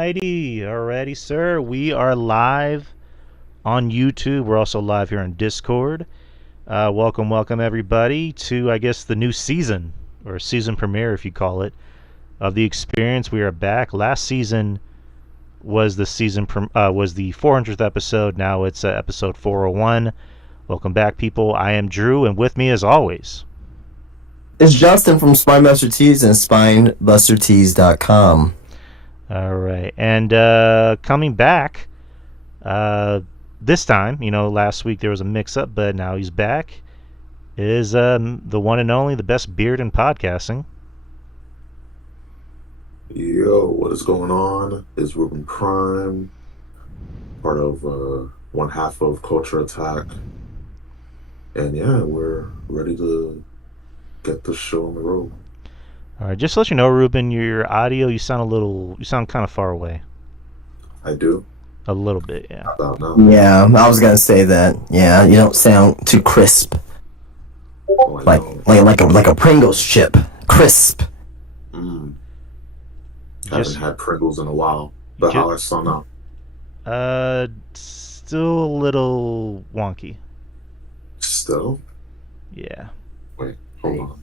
Alrighty, sir. We are live on YouTube. We're also live here on Discord. Welcome everybody to, I guess, the new season, or season premiere if you call it, of The Experience. We are back. Last season was the was the 400th episode. Now it's episode 401. Welcome back, people. I am Drew, and with me as always, it's Justin from Spinebuster Tees and SpinebusterTees.com. All right, and coming back this time, last week there was a mix-up, but now he's back, is the one and only, the best beard in podcasting. Yo, what is going on? It's Ruben Prime, part of one half of Culture Attack. And yeah, we're ready to get the show on the road. All right, just to let you know, Ruben, your audio, you sound kind of far away. I do? A little bit, yeah. How about now? Yeah, I was gonna say that. Yeah, you don't sound too crisp. Oh, like a Pringles chip. Crisp. I haven't had Pringles in a while, but how I sound now? Still a little wonky. Still? Yeah. Wait, hold on.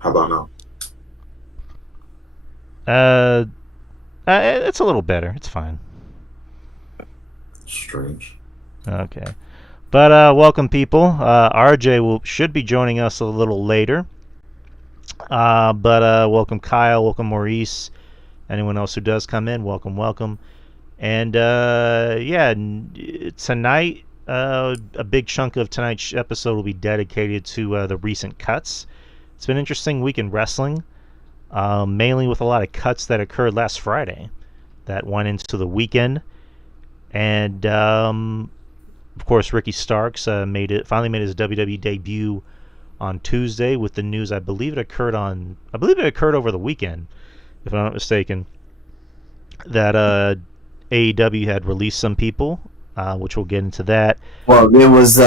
How about now? It's a little better. It's fine. Strange. Okay. But welcome, people. RJ should be joining us a little later. But welcome, Kyle. Welcome, Maurice. Anyone else who does come in, welcome. And yeah, tonight, a big chunk of tonight's episode will be dedicated to the recent cuts. It's been an interesting week in wrestling, mainly with a lot of cuts that occurred last Friday that went into the weekend. And of course, Ricky Starks finally made his WWE debut on Tuesday with the news. I believe it occurred over the weekend, if I'm not mistaken, that AEW had released some people, which we'll get into that. Well, it was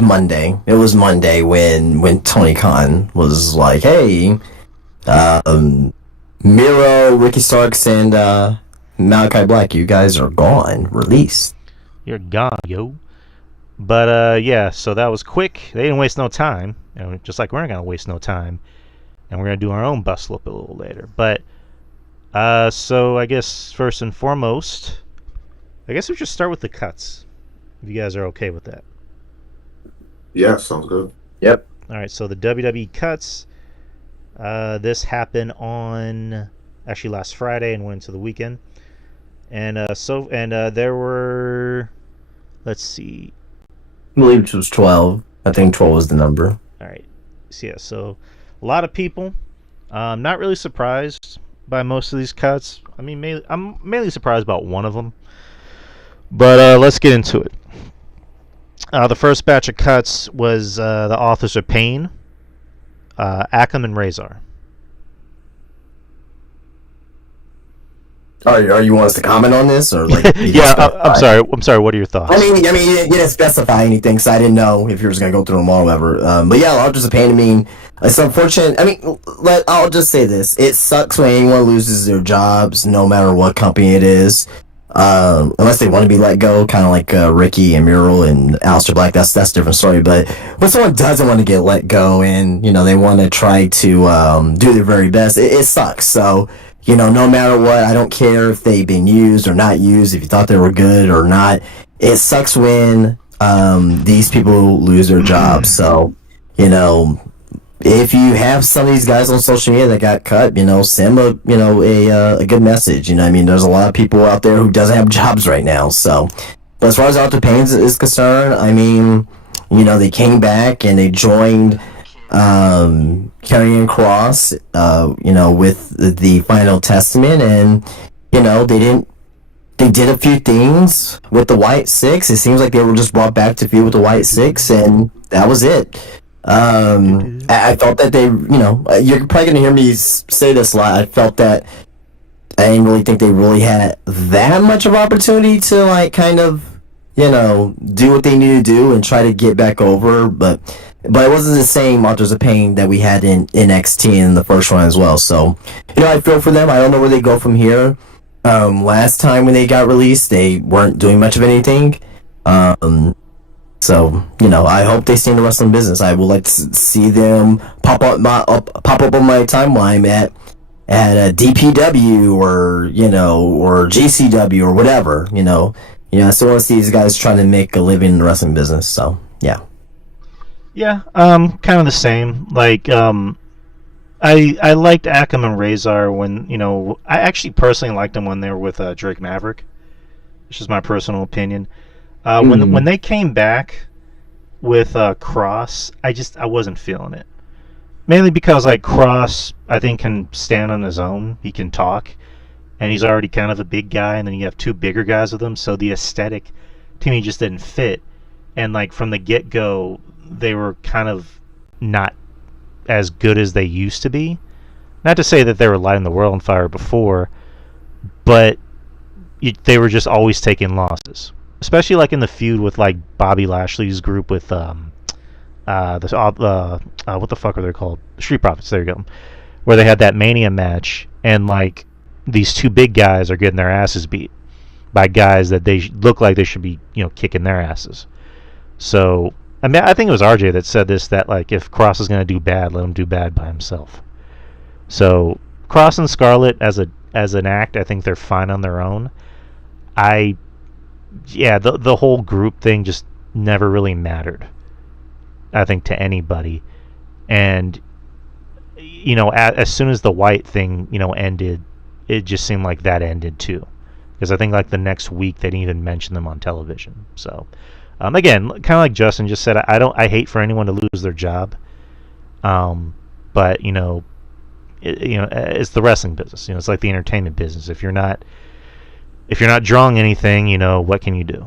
Monday. It was Monday when Tony Khan was like, "Hey, Miro, Ricky Starks, and Malachi Black, you guys are gone. Released. You're gone, yo." But yeah, so that was quick. They didn't waste no time. Just like we're not gonna waste no time, and we're gonna do our own bustle up a little later. But so I guess first and foremost, I guess we should start with the cuts, if you guys are okay with that. Yeah, sounds good. Yep. All right, so the WWE cuts. This happened on actually last Friday and went into the weekend, and there were, let's see, I believe it was 12. I think 12 was the number. All right, so a lot of people. Not really surprised by most of these cuts. I mean, I'm mainly surprised about one of them. But let's get into it. The first batch of cuts was the Authors of Pain, Akam and Razor. Are you want us to comment on this, or like? Yeah, I'm sorry. What are your thoughts? I mean, you didn't specify anything, so I didn't know if you were just gonna go through them all, or whatever. But yeah, Authors of Pain. I mean, it's unfortunate. I mean, I'll just say this: it sucks when anyone loses their jobs, no matter what company it is. Unless they want to be let go, kind of like Ricky and Muriel and Aleister Black, that's a different story. But when someone doesn't want to get let go and they want to try to do their very best, it sucks. So no matter what, I don't care if they've been used or not used, if you thought they were good or not. It sucks when these people lose their jobs. So if you have some of these guys on social media that got cut, send them a good message. There's a lot of people out there who doesn't have jobs right now. So, but as far as Authors of Pain is concerned, they came back and they joined Karrion Kross, with the Final Testament, and they did a few things with the White Six. It seems like they were just brought back to feud with the White Six, and that was it. I felt that they, you're probably going to hear me say this a lot. I felt that I didn't really think they really had that much of opportunity to, like, kind of, do what they need to do and try to get back over. But it wasn't the same Authors of Pain that we had in NXT in the first one as well. So, I feel for them. I don't know where they go from here. Last time when they got released, they weren't doing much of anything. So, I hope they stay in the wrestling business. I would like to see them pop up on my timeline at DPW or GCW or whatever. I still want to see these guys trying to make a living in the wrestling business. So, yeah. Yeah, kind of the same. Like, I liked Akam and Razor when, I actually personally liked them when they were with Drake Maverick. It's just my personal opinion. When they came back with Cross, I wasn't feeling it. Mainly because Cross, I think, can stand on his own. He can talk, and he's already kind of a big guy. And then you have two bigger guys with him, so the aesthetic to me just didn't fit. And from the get go, they were kind of not as good as they used to be. Not to say that they were lighting the world on fire before, but they were just always taking losses. Especially in the feud with Bobby Lashley's group with what the fuck are they called? Street Profits. There you go. Where they had that Mania match, and these two big guys are getting their asses beat by guys that they look like they should be kicking their asses. So I think it was RJ that said this, that if Cross is gonna do bad, let him do bad by himself. So Cross and Scarlett as an act, I think they're fine on their own. The whole group thing just never really mattered, I think, to anybody. And as soon as the White thing ended, it just seemed like that ended too, because I think the next week they didn't even mention them on television. So again, kind of like Justin just said, I hate for anyone to lose their job, but it's the wrestling business. It's like the entertainment business. If you're not drawing anything, what can you do?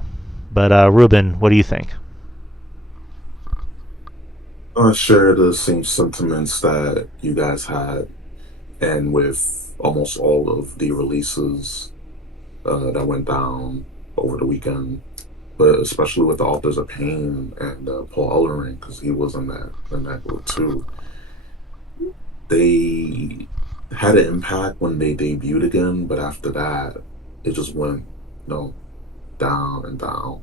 But Ruben, what do you think? I share the same sentiments that you guys had, and with almost all of the releases that went down over the weekend, but especially with the Authors of Pain and Paul Ellering, because he was in that group too. They had an impact when they debuted again, but after that, it just went, down and down.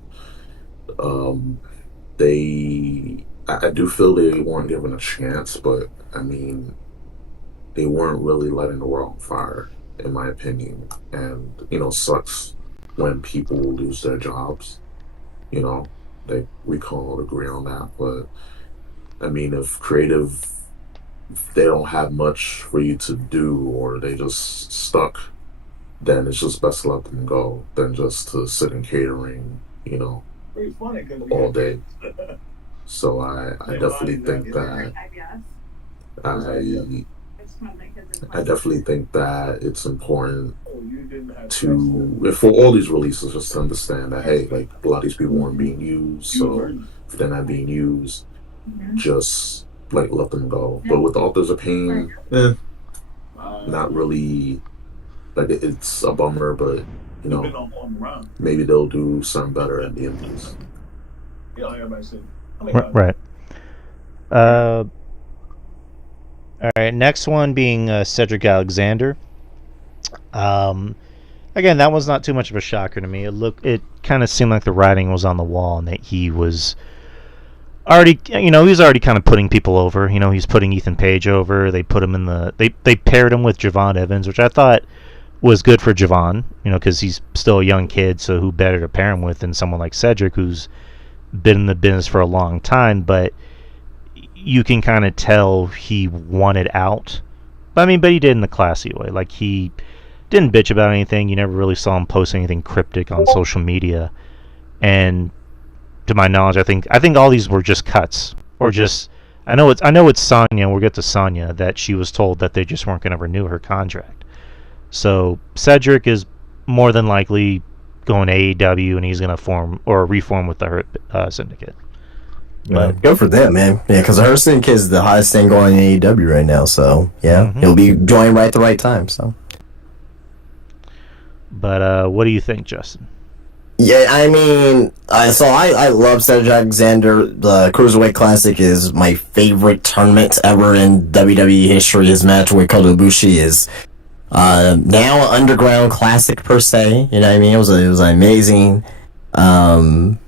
I do feel they weren't given a chance, but they weren't really letting the world on fire, in my opinion. And sucks when people lose their jobs. We can all agree on that. But if creative, they don't have much for you to do, or they just stuck, then it's just best to let them go than just to sit in catering, all day. So I definitely think that I definitely think that it's important for all these releases, just to understand that, hey, a lot of these people weren't being used, so if they're not being used, just let them go. But with the Authors of Pain, not really. It's a bummer, but maybe they'll do something better at the end of this. Right. All right. Next one being Cedric Alexander. Again, that was not too much of a shocker to me. It kind of seemed like the writing was on the wall, and that he was already, he was already kind of putting people over. He's putting Ethan Page over. They put him they paired him with Javon Evans, which I thought was good for Javon, because he's still a young kid, so who better to pair him with than someone like Cedric, who's been in the business for a long time, but you can kind of tell he wanted out. But he did in the classy way. He didn't bitch about anything. You never really saw him post anything cryptic on social media. And to my knowledge, I think all these were just cuts, or just I know it's Sonya. We'll get to Sonya, that she was told that they just weren't going to renew her contract. So Cedric is more than likely going to AEW, and he's going to reform with the Hurt Syndicate. But good for them, man. Yeah, because the Hurt Syndicate is the hottest thing going in AEW right now. So yeah, he'll be joining right at the right time. So. But what do you think, Justin? Yeah, I mean, I love Cedric Alexander. The Cruiserweight Classic is my favorite tournament ever in WWE history. His match with Kota Ibushi is now an underground classic per se. You know what I mean? It was an amazing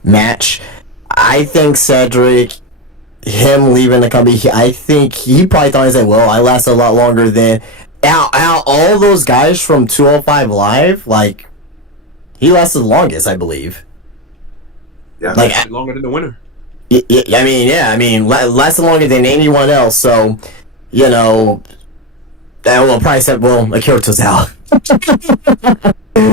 match. I think Cedric, him leaving the company, I think he probably thought, he said, well, I lasted a lot longer than out all those guys from 205 Live. Like, he lasted the longest, I believe. Yeah. Like, Longer than the winner. I mean, lasted longer than anyone else. So, you know, well, probably said, well, Akira Tozawa.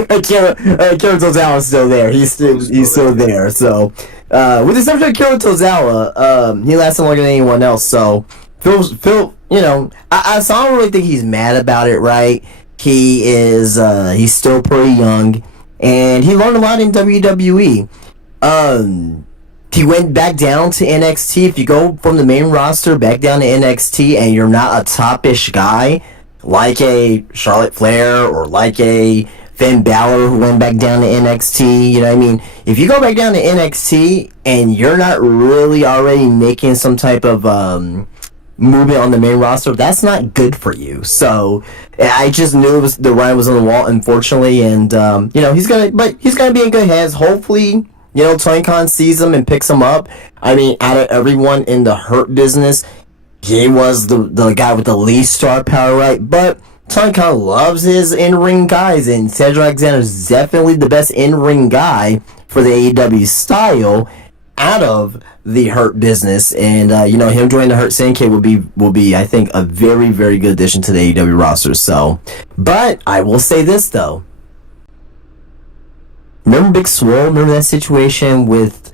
Akira Tozawa is still there. He's still there. So, with the exception of Akira Tozawa, he lasted longer than anyone else. So, Phil, you know, so I don't really think he's mad about it, right? He's still pretty young, and he learned a lot in WWE. He went back down to NXT. If you go from the main roster back down to NXT and you're not a top-ish guy, like a Charlotte Flair or like a Finn Balor who went back down to NXT, you know what I mean? If you go back down to NXT and you're not really already making some type of movement on the main roster, that's not good for you. So I just knew the writing was on the wall, unfortunately, and you know, he's gonna be in good hands. Hopefully, you know, Tony Khan sees him and picks him up. I mean, out of everyone in the Hurt business, he was the guy with the least star power, right? But Tony Khan loves his in-ring guys, and Cedric Alexander is definitely the best in-ring guy for the AEW style out of the Hurt business. And you know, him joining the Hurt Syndicate will be I think a very, very good addition to the AEW roster. So, but I will say this though. Remember Big Swole? Remember that situation with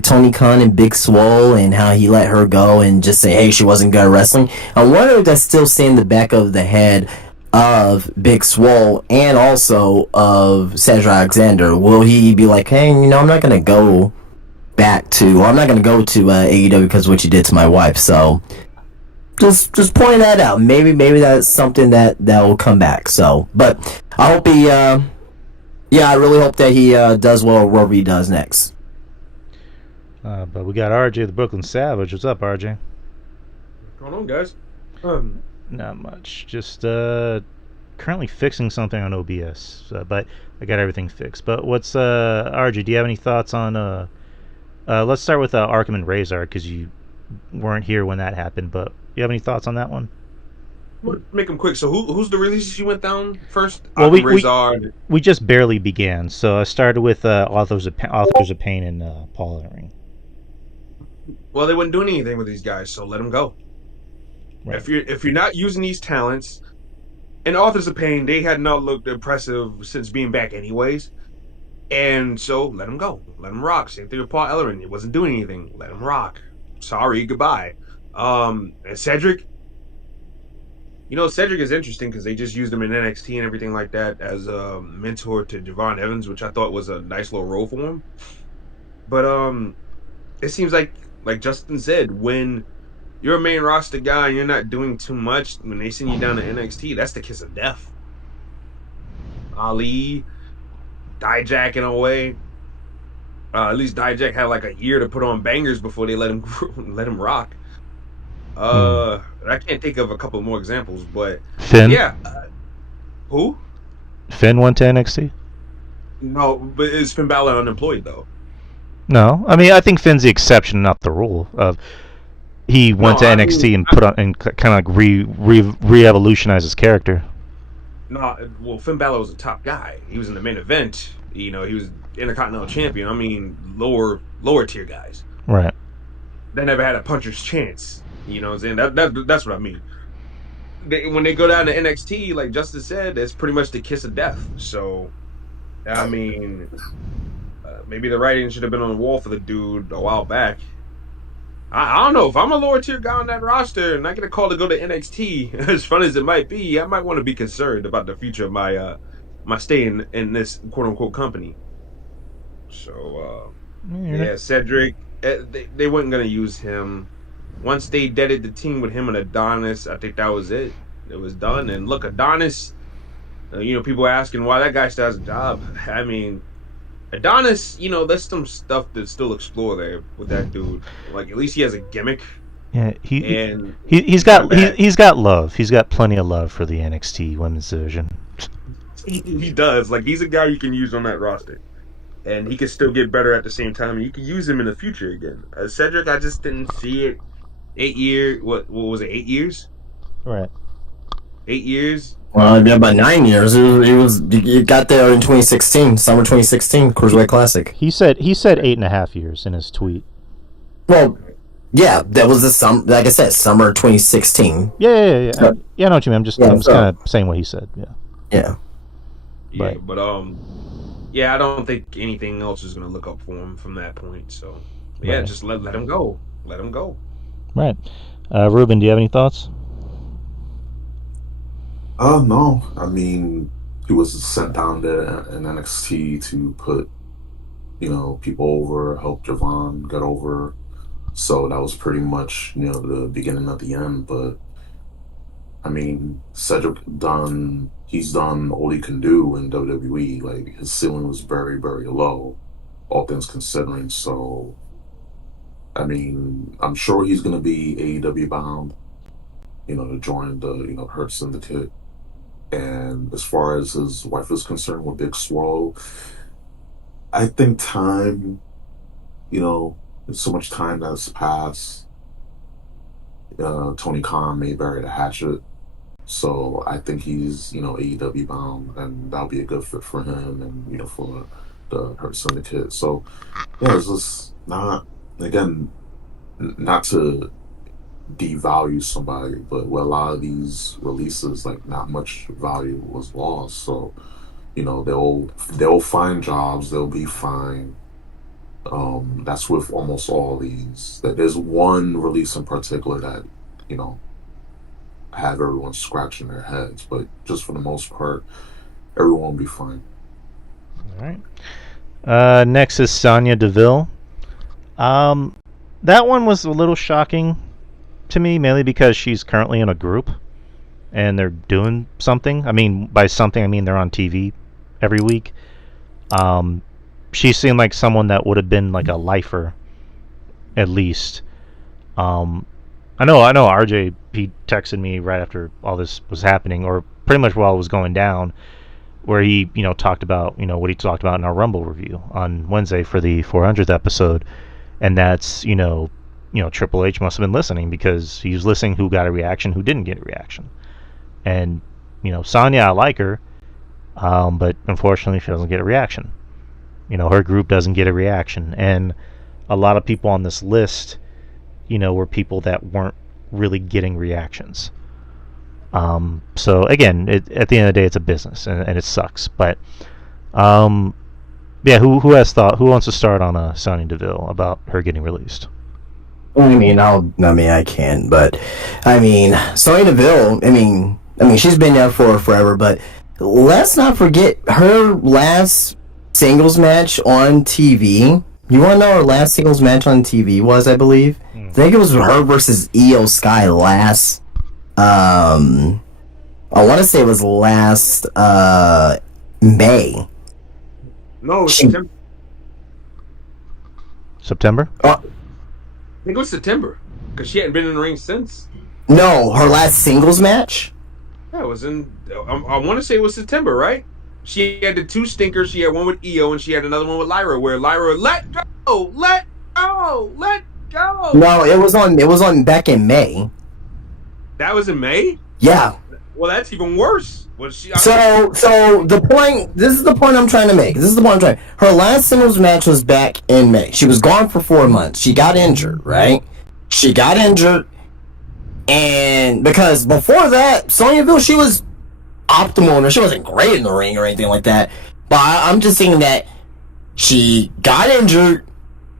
Tony Khan and Big Swole and how he let her go and just say, hey, she wasn't good at wrestling? I wonder if that's still staying in the back of the head of Big Swole and also of Cedric Alexander. Will he be like, hey, you know, I'm not going to go to AEW because of what you did to my wife. So just point that out. Maybe that's something that will come back. So, but I hope he I really hope that he does well wherever he does next. But we got RJ the Brooklyn Savage. What's up, RJ? What's going on, guys? Not much. Just currently fixing something on OBS, but I got everything fixed. But what's RJ? Do you have any thoughts on? Let's start with Arkham and Razor because you weren't here when that happened. But you have any thoughts on that one? Make them quick. So who's the releases you went down first? Well, we just barely began. So I started with Authors of Pain and Paul Ellering. Well, they weren't doing anything with these guys, so let them go. Right. If you're not using these talents, and Authors of Pain, they had not looked impressive since being back anyways, and so let them go, let them rock. Same thing with Paul Ellering. It wasn't doing anything. Let him rock. Sorry, goodbye. And Cedric. You know, Cedric is interesting because they just used him in NXT and everything like that as a mentor to Javon Evans, which I thought was a nice little role for him. But it seems like Justin said, when you're a main roster guy and you're not doing too much, when they send you down to NXT, that's the kiss of death. Ali, Dijak in a way. At least Dijak had like a year to put on bangers before they let him rock. I can't think of a couple more examples, but Finn. Yeah. Who? Finn went to NXT? No, but is Finn Balor unemployed though? No, I mean I think Finn's the exception, not the rule. Of he went to NXT and put on and kind of like re-evolutionize his character. No, well, Finn Balor was a top guy. He was in the main event. You know, he was Intercontinental Champion. I mean, lower tier guys. Right. They never had a puncher's chance. You know what I'm saying? That's what I mean. When they go down to NXT, like Justin said, it's pretty much the kiss of death. So, I mean, maybe the writing should have been on the wall for the dude a while back. I don't know. If I'm a lower tier guy on that roster and I get a call to go to NXT, as fun as it might be, I might want to be concerned about the future of my stay in this quote unquote company. So, yeah, Cedric, they weren't going to use him. Once they deaded the team with him and Adonis, I think that was it. It was done. And look, Adonis, you know, people are asking why that guy still has a job. I mean, Adonis, there's some stuff to still explore there with that dude. Like, at least he has a gimmick. Yeah, And he's got love. He's got plenty of love for the NXT Women's Division. he does. Like, he's a guy you can use on that roster, and he can still get better at the same time. And you can use him in the future again. Cedric, I just didn't see it. 8 years. What was it? 8 years? Right. 8 years. Well, yeah, about 9 years. It got there in 2016, summer 2016, Cruiserweight Classic. He said 8.5 years in his tweet. Well, yeah, that was the like I said, summer 2016. Yeah. So, I know what you mean. I'm just kind of saying what he said. Yeah. Yeah. Yeah, but I don't think anything else is gonna look up for him from that point. So yeah, Right. just let him go. Let him go. Right. Ruben, do you have any thoughts? No. I mean, he was sent down there in NXT to put, people over, help Javon get over. So that was pretty much, the beginning of the end. But I mean, Cedric he's done all he can do in WWE. Like, his ceiling was very, very low, all things considering. So, I mean, I'm sure he's going to be AEW bound, to join the, Hurt Syndicate. And as far as his wife is concerned with Big Swole, I think time, there's so much time that's passed. Tony Khan may bury the hatchet. So I think he's, AEW bound, and that'll be a good fit for him and, for the Hurt Syndicate. So, yeah, it's just not to devalue somebody, but with a lot of these releases, like, not much value was lost. So, they'll find jobs, they'll be fine. That's with almost all these. That there's one release in particular that, have everyone scratching their heads, but just for the most part, everyone will be fine. All right. Next is Sonya Deville. That one was a little shocking to me, mainly because she's currently in a group and they're doing something. I mean, by something, I mean they're on TV every week. She seemed like someone that would have been like a lifer, at least. I know. RJ, he texted me right after all this was happening, or pretty much while it was going down, where he, talked about, what he talked about in our Rumble review on Wednesday for the 400th episode, and that's, Triple H must have been listening, because he was listening who got a reaction, who didn't get a reaction, and Sonya, I like her, but unfortunately she doesn't get a reaction. Her group doesn't get a reaction, and a lot of people on this list, were people that weren't really getting reactions. So again, at the end of the day, it's a business, and it sucks. But yeah, who has thought? Who wants to start on Sonya Deville about her getting released? I can, but Sonya Deville, she's been there for forever, but let's not forget her last singles match on TV. You want to know her last singles match on TV was, I believe? I think it was her versus Io Sky last. I want to say it was last May. No, September. September? I think it was September, because she hadn't been in the ring since. No, her last singles match? Yeah, it was in. I want to say it was September, right? She had the two stinkers. She had one with Io, and she had another one with Lyra, where Lyra let go. No, it was on back in May. That was in May? Yeah. Well, that's even worse. So the point. This is the point I'm trying to make. Her last singles match was back in May. She was gone for 4 months. She got injured, right? And because before that, Sonya Deville, she was optimal, and she wasn't great in the ring or anything like that. But I'm just saying that she got injured,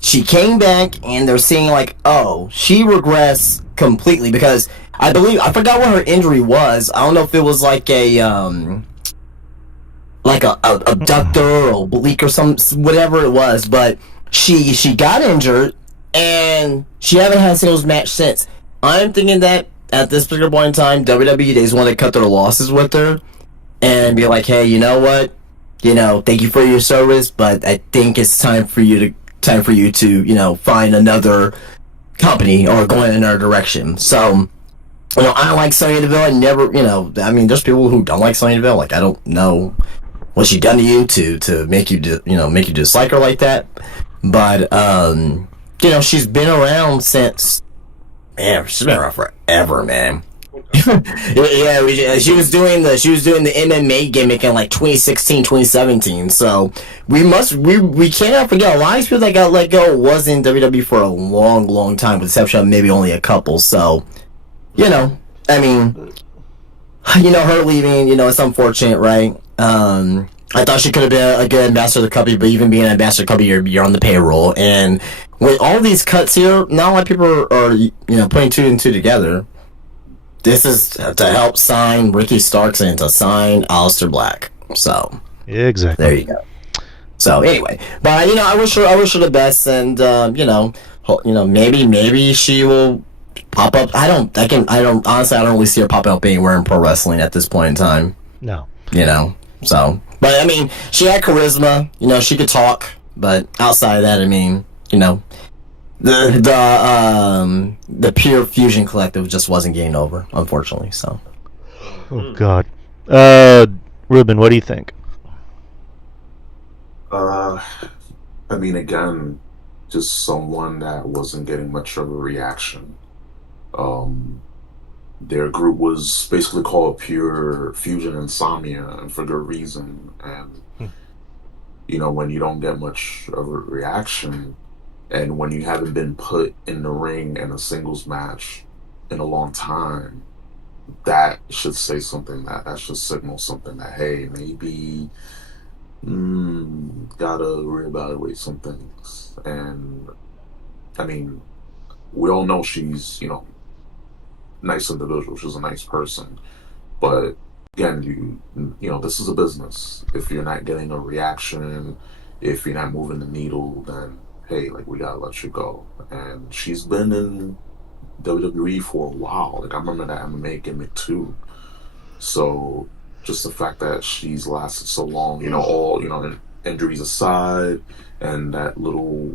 she came back, and they're saying like, oh, she regressed completely, because I forgot what her injury was. I don't know if it was like a abductor or oblique or whatever it was, but she got injured, and she haven't had a singles match since. I'm thinking that at this particular point in time, WWE, they just want to cut their losses with her and be like, hey, you know what? thank you for your service, but I think it's time for you to find another company or go in another direction. So, I like Sonya Deville. I never, there's people who don't like Sonya Deville. Like, I don't know what she done to you to make you, make you dislike her like that. But, she's been around since, man, she's been around forever, man. Yeah, she was doing the MMA gimmick in like 2016, 2017. So we cannot forget a lot of people that got let go was in WWE for a long, long time, with the exception of maybe only a couple. So, her leaving, it's unfortunate, right? I thought she could have been a good ambassador of the company, but even being an ambassador of the company, you're on the payroll. And with all these cuts here, not a lot of people are putting two and two together. This is to help sign Ricky Starks and to sign Aleister Black. So exactly. There you go. So anyway, but I wish her the best, and maybe she will pop up. I don't really see her popping up anywhere in pro wrestling at this point in time. No. So, but she had charisma. She could talk, but outside of that, the Pure Fusion Collective just wasn't getting over, unfortunately. So. Oh God, Ruben, what do you think? Again, just someone that wasn't getting much of a reaction. Their group was basically called Pure Fusion Insomnia, and for good reason. And when you don't get much of a reaction, and when you haven't been put in the ring in a singles match in a long time, that should say something. That should signal something that, hey, maybe gotta reevaluate some things. And we all know she's nice individual. She's a nice person, but again, this is a business. If you're not getting a reaction, if you're not moving the needle, then hey, we gotta let you go. And she's been in WWE for a while. I remember that MMA gimmick too. So just the fact that she's lasted so long, all injuries aside, and that little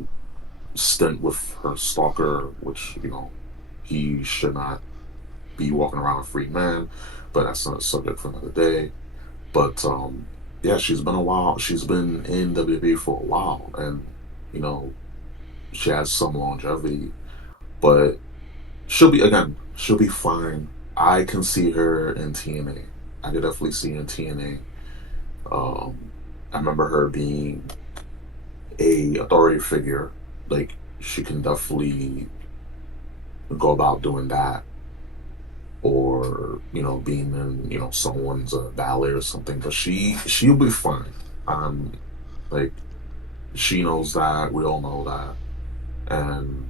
stint with her stalker, which he should not be walking around a free man, but that's not a subject for another day. But she's been a while. She's been in WWE for a while, and she has some longevity, but she'll be fine. I can see her in TNA. I could definitely see her in TNA. I remember her being a authority figure. She can definitely go about doing that, or being in someone's ballet or something. But she'll be fine. She knows that. We all know that. And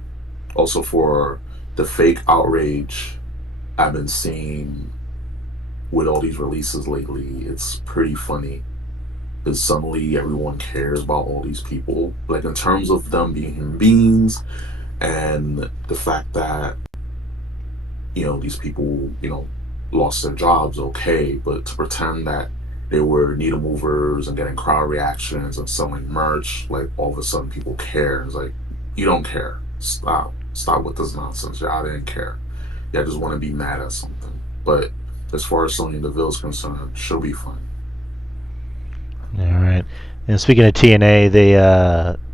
also for the fake outrage I've been seeing with all these releases lately, it's pretty funny, because suddenly everyone cares about all these people, in terms of them being human beings, and the fact that these people lost their jobs, okay, but to pretend that they were needle movers and getting crowd reactions and selling merch, all of a sudden people care. It's you don't care. Stop with this nonsense. Y'all didn't care. Y'all just want to be mad at something. But as far as Sonya Deville's concerned, she'll be fine. All right. And speaking of TNA,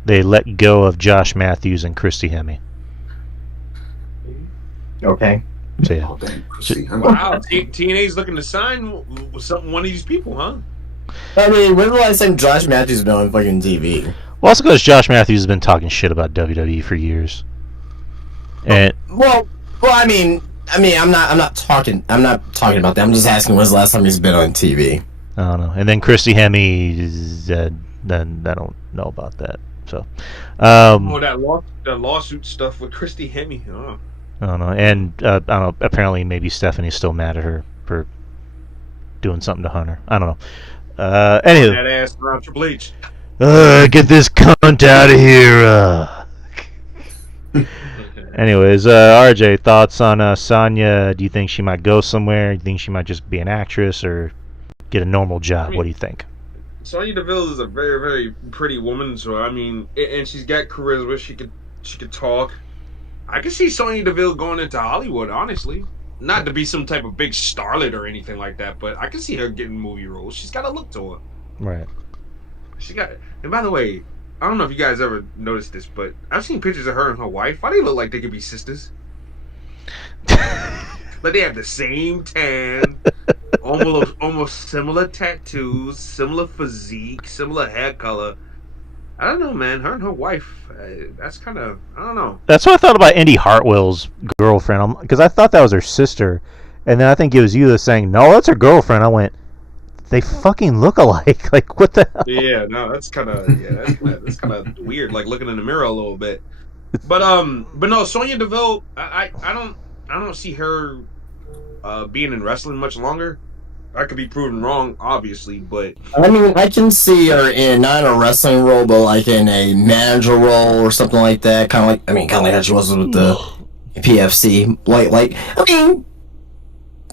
they let go of Josh Matthews and Christy Hemme. Okay. So, yeah. Oh, dang, Christy Hemme. Wow, TNA's looking to sign one of these people, huh? When was the last time Josh Matthews been on fucking TV? Well, also because Josh Matthews has been talking shit about WWE for years. And I'm not talking about that. I'm just asking when's the last time he's been on TV. I don't know. And then Christy Hemme, then I don't know about that. So, that lawsuit stuff with Christy Hemme. Huh? I don't know. And I don't know. Apparently, maybe Stephanie's still mad at her for doing something to Hunter. I don't know. Anywho, That ass around Triple H. Get this cunt out of here. Anyways, RJ, thoughts on Sonya? Do you think she might go somewhere? Do you think she might just be an actress or get a normal job? What do you think? Sonya Deville is a very, very pretty woman. So I mean, and she's got charisma. She could talk. I can see Sonya Deville going into Hollywood. Honestly, not to be some type of big starlet or anything like that, but I can see her getting movie roles. She's got a look to her. Right. She got. And by the way, I don't know if you guys ever noticed this, but I've seen pictures of her and her wife. Why do they look like they could be sisters? Like they have the same tan, almost similar tattoos, similar physique, similar hair color. I don't know, man. Her and her wife, that's kind of, I don't know. That's what I thought about Indy Hartwell's girlfriend, because I thought that was her sister, and then I think it was you that saying, "No, that's her girlfriend." I went, "They fucking look alike." Like, what the hell? Yeah, no, that's kind of that's kind of weird. Like looking in the mirror a little bit. But no, Sonya Deville, I don't see her being in wrestling much longer. I could be proven wrong, obviously, but I mean, I can see her in not in a wrestling role, but like in a manager role or something like that. Kind of like how she was with the PFC.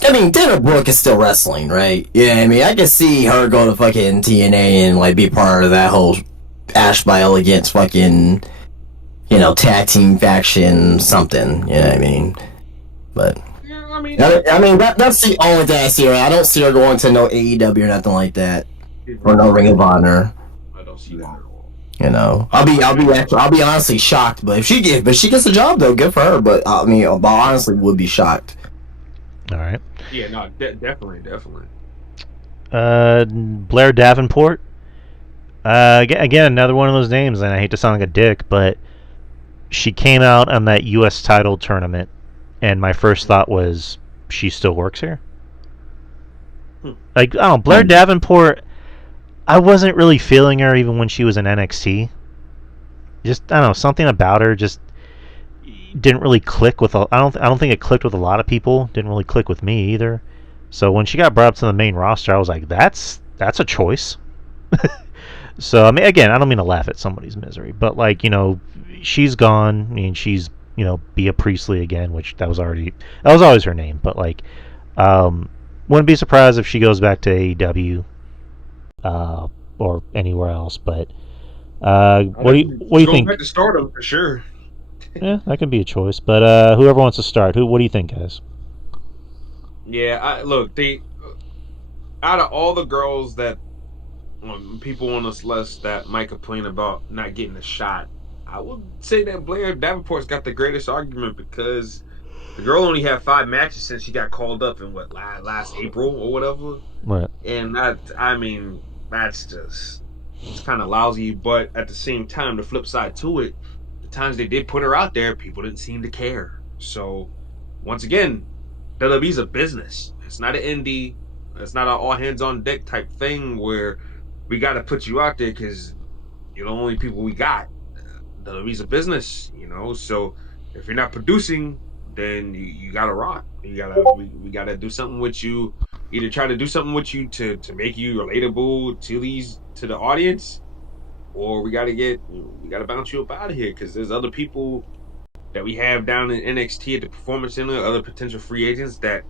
I mean, Dana Brooke is still wrestling, right? Yeah, I mean, I can see her go to fucking TNA and like be part of that whole Ash by Elegance fucking, tag team faction something. You know what I mean? But. yeah, I mean, That's the only thing I see her. I don't see her going to no AEW or nothing like that, or no Ring of Honor. I don't see that at all. I'll be honestly shocked. But if she gets a job though, good for her. But I mean, I honestly would be shocked. All right. Yeah, no, definitely. Blair Davenport. Again, another one of those names, and I hate to sound like a dick, but she came out on that U.S. title tournament, and my first thought was, she still works here? Like, I don't know, Blair Davenport, I wasn't really feeling her even when she was in NXT. Just, I don't know, something about her just didn't really click with, I don't think it clicked with a lot of people. Didn't really click with me either. So when she got brought up to the main roster, I was like, that's a choice. So, I mean, again, I don't mean to laugh at somebody's misery, but like, she's gone. I mean, she's, Bea Priestley again, which that was always her name, but like, wouldn't be surprised if she goes back to AEW, or anywhere else, but, what do you think? Going back to Stardom for sure. Yeah, that could be a choice, but, whoever wants to start, what do you think, guys? Yeah, look, out of all the girls that people on this list that might complain about not getting a shot, I would say that Blair Davenport's got the greatest argument because the girl only had 5 matches since she got called up in last April or whatever. Right. And that's just, it's kind of lousy. But at the same time, the flip side to it, the times they did put her out there, people didn't seem to care. So once again, WWE's a business. It's not an indie. It's not an all hands on deck type thing where we got to put you out there because you're the only people we got. WWE's a business, So if you're not producing, then you gotta rock. We gotta do something with you. Either try to do something with you to make you relatable to the audience, or we gotta bounce you up out of here because there's other people that we have down in NXT at the Performance Center, other potential free agents that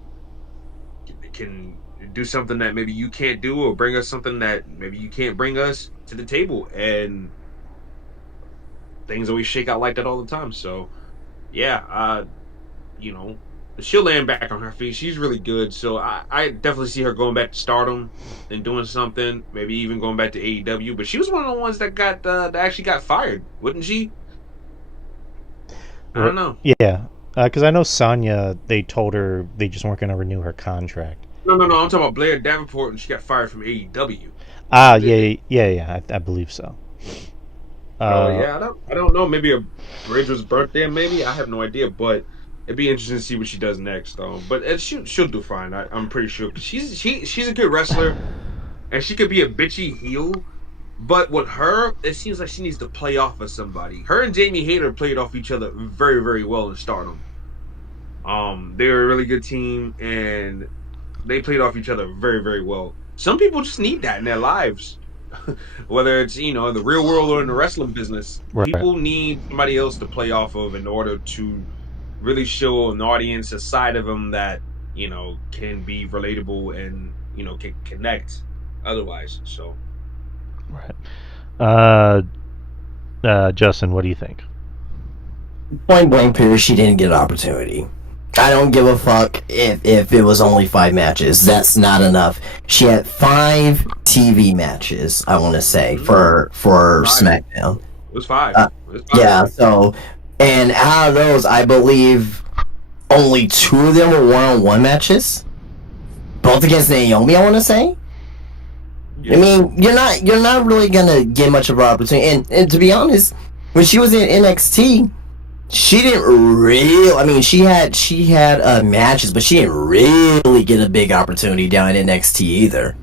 can do something that maybe you can't do, or bring us something that maybe you can't bring us to the table. And things always shake out like that all the time. So yeah, she'll land back on her feet. She's really good. So I definitely see her going back to Stardom and doing something, maybe even going back to AEW. But she was one of the ones that actually got fired, wouldn't she? I don't know. Yeah, because I know Sonya, they told her they just weren't going to renew her contract. No. I'm talking about Blair Davenport, and she got fired from AEW. Yeah. I believe so. Yeah, I don't know. Maybe a bridge was burnt there. Maybe I have no idea, but it'd be interesting to see what she does next. But she'll do fine. I'm pretty sure. She's a good wrestler, and she could be a bitchy heel. But with her, it seems like she needs to play off of somebody. Her and Jamie Hayter played off each other very, very well in Stardom. They're a really good team, and they played off each other very, very well. Some people just need that in their lives. Whether it's in the real world or in the wrestling business, right. People need somebody else to play off of in order to really show an audience a side of them that can be relatable and can connect otherwise. So Right. Justin, what do you think? Point blank period, she didn't get an opportunity. I don't give a fuck if it was only 5 matches. That's not enough. She had 5 TV matches, I want to say, for SmackDown. It was 5. Yeah, so, and out of those, I believe only 2 of them were one-on-one matches. Both against Naomi, I want to say. Yeah. I mean, you're not really gonna get much of an opportunity. And to be honest, when she was in NXT, she didn't really. I mean, she had matches, but she didn't really get a big opportunity down in NXT either.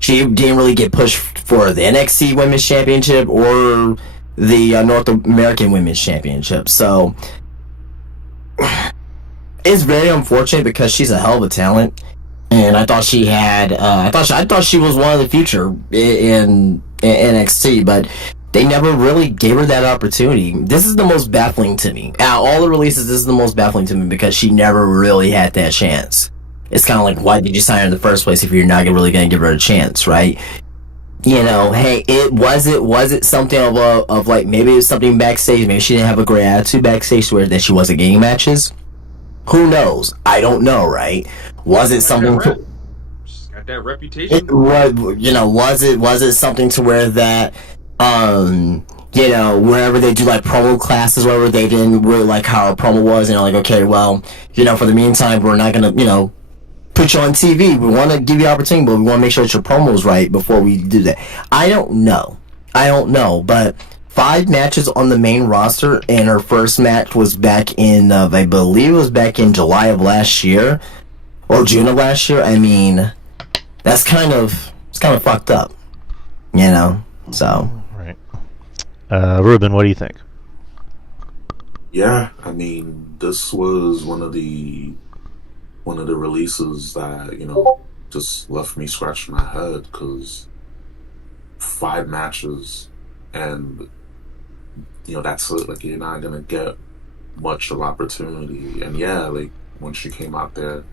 She didn't really get pushed for the NXT Women's Championship or the North American Women's Championship. So it's very unfortunate because she's a hell of a talent, and I thought she had. I thought she was one of the future in NXT, but they never really gave her that opportunity. This is the most baffling to me. Out of all the releases, this is the most baffling to me because she never really had that chance. It's kind of like, why did you sign her in the first place if you're not really going to give her a chance, right? You know, hey, was it something of like, maybe it was something backstage, maybe she didn't have a great attitude backstage where that she wasn't getting matches? Who knows? I don't know, right? Was it something? She's got that reputation. Was it something to where that, wherever they do like promo classes, wherever they didn't really like how her promo was, and like, okay, well, for the meantime, we're not gonna, put you on TV. We want to give you opportunity, but we want to make sure that your promo is right before we do that. I don't know, but 5 matches on the main roster, and her first match was back in, I believe it was back in July of last year, or June of last year. I mean, it's kind of fucked up, so. Right. Ruben, what do you think? Yeah, I mean, this was one of the releases that just left me scratching my head because 5 matches and that's it. Like, you're not gonna get much of opportunity. And yeah, like, when she came out there,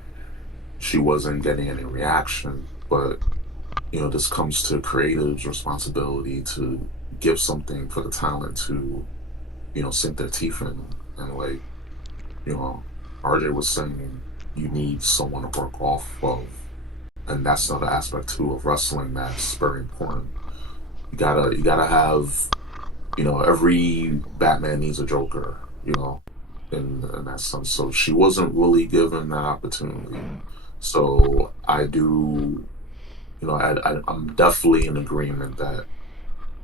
she wasn't getting any reaction. But this comes to creative's responsibility to give something for the talent to sink their teeth in. And like RJ was saying, you need someone to work off of, and that's another aspect too of wrestling that's very important. You gotta have every Batman needs a Joker, in that sense. So she wasn't really given that opportunity. So I do, I'm definitely in agreement that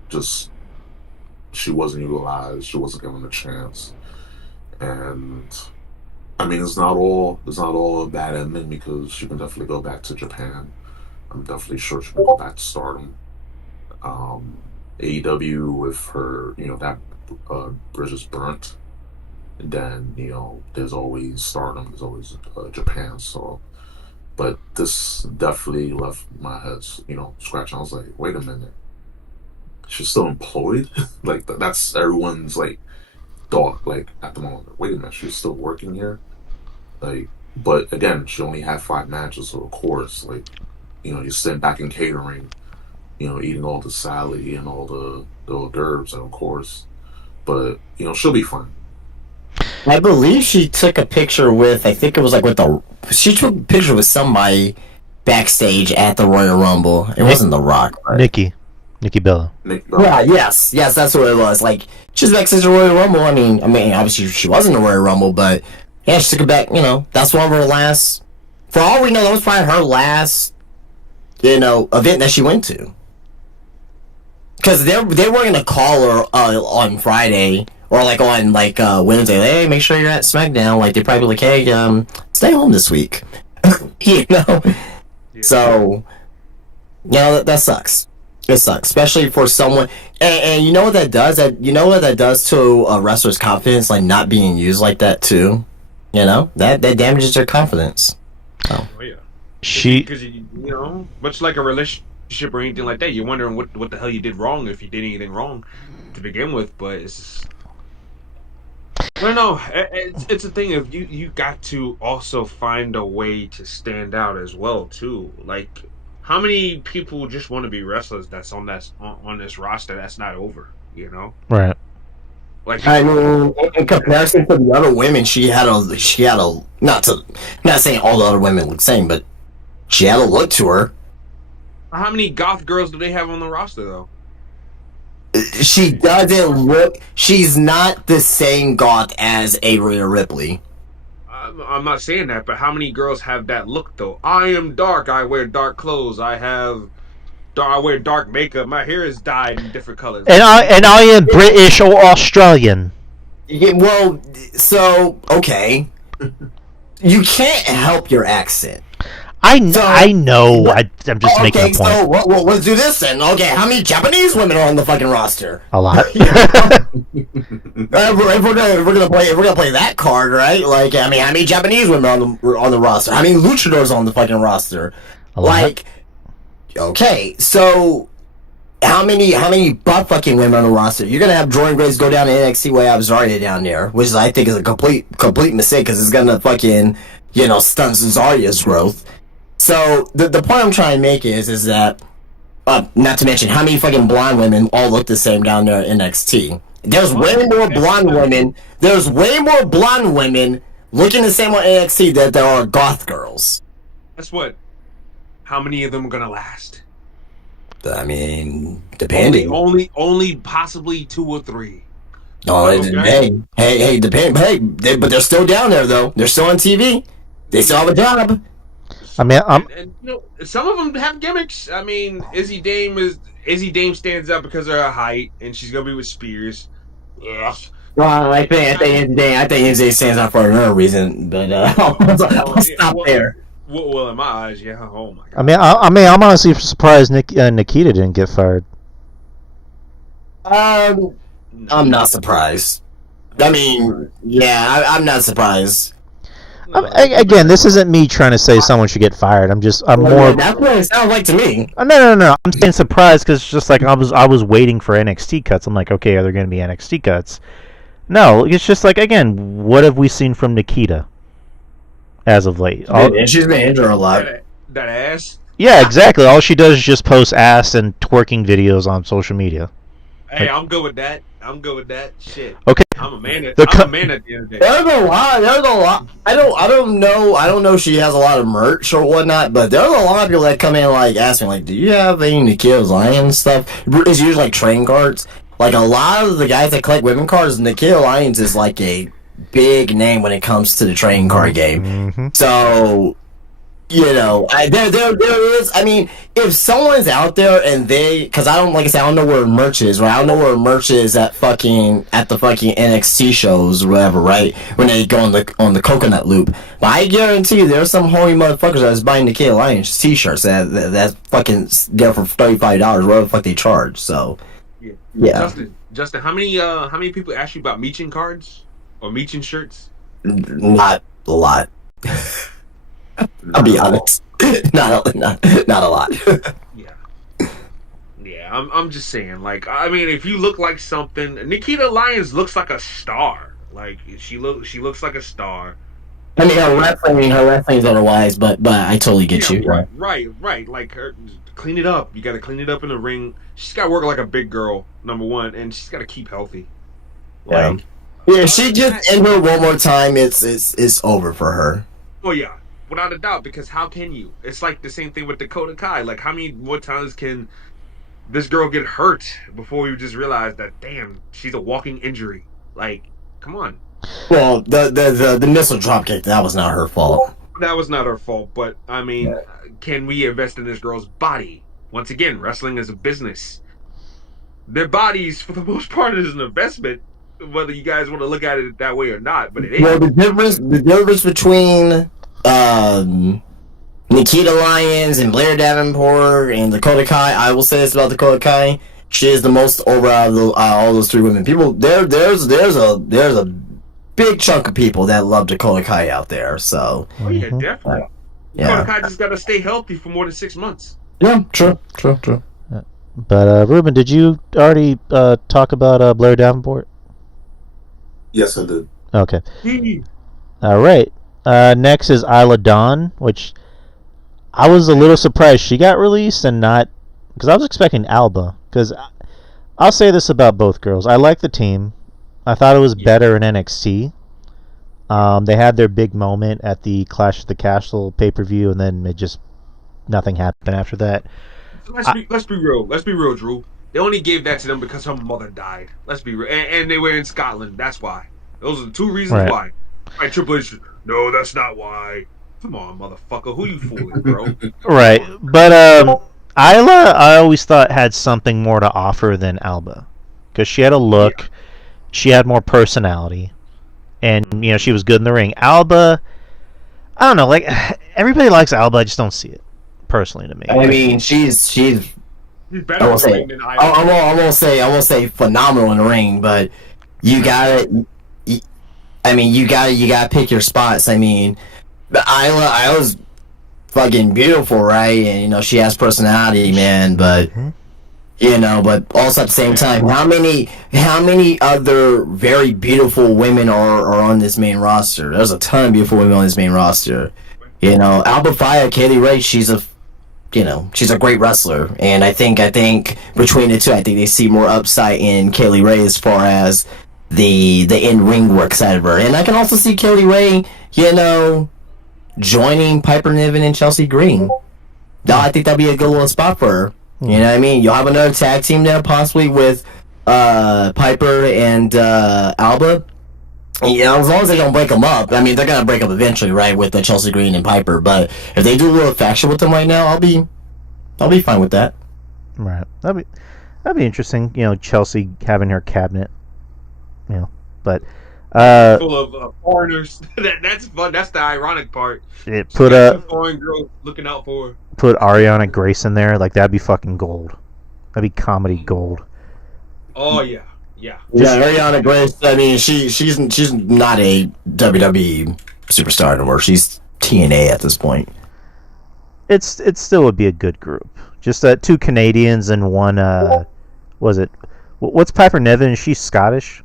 just she wasn't utilized, she wasn't given a chance. And I mean, it's not all a bad ending because she can definitely go back to Japan. I'm definitely sure she can go back to Stardom. AEW with her, that bridge is burnt. And then there's always Stardom, there's always Japan. So, but this definitely left my head, scratching. I was like, wait a minute, she's still employed? Like that's everyone's like thought, like, at the moment. Wait a minute, she's still working here? Like, but again, she only had 5 matches, so of course, like, you're sitting back in catering, eating all the salad and all the hors d'oeuvres, and of course, but she'll be fine. I believe she took a picture with, I think it was like she took a picture with somebody backstage at the Royal Rumble. It wasn't The Rock, right? Nikki Bella. Yeah, yes, that's what it was. Like, she's backstage at the Royal Rumble. I mean, obviously she wasn't the Royal Rumble, but yeah, she took it back. That's one of her last. For all we know, that was probably her last, event that she went to. Because they were gonna call her on Friday or like on Wednesday. Like, hey, make sure you're at SmackDown. Like, they probably like, hey, stay home this week. Yeah. So, that sucks. It sucks, especially for someone. And you know what that does? That does to a wrestler's confidence, like not being used like that too. That damages their confidence. Oh yeah. Because much like a relationship or anything like that, you're wondering what the hell you did wrong, if you did anything wrong to begin with. But it's I don't know. It's a thing of you got to also find a way to stand out as well too. Like, how many people just want to be wrestlers that's on this roster that's not over? You know, Right. like I mean, in comparison to the other women, she had a not saying all the other women look the same, but she had a look to her. how many goth girls do they have on the roster though? She doesn't look. She's not the same goth as a Rhea Ripley. I'm not saying that, but how many girls have that look though? I am dark. I wear dark clothes. I wear dark makeup. My hair is dyed in different colors. And I am British or Australian. Yeah, well, so okay, you can't help your accent. I know. I'm just making a point. So let's do this then. Okay, how many Japanese women are on the fucking roster? A lot. If we're gonna play that card, right? Like, I mean, how many Japanese women are on the roster? How many luchadors on the fucking roster? A lot. Like, okay, so how many butt fucking women on the roster? You're gonna have Jordan Grace go down to NXT way have Zarya down there, which I think is a complete mistake because it's gonna fucking stunt Zarya's growth. So the point I'm trying to make is that not to mention how many fucking blonde women all look the same down there at NXT. There's way more blonde women. There's way more blonde women looking the same on NXT than there are goth girls. That's what. How many of them are gonna last? I mean, depending. Only possibly 2 or 3. Oh, Okay. hey, depend. Hey, but they're still down there though. They're still on TV. They still have a job. I mean, and some of them have gimmicks. I mean, Izzy Dame stands out because of her height, and she's gonna be with Spears. Ugh. Well, I think NJ stands out for another reason, but I'll stop there. Well, in my eyes, yeah. Oh my god. I mean, I'm honestly surprised Nikita didn't get fired. I'm not surprised. I mean, yeah, I'm not surprised. Again, this isn't me trying to say someone should get fired. I'm more. That's what it sounds like to me. No. I'm saying surprised because it's just like I was waiting for NXT cuts. I'm like, okay, are there going to be NXT cuts? No, it's just like, again, what have we seen from Nikita as of late? And she's been injured a lot. That ass. Yeah, exactly. All she does is just post ass and twerking videos on social media. Hey, I'm good with that. Shit. Okay. I'm a man at the end of the day. There's a lot. I don't know if she has a lot of merch or whatnot, but there's a lot of people that come in like asking like, do you have any Nikita Lyons stuff? It's usually like trading cards. Like a lot of the guys that collect women cards, Nikita Lyons is like a big name when it comes to the trading card game. Mm-hmm. So, there is. I mean, if someone's out there and because I don't know where merch is, right? I don't know where merch is at the fucking NXT shows or whatever, right? When they go on the coconut loop. But I guarantee you, there's some horny motherfuckers that's buying Nikita Lyons t-shirts that's fucking there for $35, whatever the fuck they charge. So, yeah. Justin, how many people ask you about Meechin cards or Meechin shirts? Not a lot. I'll be honest. Not a lot. Yeah. I'm just saying. Like, I mean, if you look like something, Nikita Lyons looks like a star. Like, she looks like a star. I mean, her wrestling's otherwise, but I totally get you. Right. Like, clean it up. You got to clean it up in the ring. She's got to work like a big girl, number one, and she's got to keep healthy. Like, if she just enter one more time, it's over for her. Oh yeah. Without a doubt, because how can you? It's like the same thing with Dakota Kai. Like, how many more times can this girl get hurt before we just realize that, damn, she's a walking injury? Like, come on. Well, the missile dropkick, that was not her fault. That was not her fault, but, I mean, can we invest in this girl's body? Once again, wrestling is a business. Their bodies, for the most part, is an investment, whether you guys want to look at it that way or not, but it ain't. Well, the difference between Nikita Lyons and Blair Davenport and Dakota Kai, I will say this about Dakota Kai: she is the most over out of all those 3 women. People, there's a big chunk of people that love Dakota Kai out there. So, oh yeah, definitely. Dakota Kai just got to stay healthy for more than 6 months. Yeah, true. But Ruben, did you already talk about Blair Davenport? Yes, I did. Okay. All right. Next is Isla Dawn, which I was a little surprised she got released and not because I was expecting Alba. Because I'll say this about both girls: I like the team. I thought it was better in NXT. They had their big moment at the Clash of the Castle pay-per-view, and then it just nothing happened after that. Let's be real. Let's be real, Drew. They only gave that to them because her mother died. Let's be real, and they were in Scotland. That's why. Those are the two reasons why. Right, Triple H. No, that's not why. Come on, motherfucker. Who you fooling, bro? Right, but Isla, I always thought had something more to offer than Alba, because she had a look, she had more personality, and she was good in the ring. Alba, I don't know, like everybody likes Alba, I just don't see it personally to me. I mean, she's better in the ring than Isla. I won't say phenomenal in the ring, but you gotta pick your spots. I mean, but Isla's fucking beautiful, right? And she has personality, man. But but also at the same time, how many other very beautiful women are on this main roster? There's a ton of beautiful women on this main roster. Alba Fyre, Kaylee Ray, she's a great wrestler, and I think between the two, I think they see more upside in Kaylee Ray as far as the in-ring work side of her. And I can also see Kaylee Ray, joining Piper Niven and Chelsea Green. I think that'd be a good little spot for her. You know what I mean? You'll have another tag team there, possibly with Piper and Alba. As long as they don't break them up. I mean, they're gonna break up eventually, right, with Chelsea Green and Piper. But if they do a little faction with them right now, I'll be fine with that. Right. That'd be interesting. Chelsea having her cabinet. But full of foreigners. That's fun. That's the ironic part. Put a foreign girl looking out for her. Put Ariana Grace in there, like that'd be fucking gold. That'd be comedy gold. Oh yeah. Ariana Grace. I mean, she's not a WWE superstar anymore. She's TNA at this point. It still would be a good group. Just two Canadians and one. Was it? What's Piper Niven? Is she Scottish?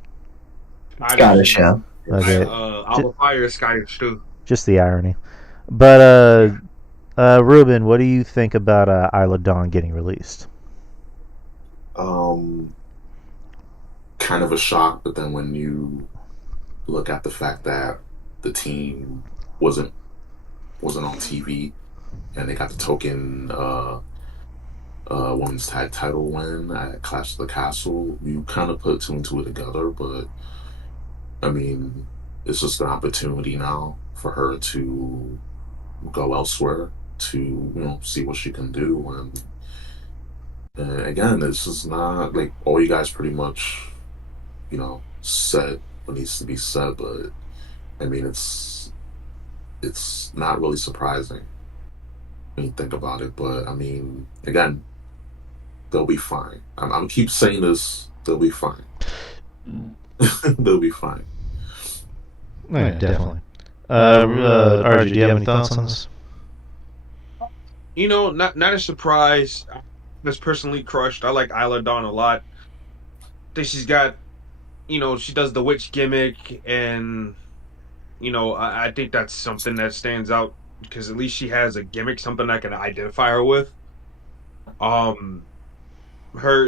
Scottish, yeah. Okay. Alba Fyre is Scottish too. Just the irony. But Ruben, what do you think about Isla Dawn getting released? Kind of a shock, but then when you look at the fact that the team wasn't on TV and they got the token women's tag title win at Clash of the Castle, you kind of put two and two together. But I mean, it's just an opportunity now for her to go elsewhere to see what she can do. And again, it's just not like all you guys pretty much said what needs to be said, but I mean, it's not really surprising when you think about it. But I mean, again, they'll be fine. I'm keep saying this. They'll be fine. They'll be fine. Yeah, definitely. RJ, do you have any thoughts on this? Not a surprise. I was personally crushed. I like Isla Dawn a lot. I think she's got, she does the witch gimmick, and I think that's something that stands out because at least she has a gimmick, something I can identify her with.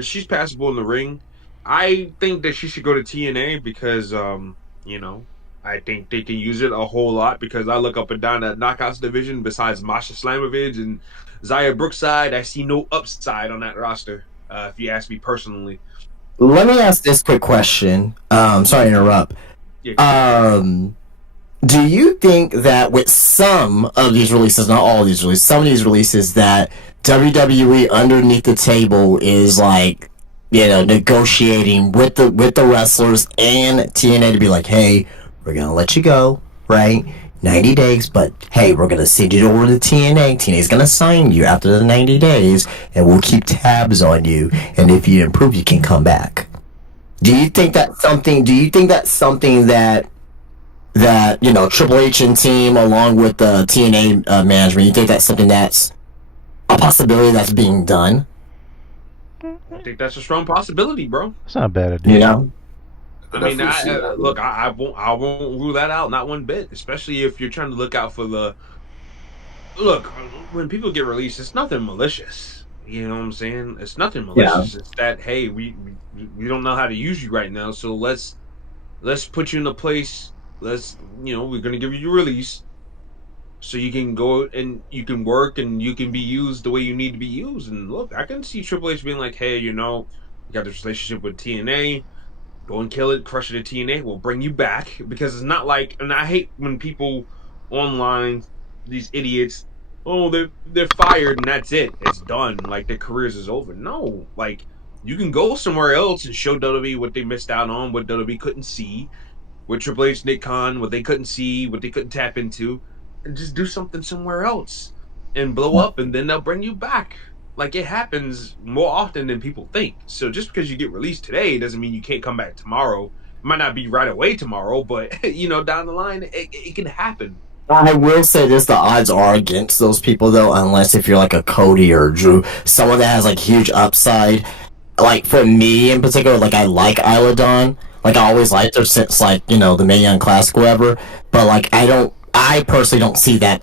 She's passable in the ring. I think that she should go to TNA because I think they can use it a whole lot because I look up and down that Knockouts division besides Masha Slamovich and Zaya Brookside. I see no upside on that roster, if you ask me personally. Let me ask this quick question. Sorry to interrupt. Yeah. Do you think that with some of these releases, not all of these releases, some of these releases that WWE underneath the table is like, negotiating with the wrestlers and TNA to be like, hey, we're gonna let you go, right? 90 days, but hey, we're gonna send you over to TNA. TNA's gonna sign you after the 90 days, and we'll keep tabs on you. And if you improve, you can come back. Do you think that's something that Triple H and team, along with the TNA management, you think that's something that's a possibility that's being done? I think that's a strong possibility, bro. It's not a bad idea. I mean, I won't rule that out, not one bit. Especially if you're trying to look out for the look, when people get released, it's nothing malicious. You know what I'm saying? It's nothing Yeah. malicious. It's that, hey, we don't know how to use you right now, so let's put you in a place. We're gonna give you your release, so you can go and you can work and you can be used the way you need to be used. And look, I can see Triple H being like, hey, you got this relationship with TNA. Go and kill it, crush it at TNA. We'll bring you back, because it's not like, and I hate when people online, these idiots, oh, they're fired and that's it. It's done. Like, their careers is over. No, like, you can go somewhere else and show WWE what they missed out on, what WWE couldn't see, with Triple H, Nick Khan, what they couldn't see, what they couldn't tap into, and just do something somewhere else and blow up, and then they'll bring you back. Like, it happens more often than people think. So just because you get released today doesn't mean you can't come back tomorrow. It might not be right away tomorrow, but down the line, it can happen. I will say this: the odds are against those people, though, unless if you're like a Cody or Drew, someone that has like huge upside. Like for me in particular, like I like Isla Dawn. Like I always liked her since like the Mae Young Classic, whatever. But like I personally don't see that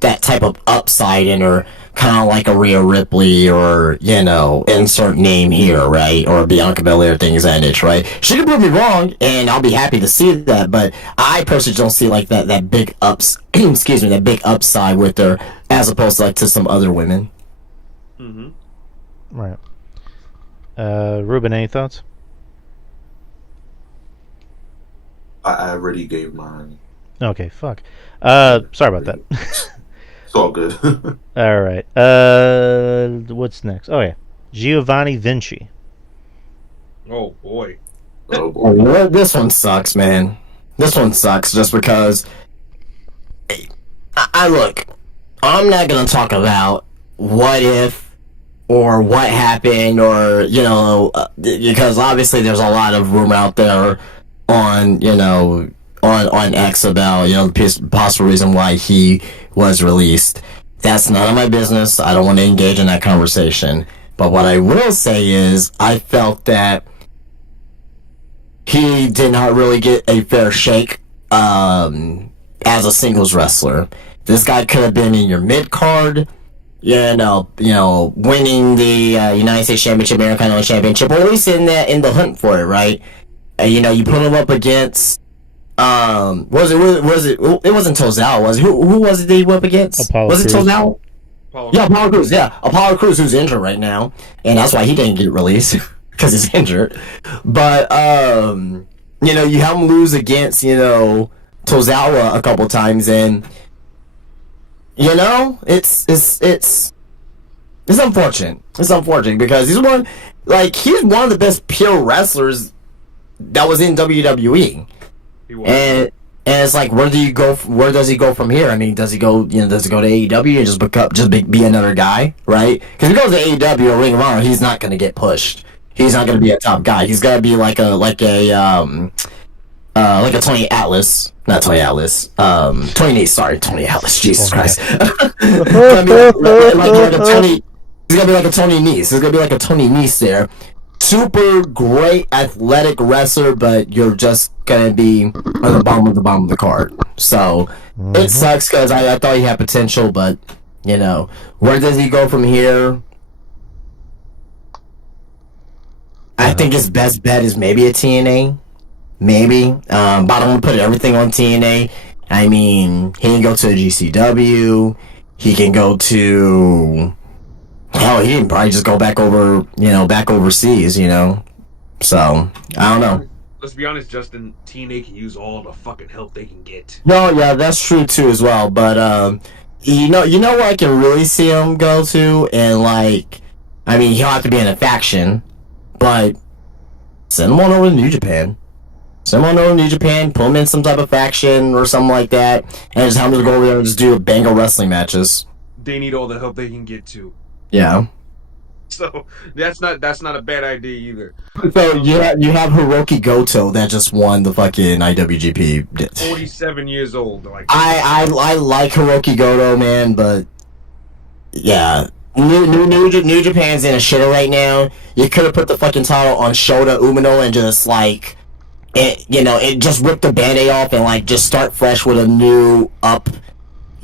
type of upside in her. Kind of like a Rhea Ripley or, insert name here, right? Or Bianca Belair, things that niche, right? She could prove me wrong, and I'll be happy to see that, but I personally don't see like that big that big upside with her, as opposed to like to some other women. Mm-hmm. Right. Ruben, any thoughts? I already gave mine. Okay, fuck. Sorry about that. It's all good. All right. What's next? Oh yeah, Giovanni Vinci. Oh boy. Oh boy. Well, this one sucks, man. This one sucks just because. I look. I'm not gonna talk about what if or what happened or because obviously there's a lot of rumor out there on on X about the possible reason why he was released. That's none of my business. I don't want to engage in that conversation. But what I will say is I felt that he did not really get a fair shake as a singles wrestler. This guy could have been in your mid card, winning the United States Championship, American Championship, or at least in the hunt for it, right? You put him up against it wasn't Tozawa, was it? Who was it that he went up against? Apollo was it Crews. Tozawa? Yeah, Apollo Crews. Yeah, Apollo Crews, who's injured right now, and that's why he didn't get released because he's injured. But you have him lose against Tozawa a couple times, and it's unfortunate. It's unfortunate because he's one of the best pure wrestlers that was in WWE. And it's like, where does he go from here? I mean, does he go to AEW and be another guy, right? Because if he goes to AEW or Ring of Honor, he's not going to get pushed. He's not going to be a top guy. He's got to be like a Tony Atlas, not Tony Atlas, Tony Nese. Sorry, Tony Atlas. Jesus Christ. He's gonna be like a Tony Nese. He's gonna be like a Tony Nese there. Super great athletic wrestler, but you're just gonna be on the bottom of the card. So it sucks because I thought he had potential, but where does he go from here? I think his best bet is maybe a TNA, maybe. But I don't want to put everything on TNA. I mean, he can go to a GCW. He can go to. Hell, he can probably just go back overseas, So, I don't know. Let's be honest, Justin, TNA can use all the fucking help they can get. No, yeah, that's true too as well. But you know where I can really see him go to, and he'll have to be in a faction, but send him on over to New Japan. Send him on over to New Japan, put him in some type of faction or something like that, and just have him to go over there and just do banger wrestling matches. They need all the help they can get too. Yeah. So that's not a bad idea either. So you have Hiroki Goto that just won the fucking IWGP. 47 years old. I like Hiroki Goto, man, but yeah, New Japan's in a shitter right now. You could have put the fucking title on Shota Umino and just it just rip the Band-Aid off and just start fresh with a new up.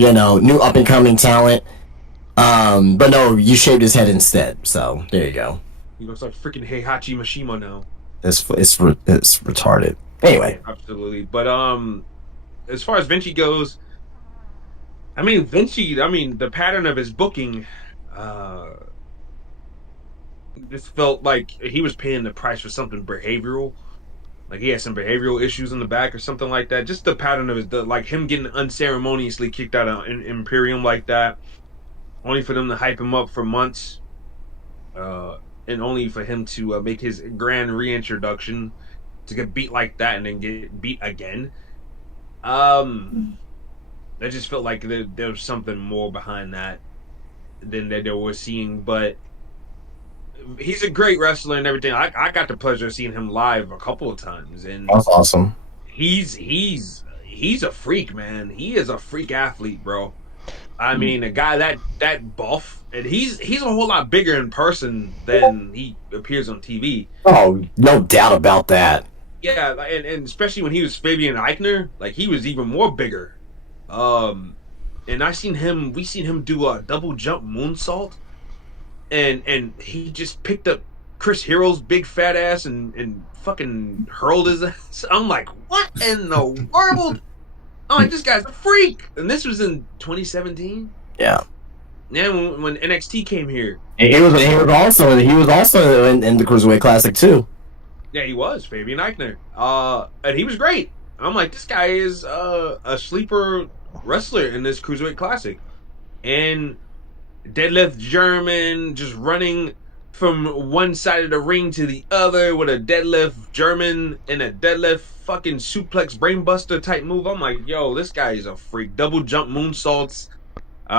new up and coming talent. But no, you shaved his head instead. So there you go. You gonna start freaking Heihachi Mishima now? It's retarded. Anyway, Absolutely. But as far as Vinci goes, I mean the pattern of his booking, this felt like he was paying the price for something behavioral. Like he had some behavioral issues in the back or something like that. Just the pattern of like him getting unceremoniously kicked out of Imperium like that, only for them to hype him up for months, and only for him to make his grand reintroduction to get beat like that and then get beat again. I just felt like there was something more behind that than that they were seeing, but he's a great wrestler and everything. I got the pleasure of seeing him live a couple of times, and that's awesome. he's a freak, man. He is a freak athlete, bro. I mean, a guy that buff, and he's a whole lot bigger in person than he appears on TV. Oh, no doubt about that. Yeah, and especially when he was Fabian Eichner, like he was even more bigger. And we seen him do a double jump moonsault. And he just picked up Chris Hero's big fat ass and fucking hurled his ass. I'm like, what in the world? I'm like, this guy's a freak. And this was in 2017. Yeah. Yeah, when NXT came here. He was also in the Cruiserweight Classic too. Yeah, he was Fabian Eichner. And he was great. I'm like, this guy is a sleeper wrestler in this Cruiserweight Classic. And deadlift German, just running from one side of the ring to the other with a deadlift German and a deadlift fucking suplex brainbuster type move. I'm like, yo, this guy is a freak. Double jump moonsaults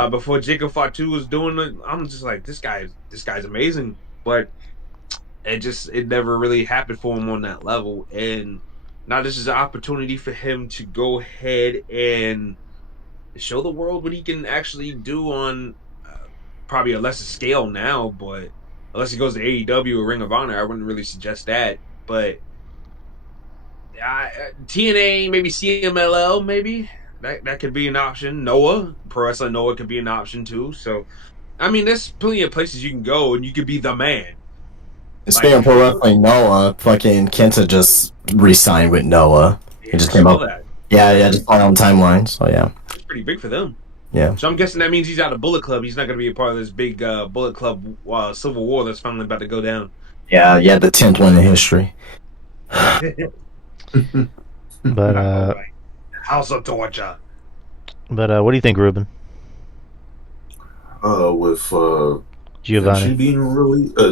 before Jacob Fatu was doing it. I'm just like, this guy's amazing. But it never really happened for him on that level. And now this is an opportunity for him to go ahead and show the world what he can actually do on probably a lesser scale now, but unless he goes to AEW or Ring of Honor, I wouldn't really suggest that. But TNA, maybe CMLL, maybe that could be an option. Noah, Pro Wrestling Noah could be an option too. So, I mean, there's plenty of places you can go and you could be the man. Speaking of Pro Wrestling Noah, fucking Kenta just re-signed with Noah. He just came up. That. Yeah, just on timeline. So yeah, it's pretty big for them. Yeah. So I'm guessing that means he's out of Bullet Club. He's not going to be a part of this big Bullet Club Civil War that's finally about to go down. Yeah, the 10th one in history. But House of Torture. But what do you think, Ruben? With Giovanni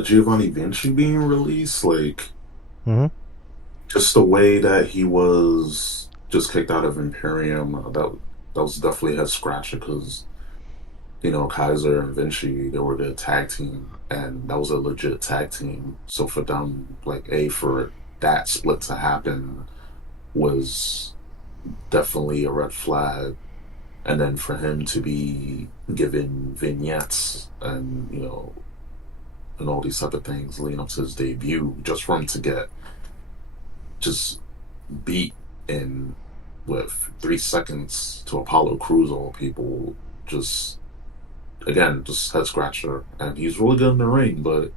Giovanni Vinci being released, like, mm-hmm. just the way that he was just kicked out of Imperium, that was definitely a head scratcher because, Kaiser and Vinci, they were the tag team, and that was a legit tag team. So for them, for that split to happen was definitely a red flag. And then for him to be given vignettes and, and all these type of things leading up to his debut, just for him to get just beat in 3 seconds to Apollo Crews, all people, just head scratcher. And he's really good in the ring, but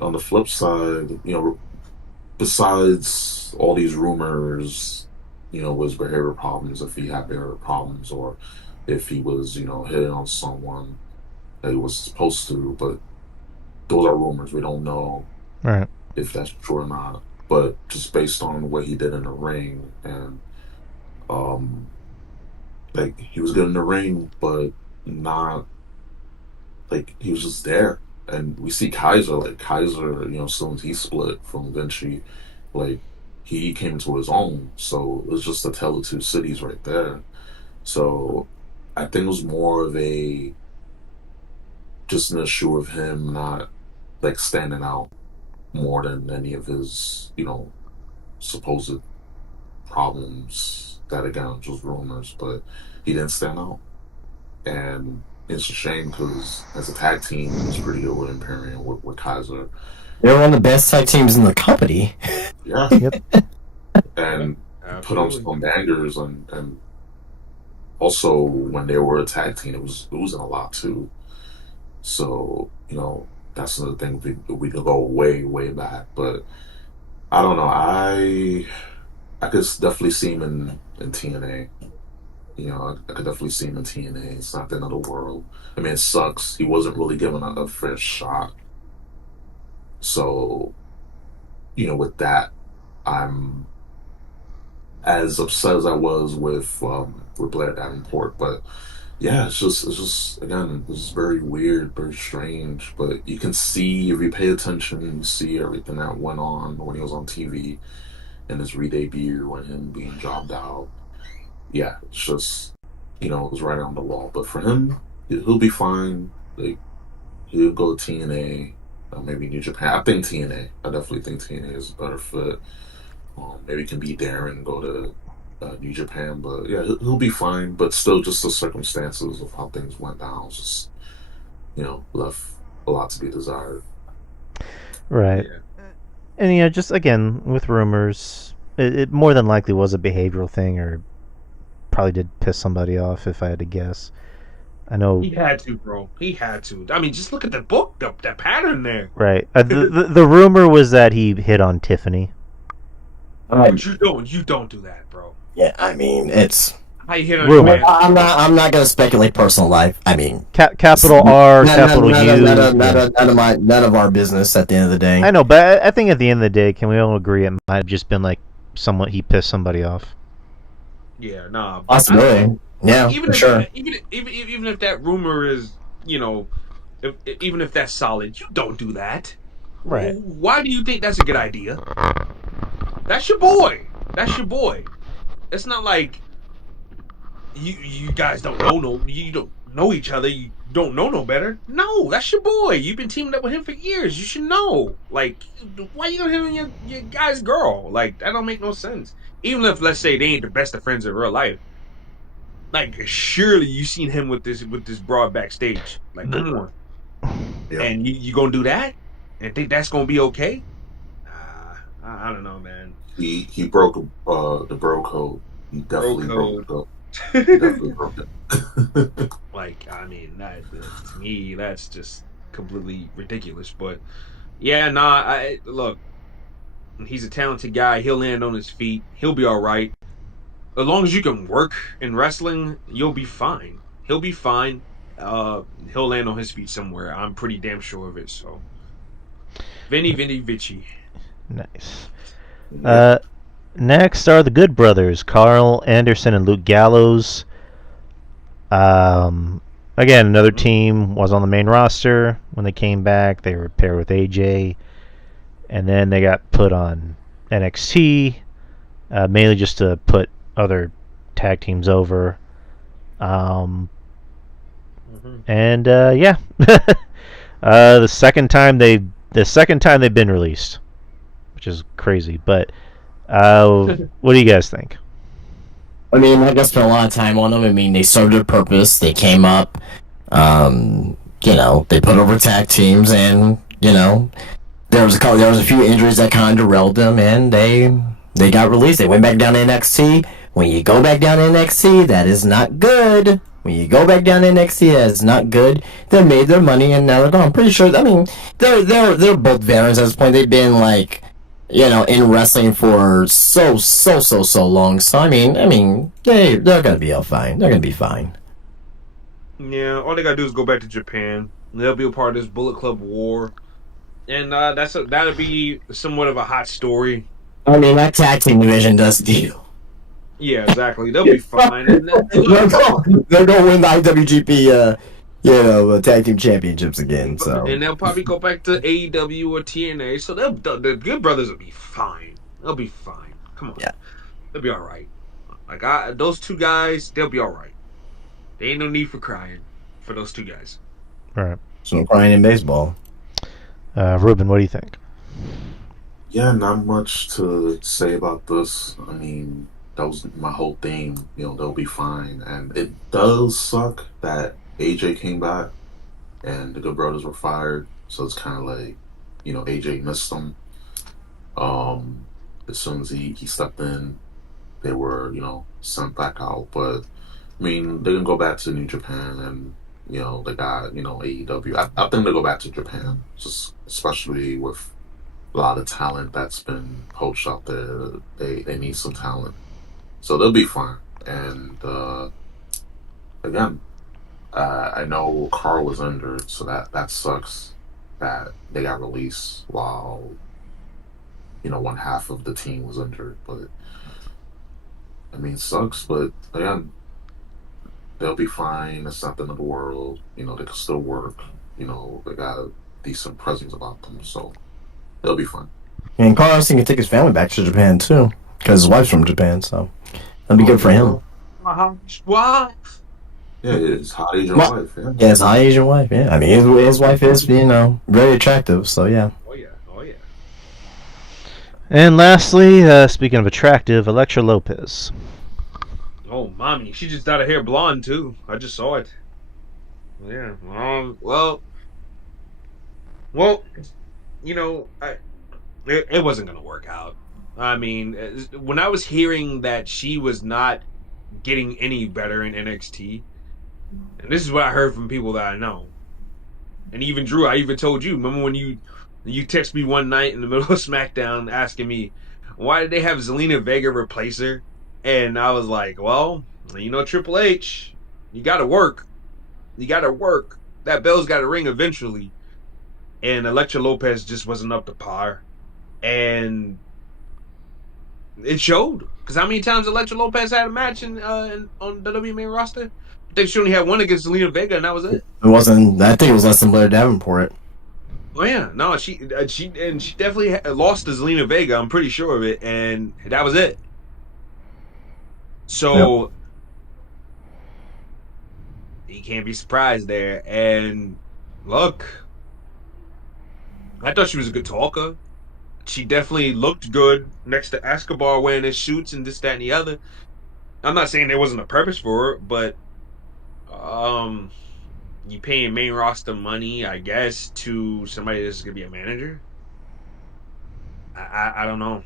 on the flip side, besides all these rumors, was behavioral problems, if he had behavioral problems, or if he was, hitting on someone that he was supposed to, but those are rumors. We don't know right. if that's true or not. But just based on what he did in the ring, and he was good in the ring, but not he was just there. And we see Kaiser, as soon as he split from Vinci, he came to his own. So it was just a tale of two cities right there. So I think it was more of just an issue of him not standing out more than any of his, supposed problems that, again, just rumors, but he didn't stand out. And it's a shame because as a tag team, he was pretty good with Imperium, with Kaiser. They're one of the best tag teams in the company. Yeah. Yep. And put on some bangers and also when they were a tag team, it was losing a lot too. So that's another thing we could go way back. But I don't know. I could definitely see him in TNA. I could definitely see him in TNA. It's not the end of the world. I mean, it sucks. He wasn't really given a fair shot. So, with that, I'm as upset as I was with Blair Davenport. But yeah, it's just again, it's very weird, very strange. But you can see if you pay attention, you see everything that went on when he was on TV and his re-debut and him being jobbed out. Yeah, it's just it was right on the wall. But for him, he'll be fine. Like he'll go to TNA, maybe New Japan. I think TNA. I definitely think TNA is a better fit. Maybe can be Darren and go to New Japan. But yeah, he'll be fine. But still, just the circumstances of how things went down, just left a lot to be desired. Right. Yeah. And just again with rumors, it more than likely was a behavioral thing, or probably did piss somebody off if I had to guess. I know. He had to, bro. He had to. I mean, just look at the book, the pattern there. Right. The rumor was that he hit on Tiffany. But you don't do that, bro. Yeah, I mean, it's. How you hit on Rumor. your man? I'm not gonna speculate personal life. I mean, Capital R, capital U. None of our business at the end of the day. I know, but I think at the end of the day, can we all agree it might have just been like he pissed somebody off? Yeah, nah. Possibility. Yeah, even for if, sure. even if that rumor is, even if that's solid, you don't do that. Right. Why do you think that's a good idea? That's your boy. That's your boy. It's not like you guys don't you don't know each other. You don't know no better. No, that's your boy. You've been teaming up with him for years. You should know. Like, why you gonna hit on your guy's girl? Like, that don't make no sense. Even if, let's say, they ain't the best of friends in real life. Like, surely you seen him with this broad backstage. Like, come on. Yeah. And you gonna do that? And think that's gonna be okay? I don't know, man. He broke the bro code. He definitely broke the code. He definitely broke it. Like, I mean, that to me, that's just completely ridiculous. But yeah, nah. Look, he's a talented guy. He'll land on his feet. He'll be all right. As long as you can work in wrestling, you'll be fine. He'll be fine. He'll land on his feet somewhere. I'm pretty damn sure of it. So, Vinny Vici. Nice. Next are the Good Brothers, Carl Anderson and Luke Gallows. Again, another team was on the main roster. When they came back, they were paired with AJ. And then they got put on NXT, mainly just to put other tag teams over. And yeah, the second time they've been released, which is crazy. But what do you guys think? I mean, I guess spent a lot of time on them. I mean, they served their purpose. They came up. They put over tag teams, and there was a few injuries that kind of derailed them, and they got released. They went back down to NXT. When you go back down to NXT, that is not good. When you go back down to NXT, that is not good. They made their money, and now they're gone. I'm pretty sure. I mean, they're both veterans at this point. They've been in wrestling for so long. So I mean, they're gonna be all fine. They're gonna be fine. Yeah, all they gotta do is go back to Japan. They'll be a part of this Bullet Club war, and that'll be somewhat of a hot story. I mean, that tag team division does deal. Yeah, exactly. They'll be fine. And they're gonna win the IWGP, tag team championships again. So, and they'll probably go back to AEW or TNA. So the Good Brothers will be fine. They'll be fine. Come on, yeah, they'll be all right. Like those two guys, they'll be all right. There ain't no need for crying for those two guys. All right. So no crying in baseball. Ruben, what do you think? Yeah, not much to say about this. I mean, that was my whole theme. They'll be fine. And it does suck that AJ came back and the Good Brothers were fired. So it's kind of like, AJ missed them. As soon as he stepped in, they were, sent back out. But I mean, they can go back to New Japan, and they got AEW. I think they go back to Japan, just especially with a lot of talent that's been poached out there. They need some talent, so they'll be fine. And again, I know Carl was injured, so that sucks that they got released while one half of the team was injured. But I mean, it sucks. But again, they'll be fine. It's not the end of the world. They can still work. They got a decent presence about them, so they'll be fine. And Carlos can take his family back to Japan too, because his wife's from Japan, so that'd be good for him. What? Yeah, his hot Asian wife. Yeah, his hot Asian wife. Yeah, I mean his wife is very attractive. So yeah. Oh yeah. And lastly, speaking of attractive, Elektra Lopez. Oh, mommy, she just dyed her hair blonde too. I just saw it. Yeah. Well, it wasn't gonna work out. I mean, when I was hearing that she was not getting any better in NXT, and this is what I heard from people that I know, and even Drew, I even told you. Remember when you texted me one night in the middle of SmackDown asking me why did they have Zelina Vega replace her? And I was like, well, Triple H, you gotta work. That bell's gotta ring eventually. And Elektra Lopez just wasn't up to par. And it showed. Because how many times Elektra Lopez had a match on the WWE main roster? I think she only had one against Zelina Vega, and that was it. It wasn't. I think it was less than Blair Davenport. Oh yeah, no, she definitely lost to Zelina Vega. I'm pretty sure of it, and that was it. So you can't be surprised there. And look, I thought she was a good talker. She definitely looked good next to Escobar wearing his shoots and this, that, and the other. I'm not saying there wasn't a purpose for it, but you paying main roster money, I guess, to somebody that's gonna be a manager. I don't know.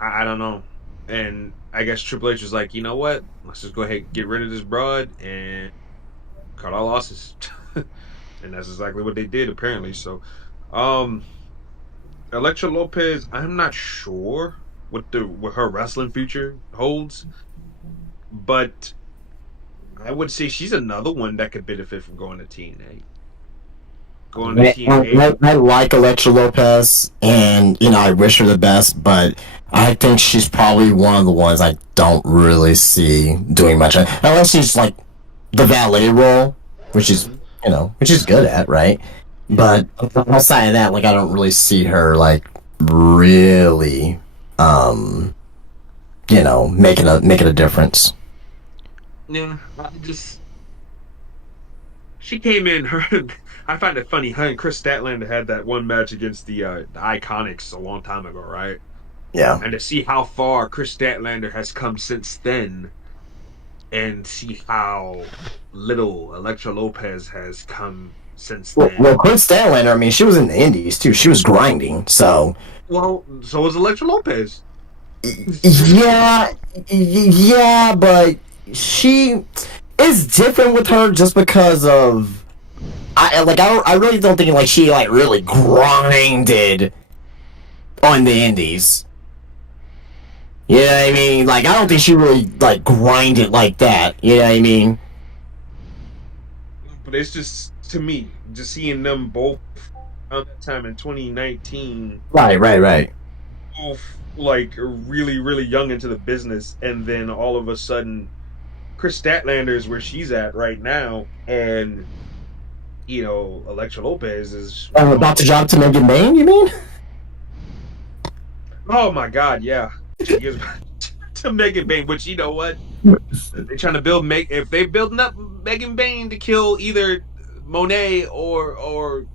I don't know. And I guess Triple H was like, you know what? Let's just go ahead and get rid of this broad and cut our losses. And that's exactly what they did, apparently. So, Elektra Lopez, I'm not sure what her wrestling future holds, but I would say she's another one that could benefit from going to TNA. I like Elektra Lopez, and I wish her the best, but I think she's probably one of the ones I don't really see doing much, unless she's like the valet role, which is good at, right? But outside of that, I don't really see her really, making a difference. Yeah, she came in. I find it funny. Her and Chris Statlander had that one match against the Iconics a long time ago, right? Yeah. And to see how far Chris Statlander has come since then, and see how little Elektra Lopez has come since then. Well, Chris Statlander, I mean, she was in the Indies too. She was grinding, so. Well, so was Elektra Lopez. Yeah, but she is different with her just because of. I really don't think she really grinded on the Indies. You know what I mean? I don't think she really grinded like that. You know what I mean? But it's just, to me, just seeing them both around that time in 2019. Right. Both really, really young into the business, and then all of a sudden, Chris Statlander is where she's at right now, and Elektra Lopez is about to drop to Megan Bayne, you mean? Oh my God, yeah. She is to Megan Bayne, but you know what? They're trying to build if they're building up Megan Bayne to kill either Monet or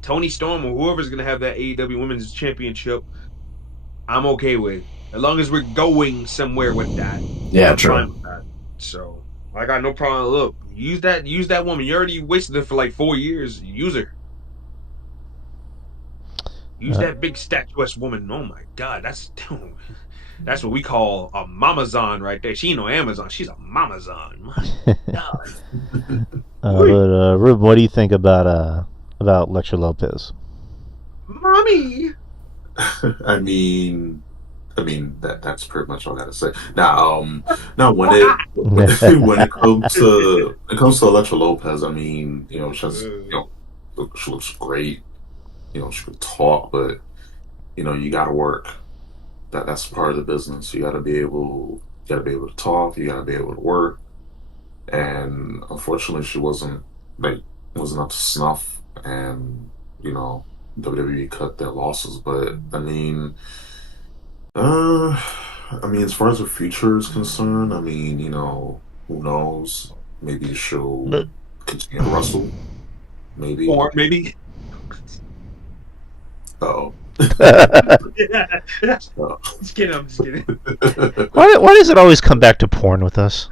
Toni Storm or whoever's gonna have that AEW Women's Championship, I'm okay with. As long as we're going somewhere with that. Yeah, I'm true. fine with that. So I got no problem. Look, use that woman. You already wasted it for 4 years. Use her. Use that big statuesque woman. Oh my God, that's what we call a mamazon right there. She ain't no Amazon. She's a mamazon. My God. But Rube, what do you think about Lecter Lopez? Mommy. I mean that's pretty much all I gotta say. Now when it comes to Electra Lopez, I mean, she looks great. She could talk, but you gotta work. That's part of the business. You gotta be able to talk. You gotta be able to work. And unfortunately, she wasn't up to snuff. And WWE cut their losses. But as far as her future is concerned, who knows? Maybe she'll continue to wrestle. Maybe. Or maybe. Oh. Yeah. I'm just kidding. Why does it always come back to porn with us?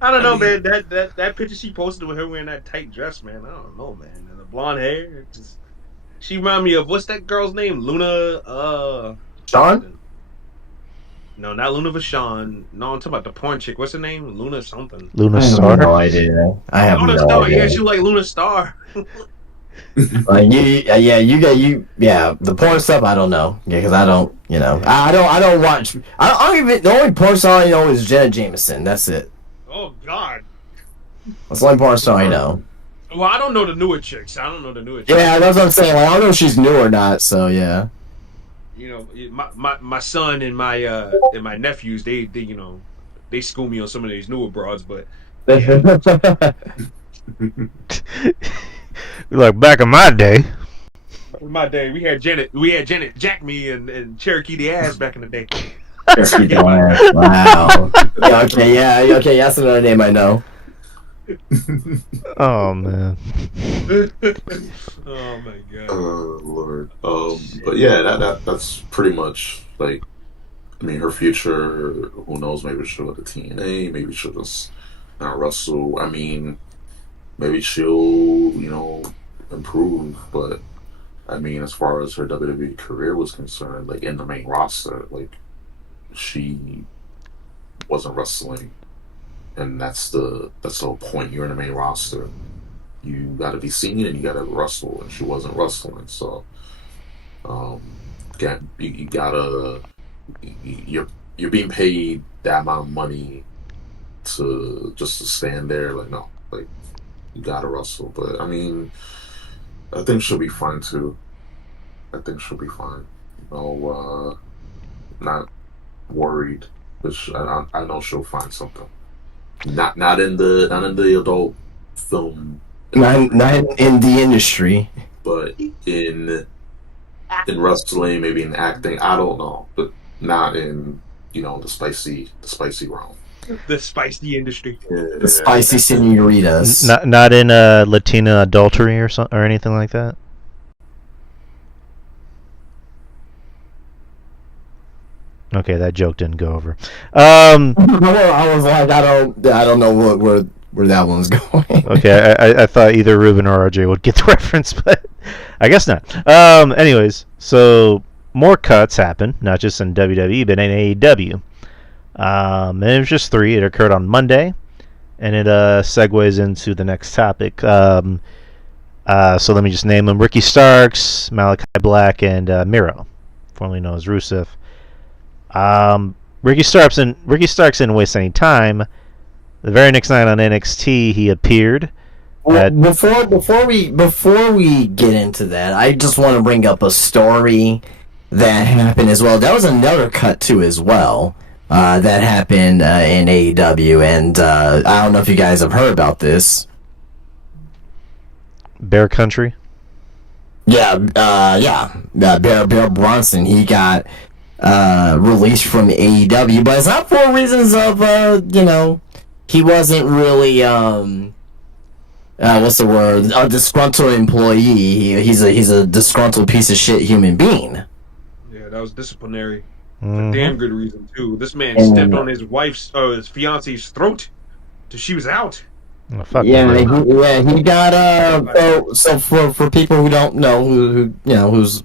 I don't know, man. That picture she posted with her wearing that tight dress, man. I don't know, man. And the blonde hair. She reminded me of, what's that girl's name? Luna. Sean? No, not Luna Vachon. No, I'm talking about the porn chick. What's her name? Luna something. Luna I have Star. no idea. I have Luna no Star. idea. Yeah, she like Luna Star. The porn stuff I don't know, because I don't, I don't watch. I don't even. The only porn star I know is Jenna Jameson. That's it. Oh God. That's the only porn star I know. Well, I don't know the newer chicks. Yeah, that's what I'm saying. Like, I don't know if she's new or not. So yeah. My son and my nephews, they school me on some of these newer broads, but. Yeah. Like back in my day. We had Janet Jack me and Cherokee the ass back in the day. Wow. Okay, that's another name I know. Oh man. Oh my God. Oh Lord. But yeah, that's pretty much her future. Who knows? Maybe she'll go to TNA. Maybe she'll just not wrestle. Maybe she'll improve. But as far as her WWE career was concerned, in the main roster, she wasn't wrestling. And that's the whole point. You're in the main roster. You got to be seen and you got to wrestle. And she wasn't wrestling. So, you gotta. You're being paid that amount of money to stand there. You gotta wrestle. But I think she'll be fine too. I think she'll be fine. Not worried. But I know she'll find something. Not in the adult film. Not in the industry. But in wrestling, maybe in acting, I don't know. But not in the spicy realm. The spicy industry. The spicy senoritas. Not in Latina adultery or anything like that. Okay, that joke didn't go over. I was like, I don't know where that one's going. Okay, I thought either Ruben or RJ would get the reference, but I guess not. Anyways, so more cuts happened, not just in WWE, but in AEW. And it was just 3. It occurred on Monday, and it segues into the next topic. So let me just name them: Ricky Starks, Malachi Black, and Miro, formerly known as Rusev. Ricky Starks didn't waste any time. The very next night on NXT, he appeared. Before we get into that, I just want to bring up a story that happened as well. That was another cut too as well. That happened in AEW, and I don't know if you guys have heard about this. Bear Country. Yeah. Bear Bronson. He got released from AEW, but it's not for reasons of he wasn't really what's the word? A disgruntled employee. He's a disgruntled piece of shit human being. Yeah, that was disciplinary. Mm-hmm. A damn good reason too. This man stepped on his fiance's throat till she was out. Oh, fuck Yeah, him, he got so for people who don't know who you know who's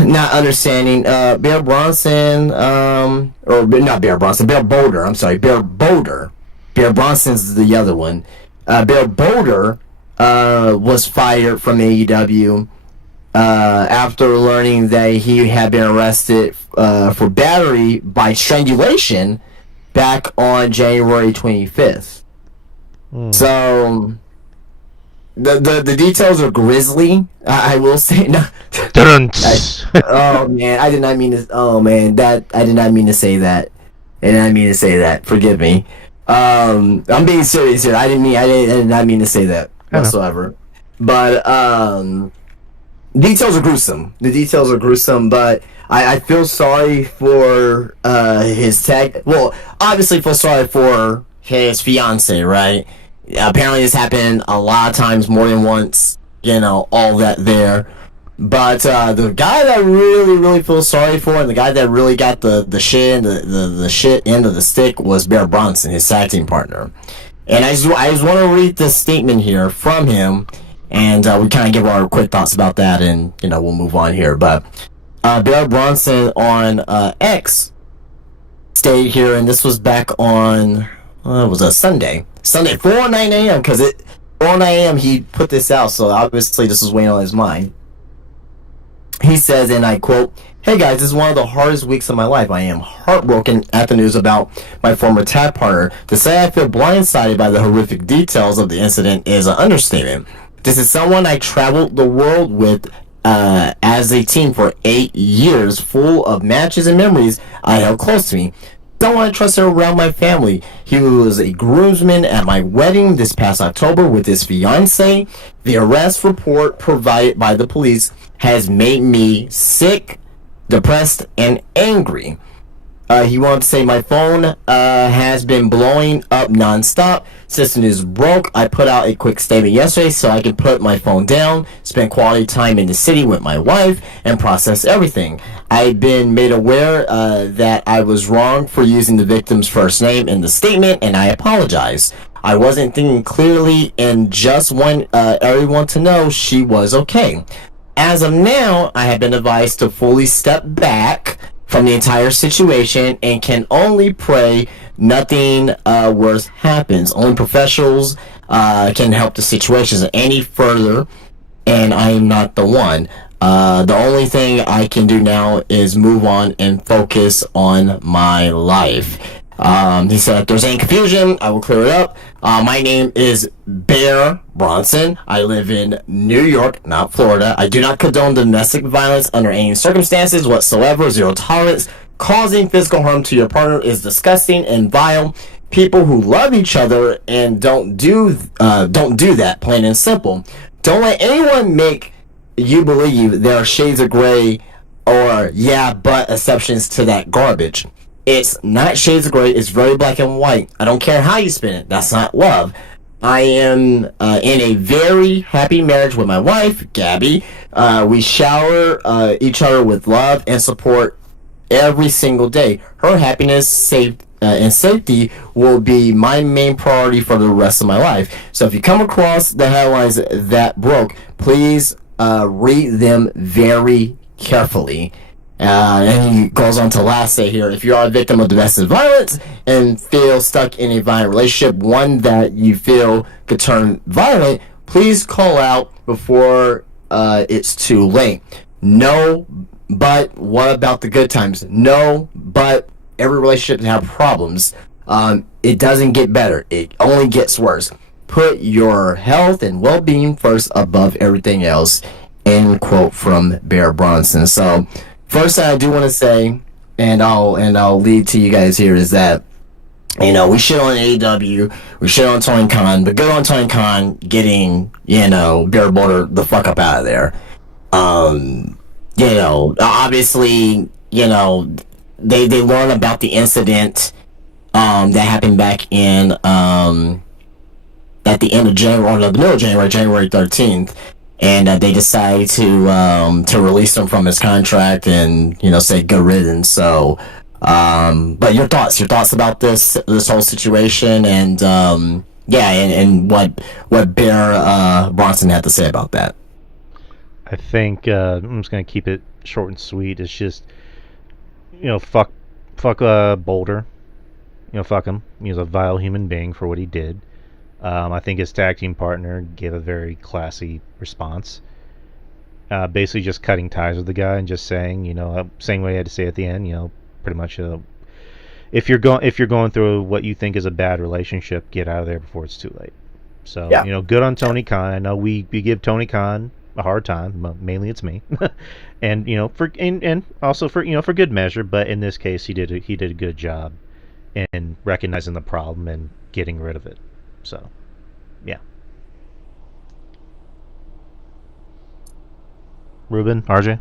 not understanding, Bear Bronson, or not Bear Bronson, Bear Boulder. I'm sorry, Bear Boulder. Bear Bronson's the other one. Bear Boulder was fired from AEW after learning that he had been arrested for battery by strangulation back on January 25th. So the details are grisly. I will say no. Oh man, I did not mean to. Oh man, I did not mean to say that. I did not mean to say that. Forgive me. I'm being serious here. I did not mean to say that whatsoever. But details are gruesome. The details are gruesome, but I feel sorry for his tag. Well, obviously feel sorry for his fiance, right? Apparently this happened a lot of times, more than once, all that there. But the guy that I really, really feel sorry for, and the guy that really got the shit the shit end of the stick was Bear Bronson, his tag team partner. And I just want to read this statement here from him, and we kind of give our quick thoughts about that, and we'll move on here. But Bear Bronson on X stayed here, and this was back on it was a Sunday 4:09 a.m. because 4:09 a.m. he put this out, so obviously this was weighing on his mind. He says, and I quote, "Hey guys, this is one of the hardest weeks of my life. I am heartbroken at the news about my former tag partner. To say I feel blindsided by the horrific details of the incident is an understatement. This is someone I traveled the world with as a team for 8 years, full of matches and memories I held close to me. Don't want to trust her around my family. He was a groomsman at my wedding this past October with his fiance. The arrest report provided by the police has made me sick, depressed, and angry." He wanted to say, "My phone has been blowing up nonstop. System is broke. I put out a quick statement yesterday so I can put my phone down, spend quality time in the city with my wife, and process everything. I've been made aware that I was wrong for using the victim's first name in the statement, and I apologize. I wasn't thinking clearly and just want everyone to know she was okay. As of now, I have been advised to fully step back from the entire situation and can only pray nothing worse happens. Only professionals can help the situations any further, and I am not the one. The only thing I can do now is move on and focus on my life." He said, "If there's any confusion, I will clear it up. My name is Bear Bronson. I live in New York, not Florida. I do not condone domestic violence under any circumstances whatsoever. Zero tolerance. Causing physical harm to your partner is disgusting and vile. People who love each other and don't do that, plain and simple. Don't let anyone make you believe there are shades of gray or yeah, but exceptions to that garbage. It's not shades of gray. It's very black and white. I don't care how you spin it. That's not love. I am in a very happy marriage with my wife, Gabby. We shower each other with love and support every single day. Her happiness and safety will be my main priority for the rest of my life. So if you come across the headlines that broke, please read them very carefully." And he goes on to last say here, "If you are a victim of domestic violence and feel stuck in a violent relationship, one that you feel could turn violent, please call out before it's too late. No, but what about the good times? No, but every relationship has problems. It doesn't get better. It only gets worse. Put your health and well-being first above everything else." End quote from Bear Bronson. So, first thing I do want to say, and I'll lead to you guys here, is that we shit on AEW, we shit on Tony Khan, but good on Tony Khan getting Bear Boulder the fuck up out of there. Obviously, they learn about the incident that happened back in at the end of January, or the middle of January 13th. And they decide to release him from his contract and say good riddance. So, but your thoughts about this whole situation, and Yeah, and what Bear Bronson had to say about that. I think I'm just gonna keep it short and sweet. It's just fuck Boulder. Fuck him. He's a vile human being for what he did. I think his tag team partner gave a very classy response. Basically, just cutting ties with the guy and just saying, saying what he had to say at the end. Pretty much, if you're going through what you think is a bad relationship, get out of there before it's too late. So, Yeah. good on Tony Khan. I know we give Tony Khan a hard time. Mainly, it's me, and and also for good measure. But in this case, he did a good job in recognizing the problem and getting rid of it. So, yeah. Ruben, RJ.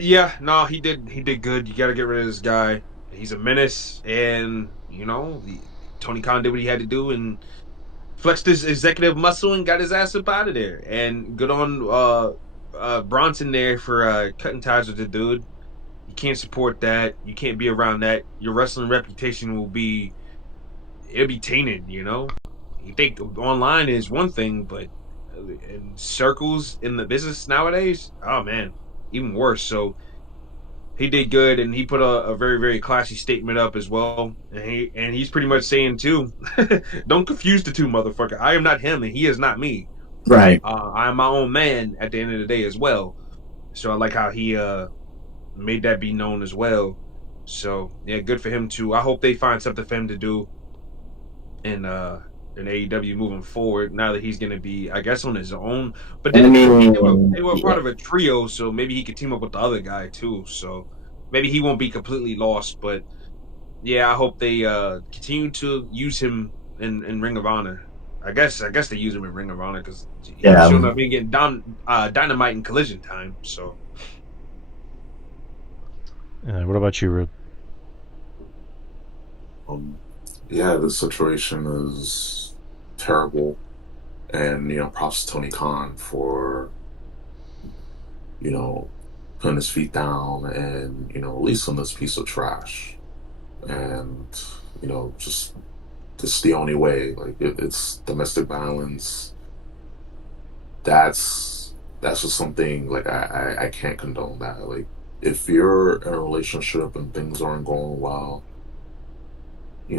Yeah, no, he did good. You got to get rid of this guy. He's a menace, and Tony Khan did what he had to do and flexed his executive muscle and got his ass up out of there. And good on Bronson there for cutting ties with the dude. You can't support that. You can't be around that. Your wrestling reputation it'll be tainted. You think online is one thing, but in circles in the business nowadays, oh man, even worse. So he did good, and he put a very very classy statement up as well. And he's pretty much saying too, don't confuse the two, motherfucker. I am not him, and he is not me. Right. I am my own man at the end of the day as well. So I like how he made that be known as well. So yeah, good for him too. I hope they find something for him to do in AEW moving forward. Now that he's going to be, I guess, on his own. But I then mean, they were part of a trio, so maybe he could team up with the other guy too. So maybe he won't be completely lost. But yeah, I hope they continue to use him in Ring of Honor. I guess they use him in Ring of Honor because he's yeah. showing up and getting dynamite in Collision time. So. What about you, Rube? Yeah, the situation is terrible, and props to Tony Khan for putting his feet down and releasing this piece of trash, and just it's the only way. Like it's domestic violence. That's just something like I can't condone that. Like if you're in a relationship and things aren't going well,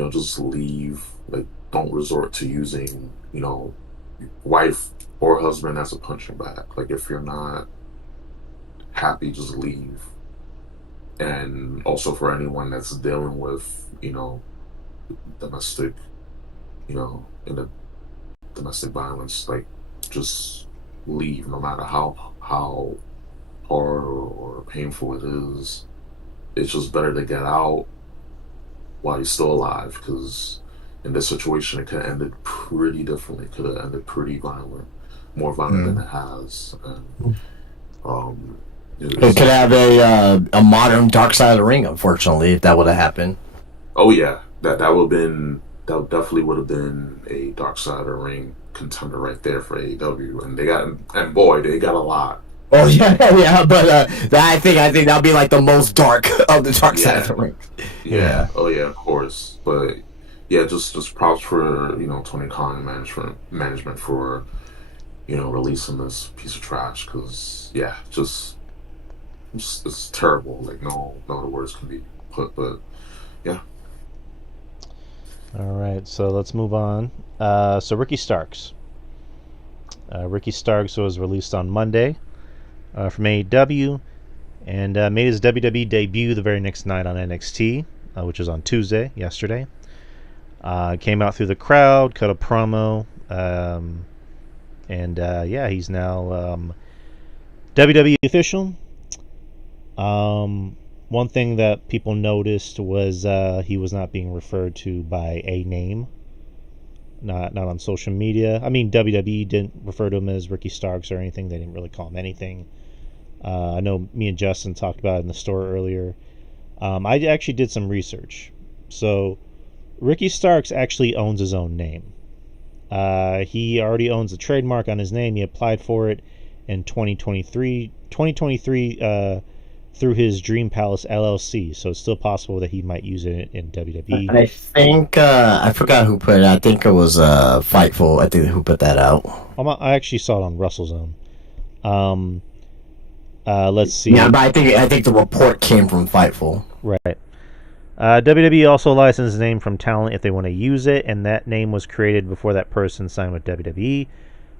just leave. Like, don't resort to using, wife or husband as a punching bag. Like, if you're not happy, just leave. And also for anyone that's dealing with, domestic, in the domestic violence, like, just leave, no matter how hard or painful it is. It's just better to get out while you're still alive, because in this situation it could have ended pretty differently. It could have ended pretty violent, more violent than it has. And It could have a modern Dark Side of the Ring, unfortunately, if that would have happened. Oh yeah, that definitely would have been a Dark Side of the Ring contender right there for AEW, and they got a lot. Oh yeah, yeah, but I think that'll be like the most dark of the Dark Side of the Ring. Yeah. Oh yeah, of course. But yeah, just props for Tony Khan and management for releasing this piece of trash, because yeah, just it's terrible. Like no other words can be put. But yeah. All right, so let's move on. So Ricky Starks. Ricky Starks was released on Monday from AEW, and made his WWE debut the very next night on NXT, which was on Tuesday, yesterday. Came out through the crowd, cut a promo, and yeah, he's now WWE official. One thing that people noticed was he was not being referred to by a name, not on social media. I mean, WWE didn't refer to him as Ricky Starks or anything. They didn't really call him anything. I know me and Justin talked about it in the store earlier. I actually did some research. So Ricky Starks actually owns his own name. He already owns a trademark on his name. He applied for it in 2023. through his Dream Palace LLC. So it's still possible that he might use it in WWE. I think I forgot who put it. I think it was Fightful. I think who put that out. I actually saw it on WrestleZone. Let's see. Yeah, but I think the report came from Fightful. Right. WWE also licensed the name from talent if they want to use it, and that name was created before that person signed with WWE.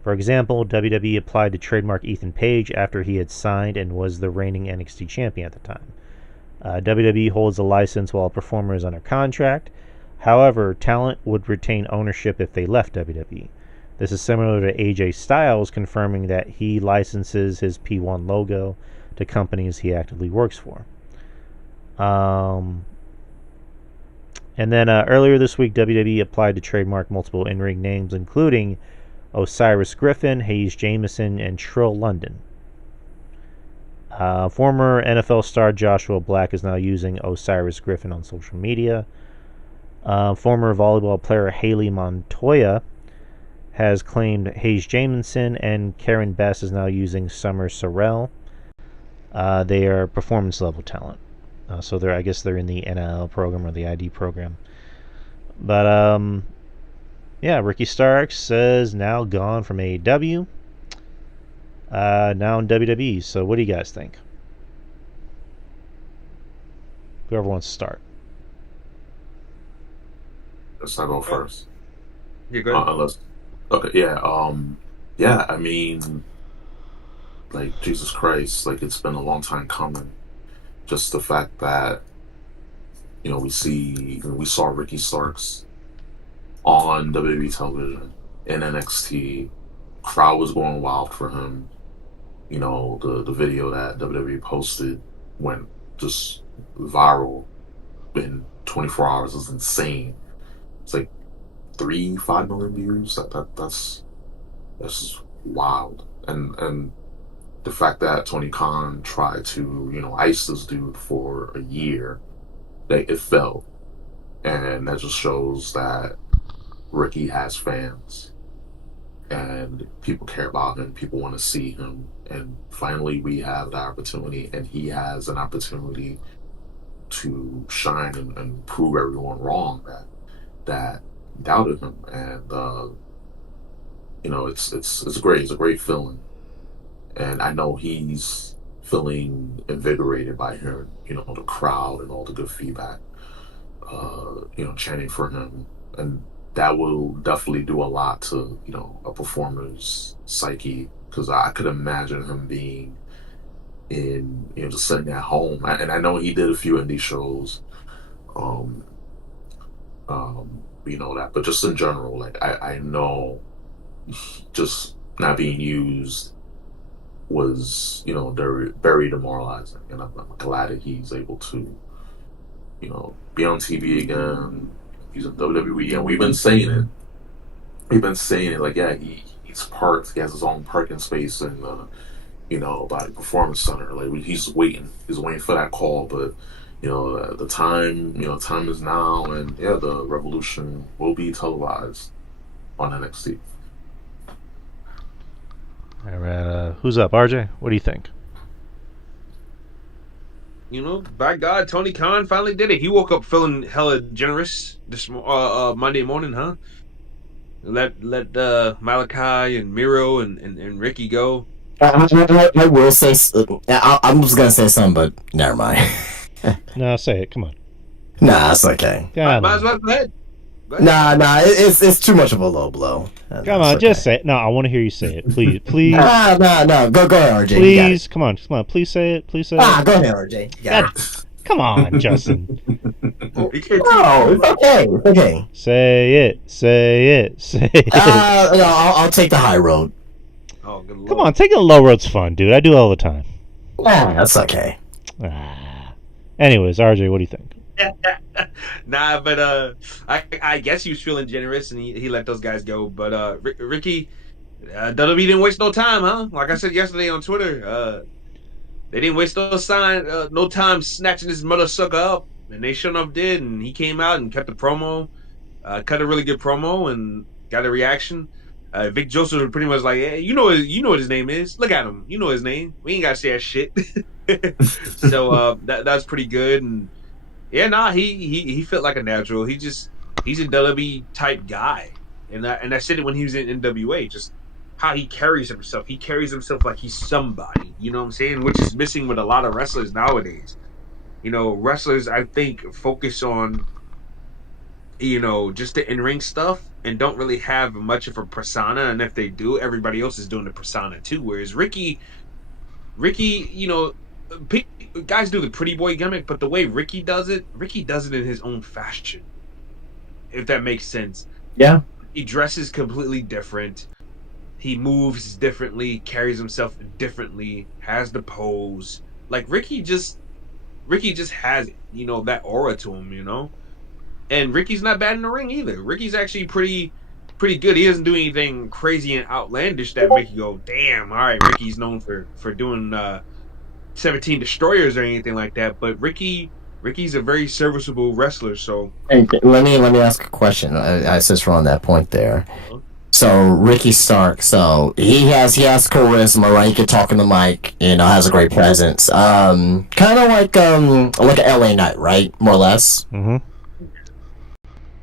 For example, WWE applied to trademark Ethan Page after he had signed and was the reigning NXT champion at the time. WWE holds a license while a performer is under contract. However, talent would retain ownership if they left WWE. This is similar to AJ Styles confirming that he licenses his P1 logo to companies he actively works for. And then earlier this week, WWE applied to trademark multiple in-ring names, including Osiris Griffin, Hayes Jamison, and Trill London. Former NFL star Joshua Black is now using Osiris Griffin on social media. Former volleyball player Haley Montoya has claimed Hayes Jamison, and Karen Bass is now using Summer Sorrell. They are performance level talent. So I guess they're in the NIL program or the ID program. But yeah, Ricky Starks is now gone from AEW. Now in WWE. So what do you guys think? Whoever wants to start. Let's not go first. Yeah, go ahead. Okay, yeah. Yeah. I mean, like Jesus Christ, like it's been a long time coming. Just the fact that we saw Ricky Starks on WWE television in NXT. Crowd was going wild for him. The video that WWE posted went just viral in 24 hours. Is insane. It's like 5 million views. That's wild. And the fact that Tony Khan tried to ice this dude for a year, it failed, and that just shows that Ricky has fans and people care about him. People want to see him, and finally we have the opportunity, and he has an opportunity to shine and prove everyone wrong that doubted him. And it's great. It's a great feeling, and I know he's feeling invigorated by hearing the crowd and all the good feedback, chanting for him, and that will definitely do a lot to a performer's psyche, because I could imagine him being in just sitting at home, and I know he did a few indie shows, that, but just in general, like I know just not being used was very demoralizing, and I'm glad that he's able to be on TV again. He's in WWE, and we've been saying it. Like, yeah, he's parked. He has his own parking space in by the Performance Center. Like, he's waiting for that call. But the time is now, and yeah, the Revolution will be televised on NXT. All right, who's up? RJ, what do you think? By God, Tony Khan finally did it. He woke up feeling hella generous this Monday morning, huh? Let Malachi and Miro and Ricky go. I will say, I'm just gonna say something, but never mind. No, say it. Come on. Nah, it's okay. Might as well go ahead. Nah, it's too much of a low blow. Come on, just say it. No, I want to hear you say it, please. Nah. Go ahead, RJ. Please, come on. Please say it. Go ahead, RJ. You got it. Come on, Justin. No, it's okay. Say it. No, I'll take the high road. Oh, good Lord. Come on, taking the low road's fun, dude. I do it all the time. That's okay. Anyways, RJ, what do you think? Nah, but I guess he was feeling generous and he let those guys go. But Ricky, WWE didn't waste no time, huh? Like I said yesterday on Twitter, they didn't waste no time snatching this mother sucker up, and they sure enough did. And he came out and kept the promo, cut a really good promo, and got a reaction. Vic Joseph was pretty much like, hey, you know what his name is. Look at him. You know his name. We ain't got to say that shit. So that's pretty good. And yeah, he felt like a natural. He's a WWE type guy. And I said it when he was in NWA, just how he carries himself. He carries himself like he's somebody. You know what I'm saying? Which is missing with a lot of wrestlers nowadays. Wrestlers, I think, focus on, just the in-ring stuff and don't really have much of a persona. And if they do, everybody else is doing the persona too. Whereas Ricky, guys do the pretty boy gimmick, but the way Ricky does it in his own fashion. If that makes sense. Yeah. He dresses completely different. He moves differently, carries himself differently, has the pose. Like Ricky just has, that aura to him, And Ricky's not bad in the ring either. Ricky's actually pretty good. He doesn't do anything crazy and outlandish that make you go, damn, all right, Ricky's known for doing 17 destroyers or anything like that. But Ricky's a very serviceable wrestler, so Hey, let me ask a question. Since we're on that point there. So Ricky Stark, so he has charisma, right? He can talk in the mic, has a great presence. Kind of like an LA Knight, right? More or less. Mm-hmm.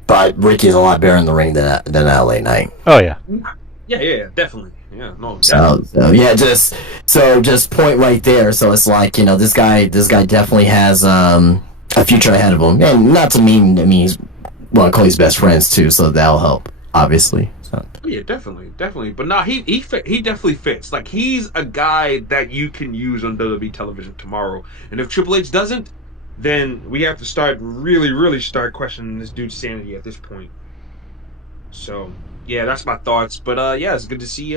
But Ricky's a lot better in the ring than LA Knight. Oh yeah. Yeah, definitely. Yeah, no. So yeah, just point right there. So it's like, this guy definitely has a future ahead of him, and not to mean he's one of Cody's best friends too, so that'll help, obviously. So. Yeah, definitely. But nah, he definitely fits. Like, he's a guy that you can use on WWE television tomorrow. And if Triple H doesn't, then we have to start really start questioning this dude's sanity at this point. So yeah, that's my thoughts. But yeah, it's good to see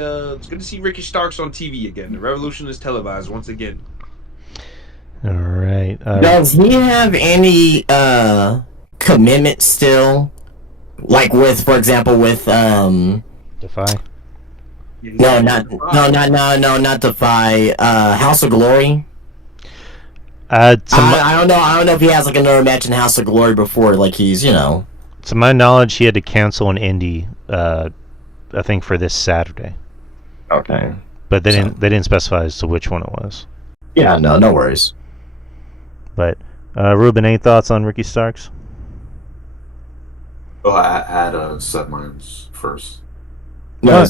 Ricky Starks on TV again. The Revolution is televised once again. All right. Does he have any commitment still? Like for example, with Defy. No, not Defy. House of Glory. I don't know if he has like another match in House of Glory before, like he's To my knowledge, he had to cancel an indie. I think for this Saturday. Okay. But they didn't specify as to which one it was. Yeah, no worries. But Ruben, any thoughts on Ricky Starks? Oh, I had set mines first. No,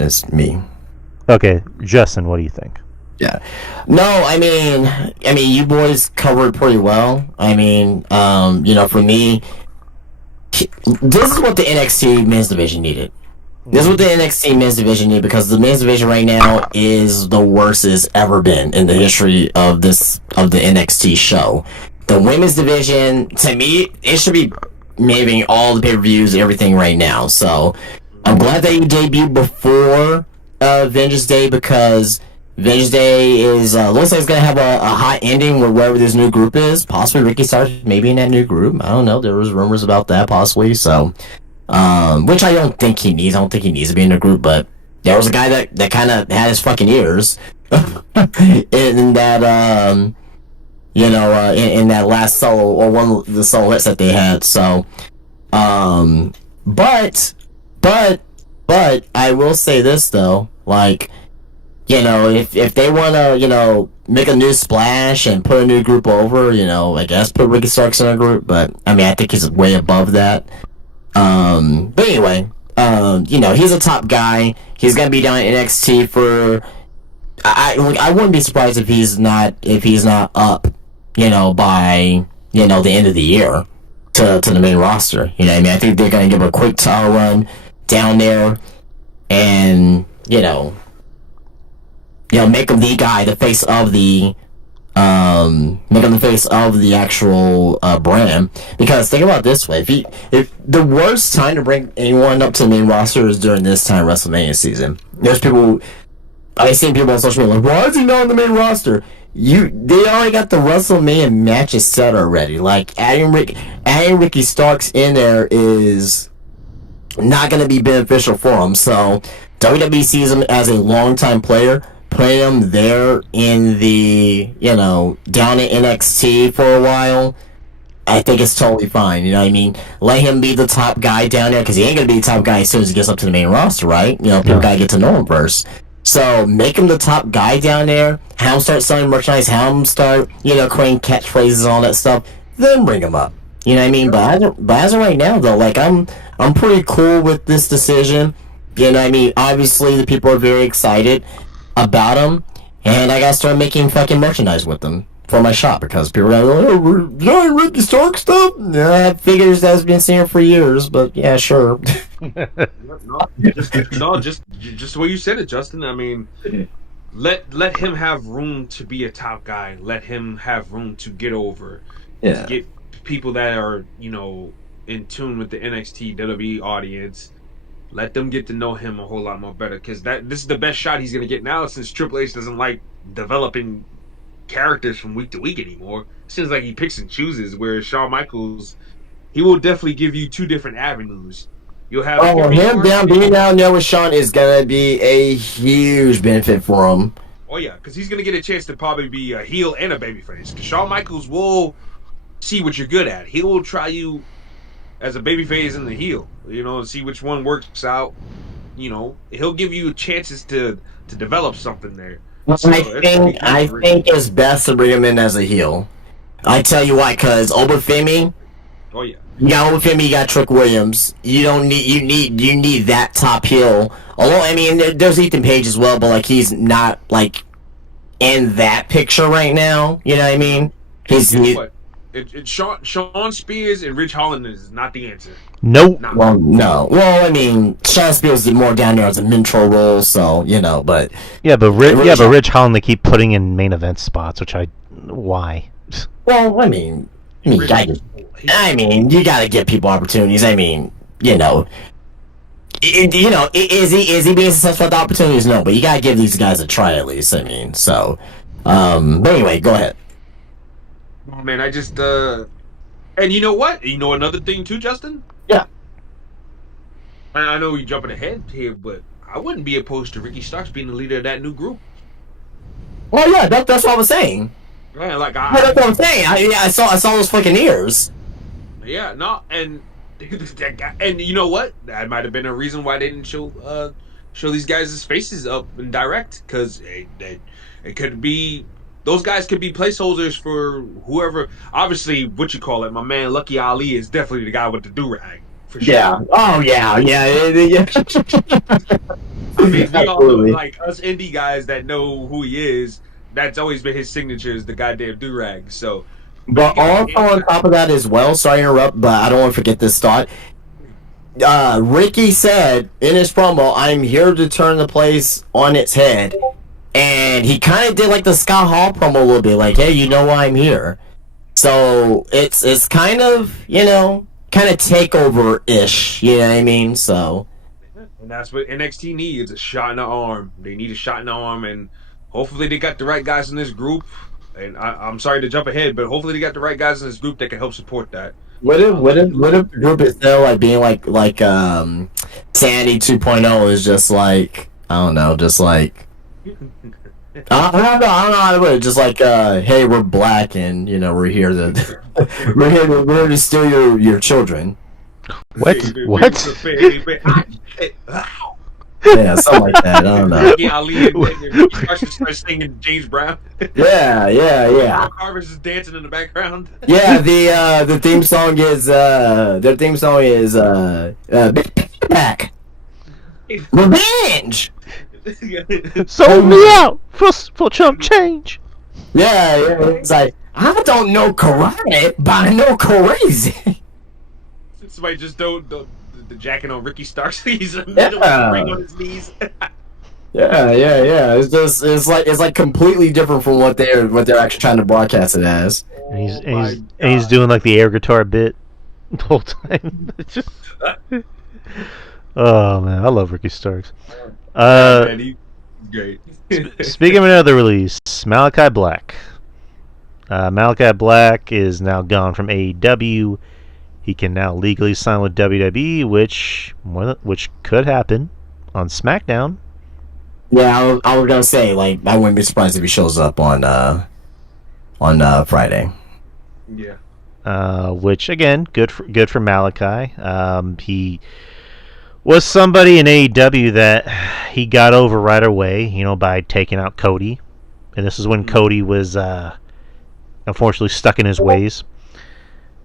it's me. Okay, Justin, what do you think? Yeah. No, I mean, you boys covered pretty well. I mean, for me, this is what the NXT men's division needed. This is what the NXT men's division needed, because the men's division right now is the worst it's ever been in the history of the NXT show. The women's division, to me, it should be maybe all the pay-per-views, everything right now. So I'm glad that you debuted before Vengeance Day, because Vengeance Day looks like it's gonna have a hot ending with wherever this new group is. Possibly Ricky Starks, maybe in that new group. I don't know. There was rumors about that possibly. So, which I don't think he needs. I don't think he needs to be in the group. But there was a guy that kind of had his fucking ears in that in that last solo, or one of the solo hits that they had. So, but I will say this though, like, if they want to, make a new splash and put a new group over, I guess put Ricky Starks in a group, but, I think he's way above that. But anyway, he's a top guy. He's going to be down at NXT for, I wouldn't be surprised if he's not up, by, the end of the year to the main roster. I think they're going to give a quick title run down there and, make him the guy, the face of the, actual brand. Because think about it this way: if the worst time to bring anyone up to the main roster is during this time WrestleMania season. There's people, I've seen people on social media like, why is he not on the main roster? They already got the WrestleMania matches set already. Like adding Ricky Starks in there is not going to be beneficial for him. So WWE sees him as a long-time player. Put him there in the, down at NXT for a while. I think it's totally fine. You know what I mean? Let him be the top guy down there, because he ain't gonna be the top guy as soon as he gets up to the main roster, right? You know, people gotta get to know him first. So make him the top guy down there. Have him start selling merchandise. Have him start, creating catchphrases and all that stuff. Then bring him up. You know what I mean? But as of right now, though, like I'm pretty cool with this decision. You know what I mean? Obviously, the people are very excited about him, and I gotta start making fucking merchandise with them for my shop, because people are like, "Oh, we're Ricky Stark stuff." Yeah, figures that's been seeing for years, but yeah, sure. Just the way you said it, Justin. I mean, let him have room to be a top guy. Let him have room to get over. Yeah. To get people that are, in tune with the NXT WWE audience. Let them get to know him a whole lot more better, because this is the best shot he's gonna get now, since Triple H doesn't like developing characters from week to week anymore. It seems like he picks and chooses, whereas Shawn Michaels, he will definitely give you two different avenues. You'll have him being down there with Shawn is gonna be a huge benefit for him. Oh yeah, because he's gonna get a chance to probably be a heel and a babyface. Because Shawn Michaels will see what you're good at. He will try you as a babyface and the heel, see which one works out. He'll give you chances to develop something there. So I think it's best to bring him in as a heel. I tell you why, because Obafemi. Oh yeah. You got Obafemi, you got Trick Williams. You need that top heel. Although I mean, there's Ethan Page as well, but like he's not like in that picture right now. You know what I mean? Sean Spears and Rich Holland is not the answer. Nope. Well, no. Well, I mean, Sean Spears is more down there as a mentor role, so but Rich Holland they keep putting in main event spots, why? Well, I mean, you gotta give people opportunities. I mean, is he being successful with the opportunities? No, but you gotta give these guys a try at least. I mean, so, but anyway, go ahead. Oh man, I just and you know what? You know another thing too, Justin? Yeah. I know you're jumping ahead here, but I wouldn't be opposed to Ricky Starks being the leader of that new group. Well, yeah, that's what I was saying. Yeah, that's what I'm saying. I saw those fucking ears. Yeah, no, and you know what? That might have been a reason why they didn't show these guys' faces up in direct, because it could be. Those guys could be placeholders for whoever. Obviously, my man Lucky Ali is definitely the guy with the do-rag. For sure. Yeah. Oh, yeah. I mean, we all know, like, us indie guys that know who he is, that's always been his signature, is the goddamn do-rag. So, but also on top of that as well, sorry to interrupt, but I don't want to forget this thought. Ricky said in his promo, "I'm here to turn the place on its head." And he kind of did like the Scott Hall promo a little bit, like, "Hey, you know why I'm here." So it's kind of takeover-ish, you know what I mean? So, and that's what NXT needs, a shot in the arm. They need a shot in the arm, and hopefully they got the right guys in this group. And I'm sorry to jump ahead, but hopefully they got the right guys in this group that can help support that. What if the group is still like being like Sandy 2.0 is just like, I don't know, just like I don't know how to put it. Just like, hey, we're black, and we're here to we're here to steal your children. What? Yeah, something like that. I don't know. Ali starts singing James Brown. Yeah. Carver's just dancing in the background. Yeah, the theme song is their theme song is back. Revenge. Sold me out for chump change. Yeah. It's like, I don't know karate, but I know crazy. Somebody just don't the jacket on Ricky Starks. He's ring on his knees. Yeah. It's like completely different from what they're actually trying to broadcast it as. And he's doing like the air guitar bit the whole time. Just... Oh man, I love Ricky Starks. Man, he's great. Speaking of another release, Malachi Black. Malachi Black is now gone from AEW. He can now legally sign with WWE, which could happen on SmackDown. Yeah, I was gonna say, like, I wouldn't be surprised if he shows up on Friday. Yeah. which again, good for Malachi. He was somebody in AEW that he got over right away, by taking out Cody, and this is when Cody was unfortunately stuck in his ways.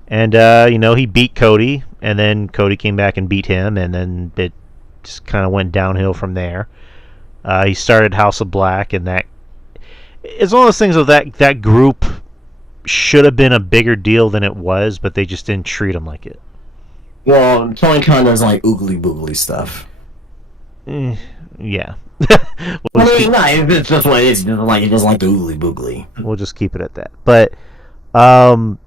And he beat Cody, and then Cody came back and beat him, and then it just kind of went downhill from there. He started House of Black, and that it's one of those things of that group should have been a bigger deal than it was, but they just didn't treat him like it. Well, Tony Khan does like oogly boogly stuff. Yeah. It's just what it is. He doesn't like the oogly boogly. We'll just keep it at that. But, and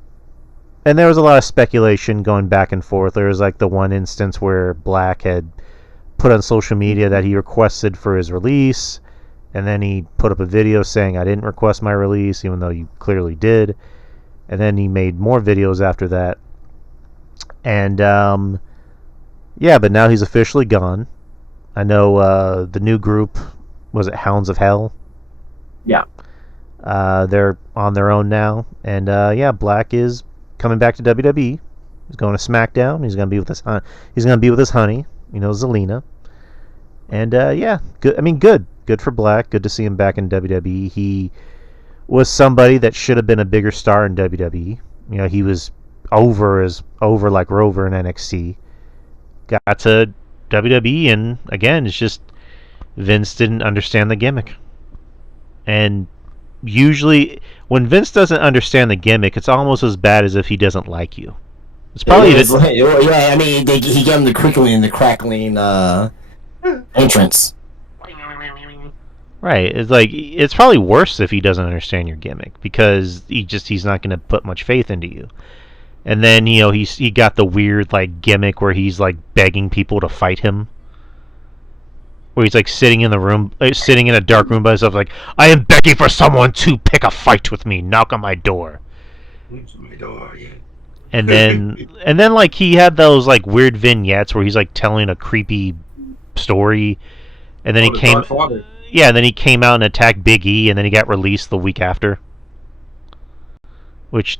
there was a lot of speculation going back and forth. There was like the one instance where Black had put on social media that he requested for his release, and then he put up a video saying, I didn't request my release, even though you clearly did. And then he made more videos after that. And, but now he's officially gone. I know the new group, was it Hounds of Hell? Yeah. They're on their own now. And, Black is coming back to WWE. He's going to SmackDown. He's going to be with his honey, Zelina. And, good. I mean, good. Good for Black. Good to see him back in WWE. He was somebody that should have been a bigger star in WWE. He was over like Rover in NXT. Got to WWE, and again, it's just Vince didn't understand the gimmick. And usually, when Vince doesn't understand the gimmick, it's almost as bad as if he doesn't like you. It's probably he gave him the crinkling and the crackling entrance. Right. It's probably worse if he doesn't understand your gimmick, because he's not going to put much faith into you. And then, he got the weird, gimmick where he's, begging people to fight him. Where he's, sitting in a dark room by himself, I am begging for someone to pick a fight with me. Knock on my door. And then, he had those, weird vignettes where he's, telling a creepy story. And then he came... Yeah, and then he came out and attacked Big E, and then he got released the week after. Which...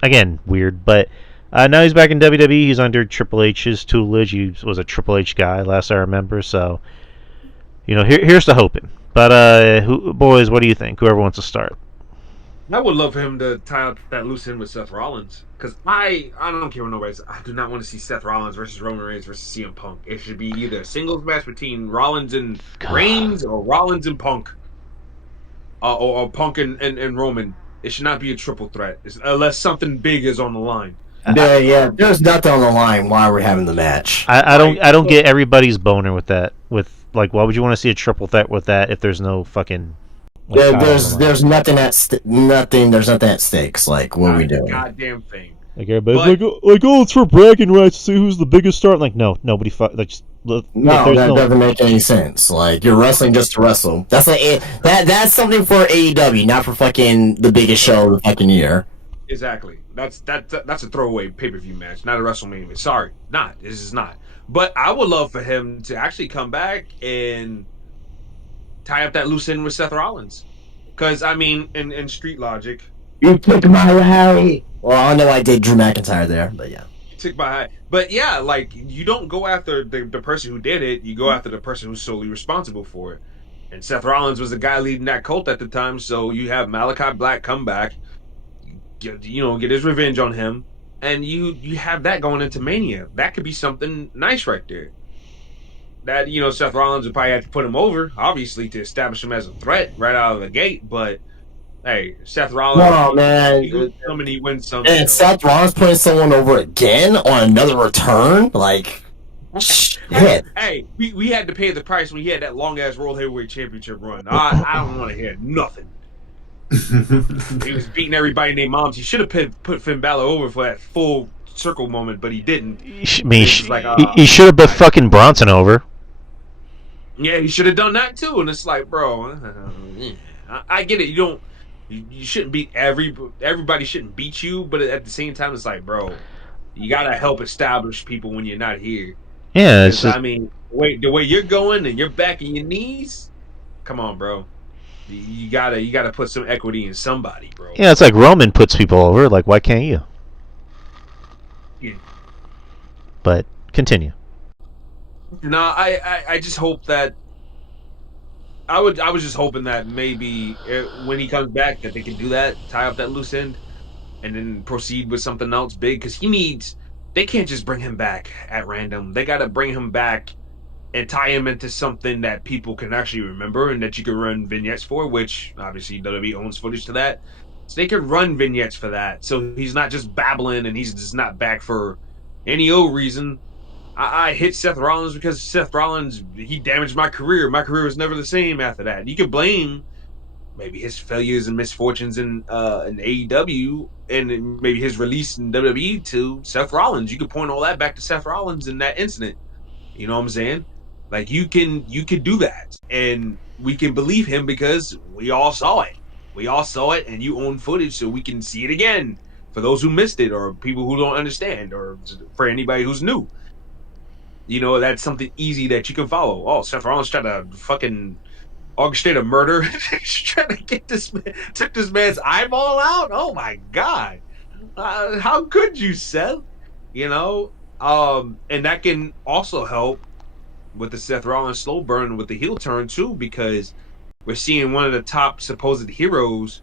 Again, weird, but now he's back in WWE. He's under Triple H's tutelage. He was a Triple H guy, last I remember. So, here's to hoping. But, boys, what do you think? Whoever wants to start. I would love for him to tie up that loose end with Seth Rollins. Because I don't care what nobody says. I do not want to see Seth Rollins versus Roman Reigns versus CM Punk. It should be either a singles match between Rollins and Reigns, or Rollins and Punk. Or Punk and Roman. It should not be a triple threat, unless something big is on the line. Yeah, there's nothing on the line while we're having the match. I don't get everybody's boner with that. Why would you want to see a triple threat with that if there's no fucking... There's nothing at stakes. What are we doing? Goddamn thing. Everybody's it's for bragging rights to see who's the biggest star. No, nobody. No, that doesn't make any sense. You're wrestling just to wrestle. That's that's something for AEW, not for fucking the biggest show of the fucking year. Exactly. That's a throwaway pay-per-view match, not a WrestleMania. Sorry, this is not. But I would love for him to actually come back and tie up that loose end with Seth Rollins. Because in Street Logic, you took my rally. Well, I know I did Drew McIntyre there, but yeah. But yeah, you don't go after the person who did it. You go after the person who's solely responsible for it. And Seth Rollins was the guy leading that cult at the time, so you have Malachi Black come back, get his revenge on him, and you have that going into Mania. That could be something nice right there. That Seth Rollins would probably have to put him over, obviously, to establish him as a threat right out of the gate, but. Hey, Seth Rollins. Oh man, he wins something. And Seth Rollins putting someone over again on another return, shit. Hey, we had to pay the price when he had that long ass World Heavyweight Championship run. I don't want to hear nothing. He was beating everybody named moms. He should have put Finn Balor over for that full circle moment, but he didn't. He should have put fucking Bronson over. Yeah, he should have done that too. And it's bro, I get it. You shouldn't beat everybody shouldn't beat you, but at the same time, it's bro, you gotta help establish people when you're not here. Yeah, it's just... the way you're going and you're back on your knees. Come on, bro. You gotta put some equity in somebody, bro. Yeah, it's Roman puts people over. Why can't you? Yeah. But continue. No, I just hope that I was just hoping that maybe when he comes back that they can do that, tie up that loose end, and then proceed with something else big because he needs. They can't just bring him back at random. They got to bring him back and tie him into something that people can actually remember and that you can run vignettes for, which obviously WWE owns footage to that. So they can run vignettes for that. So he's not just babbling and he's just not back for any old reason. I hit Seth Rollins because Seth Rollins, he damaged my career. My career was never the same after that. You could blame maybe his failures and misfortunes in AEW and maybe his release in WWE to Seth Rollins. You could point all that back to Seth Rollins in that incident. You know what I'm saying? Like you can do that, and we can believe him because we all saw it. We all saw it, and you own footage, so we can see it again for those who missed it, or people who don't understand, or for anybody who's new. You know, that's something easy that you can follow. Oh, Seth Rollins tried to fucking orchestrate a murder, trying to get this man, took this man's eyeball out. Oh my god, how could you, Seth? You know, and that can also help with the Seth Rollins slow burn with the heel turn too, because we're seeing one of the top supposed heroes,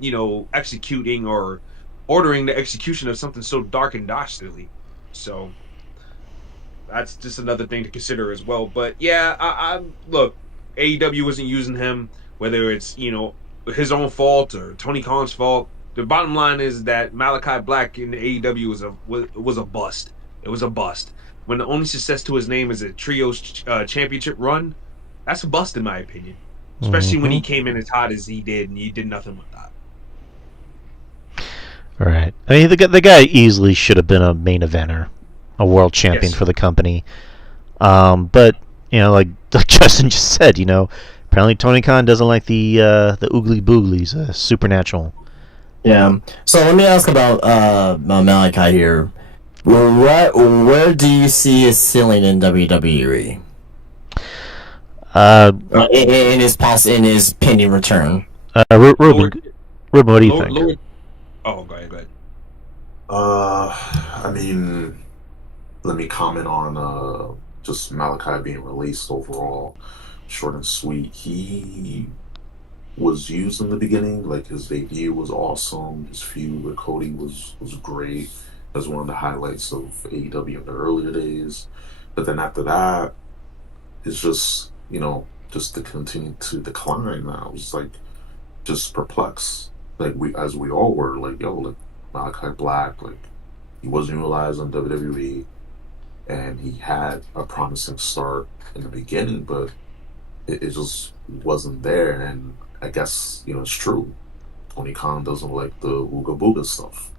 you know, executing or ordering the execution of something so dark and dastardly. So that's just another thing to consider as well. But yeah, I look, AEW wasn't using him, whether it's his own fault or Tony Khan's fault. The bottom line is that Malachi Black in the AEW was a bust. It was a bust. When the only success to his name is a trios championship run, that's a bust in my opinion. Especially when he came in as hot as he did, and he did nothing with that. Right. I mean, the guy easily should have been a main eventer, a world champion Yes. for the company. But like Justin just said, apparently Tony Khan doesn't like the oogly booglies, supernatural. Yeah. So let me ask about Malachi here. Where do you see his ceiling in WWE? Uh, In his pending return. Ruben, what do you think? Lord, oh, go ahead. I mean, let me comment on just Malachi being released overall. Short and sweet. He was used in the beginning, like his debut was awesome. His feud with Cody was great. As one of the highlights of AEW in the earlier days. But then after that, it's just to continue to decline now. It's like just perplexed. Like as we all were, like, yo, like Malachi Black, like he wasn't utilized on WWE and he had a promising start in the beginning, but it just wasn't there. And I guess, it's true. Tony Khan doesn't like the Ooga Booga stuff.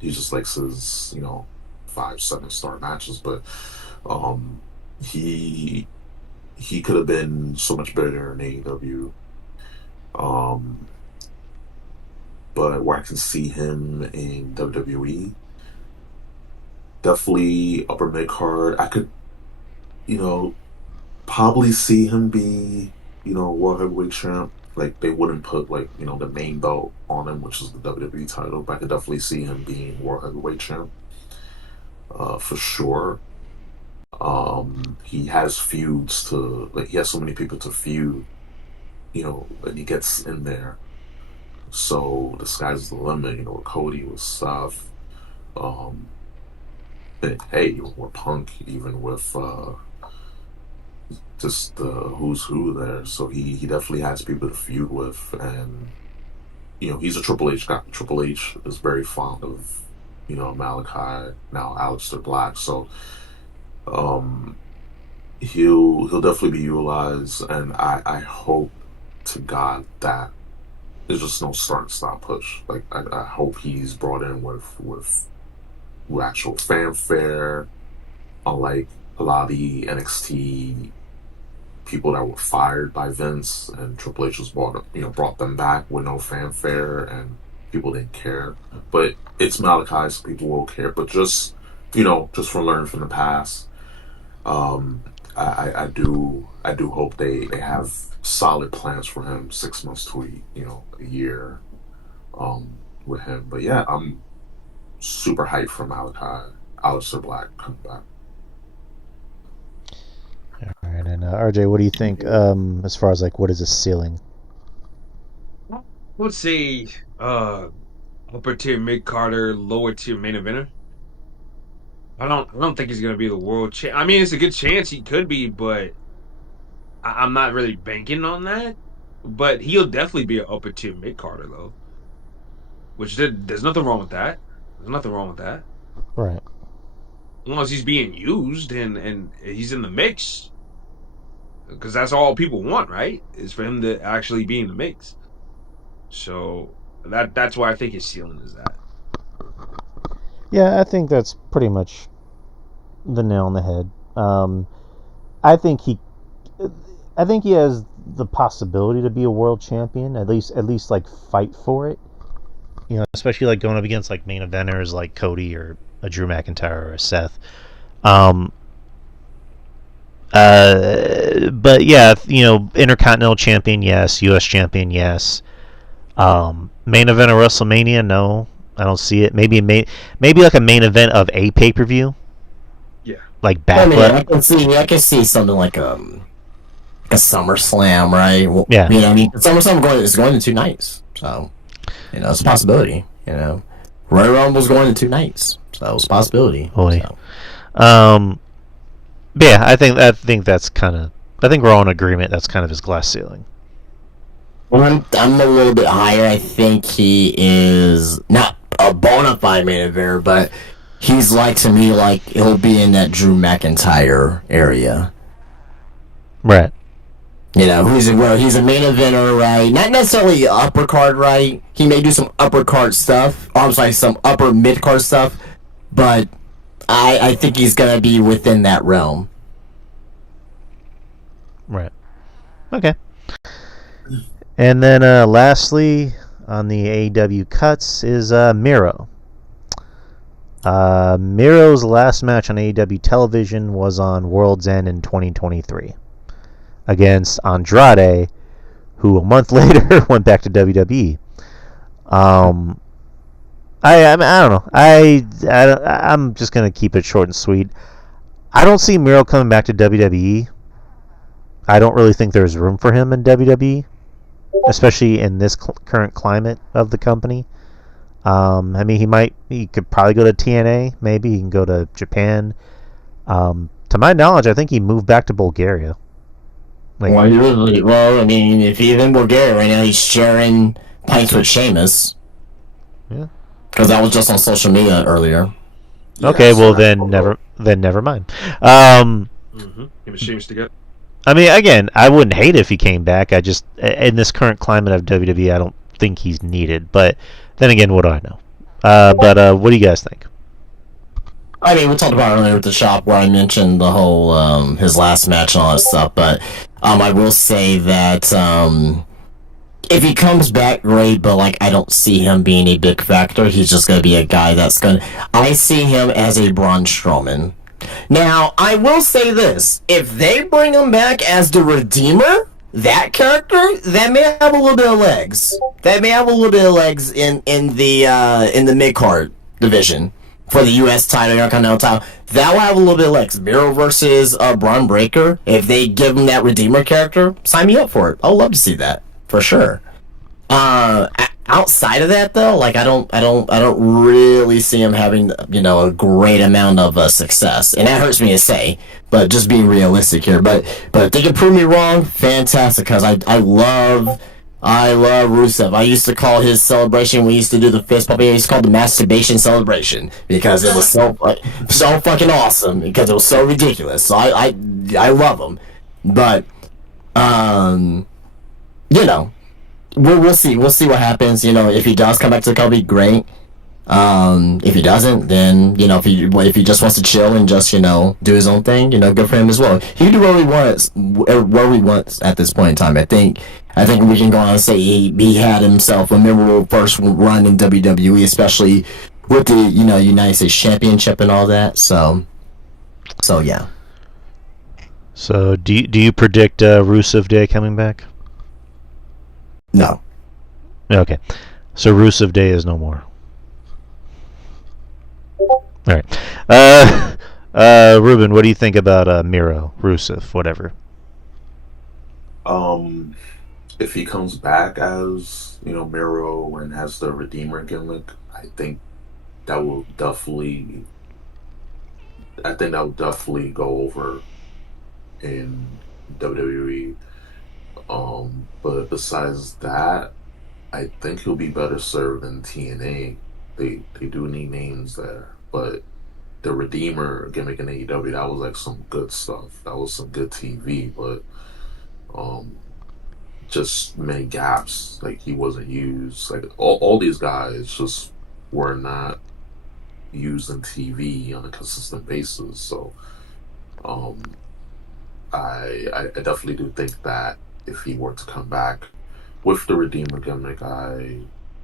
He just likes his, 5, 7 star matches, but um, he could have been so much better in AEW. Um, but where I can see him in WWE, definitely upper mid card. I could, you know, probably see him be, world heavyweight champ. Like they wouldn't put like, the main belt on him, which is the WWE title, but I could definitely see him being world heavyweight champ. For sure. He has feuds to like he has so many people to feud, and he gets in there. So the sky's the limit, with Cody, with Seth, um, and hey, even with Punk, even with just the who's who there. So he definitely has people to feud with, and he's a Triple H guy. Triple H is very fond of Malachi, now Aleister Black. So um, he'll definitely be utilized, and I hope to God that there's just no start and stop push. Like I hope he's brought in with actual fanfare, unlike a lot of the NXT people that were fired by Vince and Triple H just brought them back with no fanfare and people didn't care. But it's Malachi, so people will care. But just just from learning from the past, um, I do hope they have solid plans for him, 6 months to a year, with him. But yeah, I'm super hyped for Malachi, Aleister Black coming back. All right, and RJ, what do you think as far as like what is the ceiling? I would say upper tier mid Carter, lower tier main eventer. I don't think he's gonna be the world champ. I mean, it's a good chance he could be, but I'm not really banking on that. But he'll definitely be an upper tier mid Carter though. Which there's nothing wrong with that. There's nothing wrong with that. Right. As long as he's being used and he's in the mix. Because that's all people want, right? Is for him to actually be in the mix. So that's why I think his ceiling is that. Yeah, I think that's pretty much the nail on the head. I think he has the possibility to be a world champion. At least like fight for it. You know, especially like going up against like main eventers like Cody or a Drew McIntyre or a Seth. But yeah, you know, Intercontinental Champion, yes. U.S. Champion, yes. Main event of WrestleMania, no. I don't see it. Maybe like a main event of a pay-per-view. Yeah. Like I mean, Backlash. I can see something like a SummerSlam, right? Well, Yeah. You know, I mean, SummerSlam is going to 2 nights, so you know, it's a possibility. You know, Royal Rumble's going to 2 nights, so it's a possibility. Boy. So. But yeah, I think that's kind of. I think we're all in agreement. That's kind of his glass ceiling. Well, I'm a little bit higher. I think he is not a bona fide main eventer, but he's like, to me, like he'll be in that Drew McIntyre area. Right. You know, he's a main eventer, right? Not necessarily upper card, right? He may do some upper card stuff. Or, I'm sorry, some upper mid card stuff, but I think he's gonna be within that realm. Right. Okay. And then lastly, on the AEW cuts is Miro. Miro's last match on AEW television was on World's End in 2023 against Andrade, who a month later went back to WWE. I don't know. I'm just gonna keep it short and sweet. I don't see Miro coming back to WWE. I don't really think there's room for him in WWE, especially in this current climate of the company. I mean, he could probably go to TNA. Maybe he can go to Japan. To my knowledge, I think he moved back to Bulgaria. Well, I mean, if he's in Bulgaria right now, he's sharing pints with Sheamus. Yeah. Because that was just on social media earlier. Okay, well then never mind. Him and Sheamus together. I mean, again, I wouldn't hate it if he came back. I just, in this current climate of WWE, I don't think he's needed. But then again, what do I know? But what do you guys think? I mean, we talked about earlier with the shop where I mentioned the whole his last match and all that stuff. But I will say that if he comes back, great. But like, I don't see him being a big factor. He's just gonna be a guy that's gonna. I see him as a Braun Strowman. Now, I will say this. If they bring him back as the Redeemer, that character, that may have a little bit of legs. That may have a little bit of legs in the mid-card division for the U.S. title, Intercontinental title. That will have a little bit of legs. Miro versus Braun Breaker. If they give him that Redeemer character, sign me up for it. I'd love to see that, for sure. Outside of that, though, like I don't really see him having, you know, a great amount of success, and that hurts me to say. But just being realistic here, but if they can prove me wrong, fantastic. Because I love Rusev. I used to call his celebration, we used to do the fist pump, I used to call it the masturbation celebration because it was so fucking awesome, because it was so ridiculous. So I love him, but you know. We'll see. We'll see what happens. You know, if he does come back to the company, great. If he doesn't, then you know, if he just wants to chill and just, you know, do his own thing, you know, good for him as well. He can do where he wants at this point in time. I think we can go on and say he had himself a memorable first run in WWE, especially with the, you know, United States Championship and all that. So yeah. So do you predict Rusev Day coming back? No. Okay. So Rusev Day is no more. All right. Ruben, what do you think about Miro, Rusev, whatever? Um, if he comes back as Miro and has the Redeemer gimmick, I think that will definitely, go over in WWE. But besides that, I think he'll be better served in TNA. They do need names there, but the Redeemer gimmick in AEW, that was like some good stuff. That was some good TV, but um, just many gaps. Like he wasn't used. Like all these guys just were not used in TV on a consistent basis. So um, I definitely do think that if he were to come back with the Redeemer gimmick, I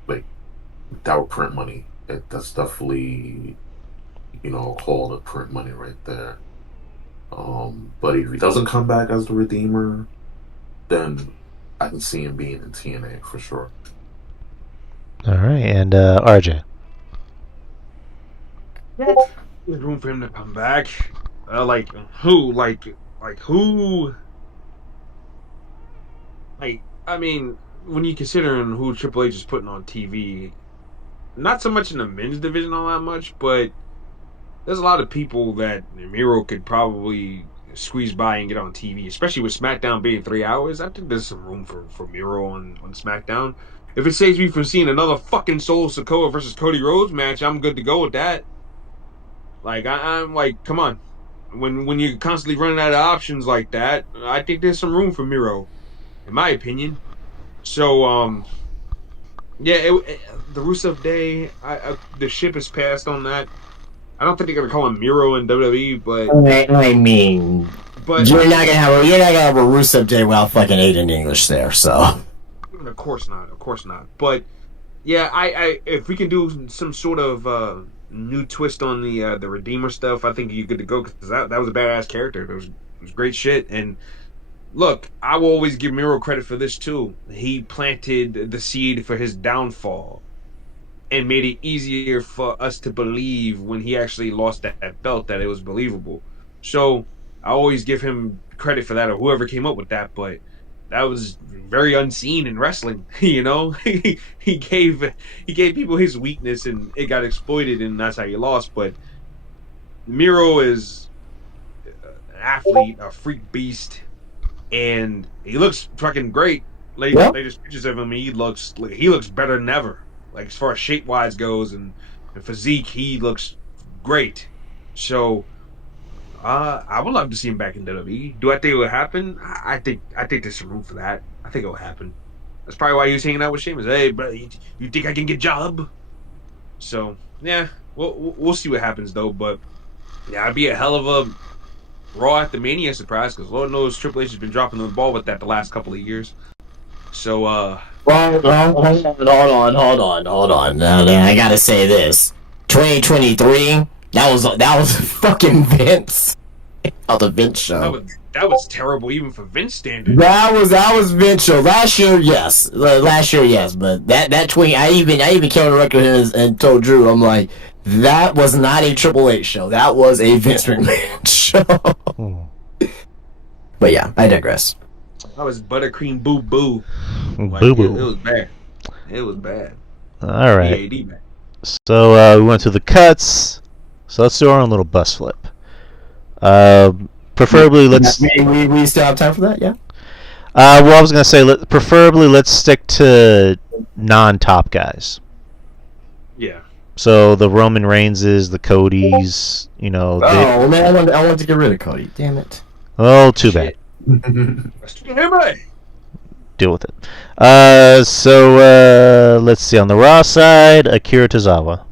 like that would print money. That's definitely call to print money right there. But if he doesn't come back as the Redeemer, then I can see him being in TNA for sure. All right, and RJ. There's room for him to come back. Like who? Like who? Like I mean, when you considering who Triple H is putting on TV, not so much in the men's division all that much, but there's a lot of people that Miro could probably squeeze by and get on TV, especially with SmackDown being 3 hours. I think there's some room for Miro on SmackDown. If it saves me from seeing another fucking Solo Sikoa versus Cody Rhodes match, I'm good to go with that. Like I'm like, come on. When you're constantly running out of options like that, I think there's some room for Miro, in my opinion. So yeah, the Rusev Day, the ship has passed on that. I don't think they're gonna call him Miro in WWE, but I mean, but you're not gonna have a Rusev Day without fucking Aiden English there. So of course not. But yeah, I if we can do some sort of new twist on the Redeemer stuff, I think you're good to go because that was a badass character. It was great shit. And look, I will always give Miro credit for this too. He planted the seed for his downfall and made it easier for us to believe when he actually lost that belt that it was believable. So I always give him credit for that or whoever came up with that, but that was very unseen in wrestling. He gave people his weakness and it got exploited and that's how he lost. But Miro is an athlete, a freak beast, and he looks fucking great. Latest pictures of him, he looks better than ever. Like as far as shape wise goes and physique, he looks great. So I would love to see him back in WWE. Do I think it will happen? I think there's some room for that. I think it will happen. That's probably why he was hanging out with Sheamus. Hey, bro, you think I can get job? So yeah, we'll see what happens though. But yeah, it'd be a hell of a Raw at the Mania surprise because Lord knows Triple H has been dropping the ball with that the last couple of years. So well, hold on. Now, I gotta say this: 2023. That was fucking Vince. The Vince show. That was terrible, even for Vince standards. That was Vince show. Last year, yes. But that tweet, I even came on the record and told Drew, I'm like, that was not a Triple H show. That was a Vince McMahon show. But yeah, I digress. That was buttercream boo boo. Like, boo boo. It was bad. It was bad. All right. BAD, man. So we went through the cuts. So let's do our own little bus flip. Preferably, let's. We still have time for that, yeah. Well, I was gonna say, preferably let's stick to non-top guys. Yeah. So the Roman Reigns, the Codys, man, I want to get rid of Cody. Damn it. Oh, too bad. Deal with it. So let's see. On the Raw side, Akira Tozawa.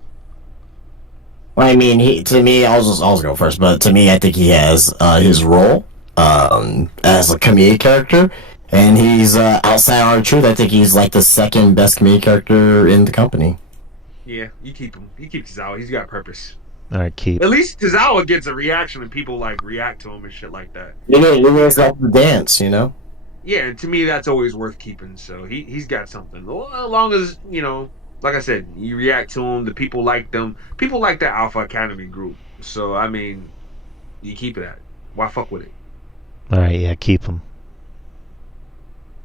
Well, I mean, to me, I'll go first, but to me, I think he has his role as a comedic character, and he's outside R-Truth. I think he's like the second best comedic character in the company. Yeah, you keep him. You keep Tozawa. He's got purpose. All right, keep. At least Tozawa gets a reaction and people like react to him and shit like that. You guys like the dance, Yeah, and to me that's always worth keeping. So he's got something. As long as like I said, you react to them. The people like them. People like the Alpha Academy group. So I mean, you keep it at. Why fuck with it? All right, yeah, keep him.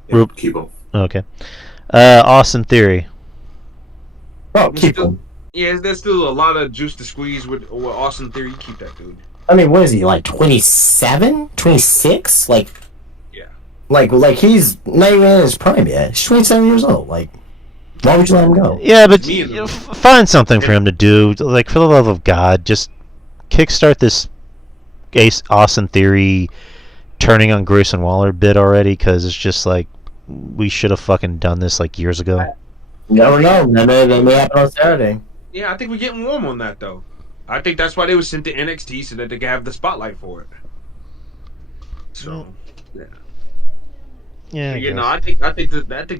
Yeah, keep them. Okay. Austin Theory. Oh, There's keep still- him. Yeah, there's still a lot of juice to squeeze with Austin Theory. You keep that dude. I mean, what is he, like 27? 26? Yeah. Like he's not even in his prime yet. He's 27 years old. Like, why would you let him go? Yeah, but Me and you know, find something for him to do. Like, for the love of God, just kickstart this Austin Theory turning on Grayson Waller bit already, because it's just like we should have fucking done this like years ago. You never know. That may happen on Saturday. Yeah, I think we're getting warm on that though. I think that's why they were sent to NXT so that they could have the spotlight for it. So, yeah. Yeah, You know, I think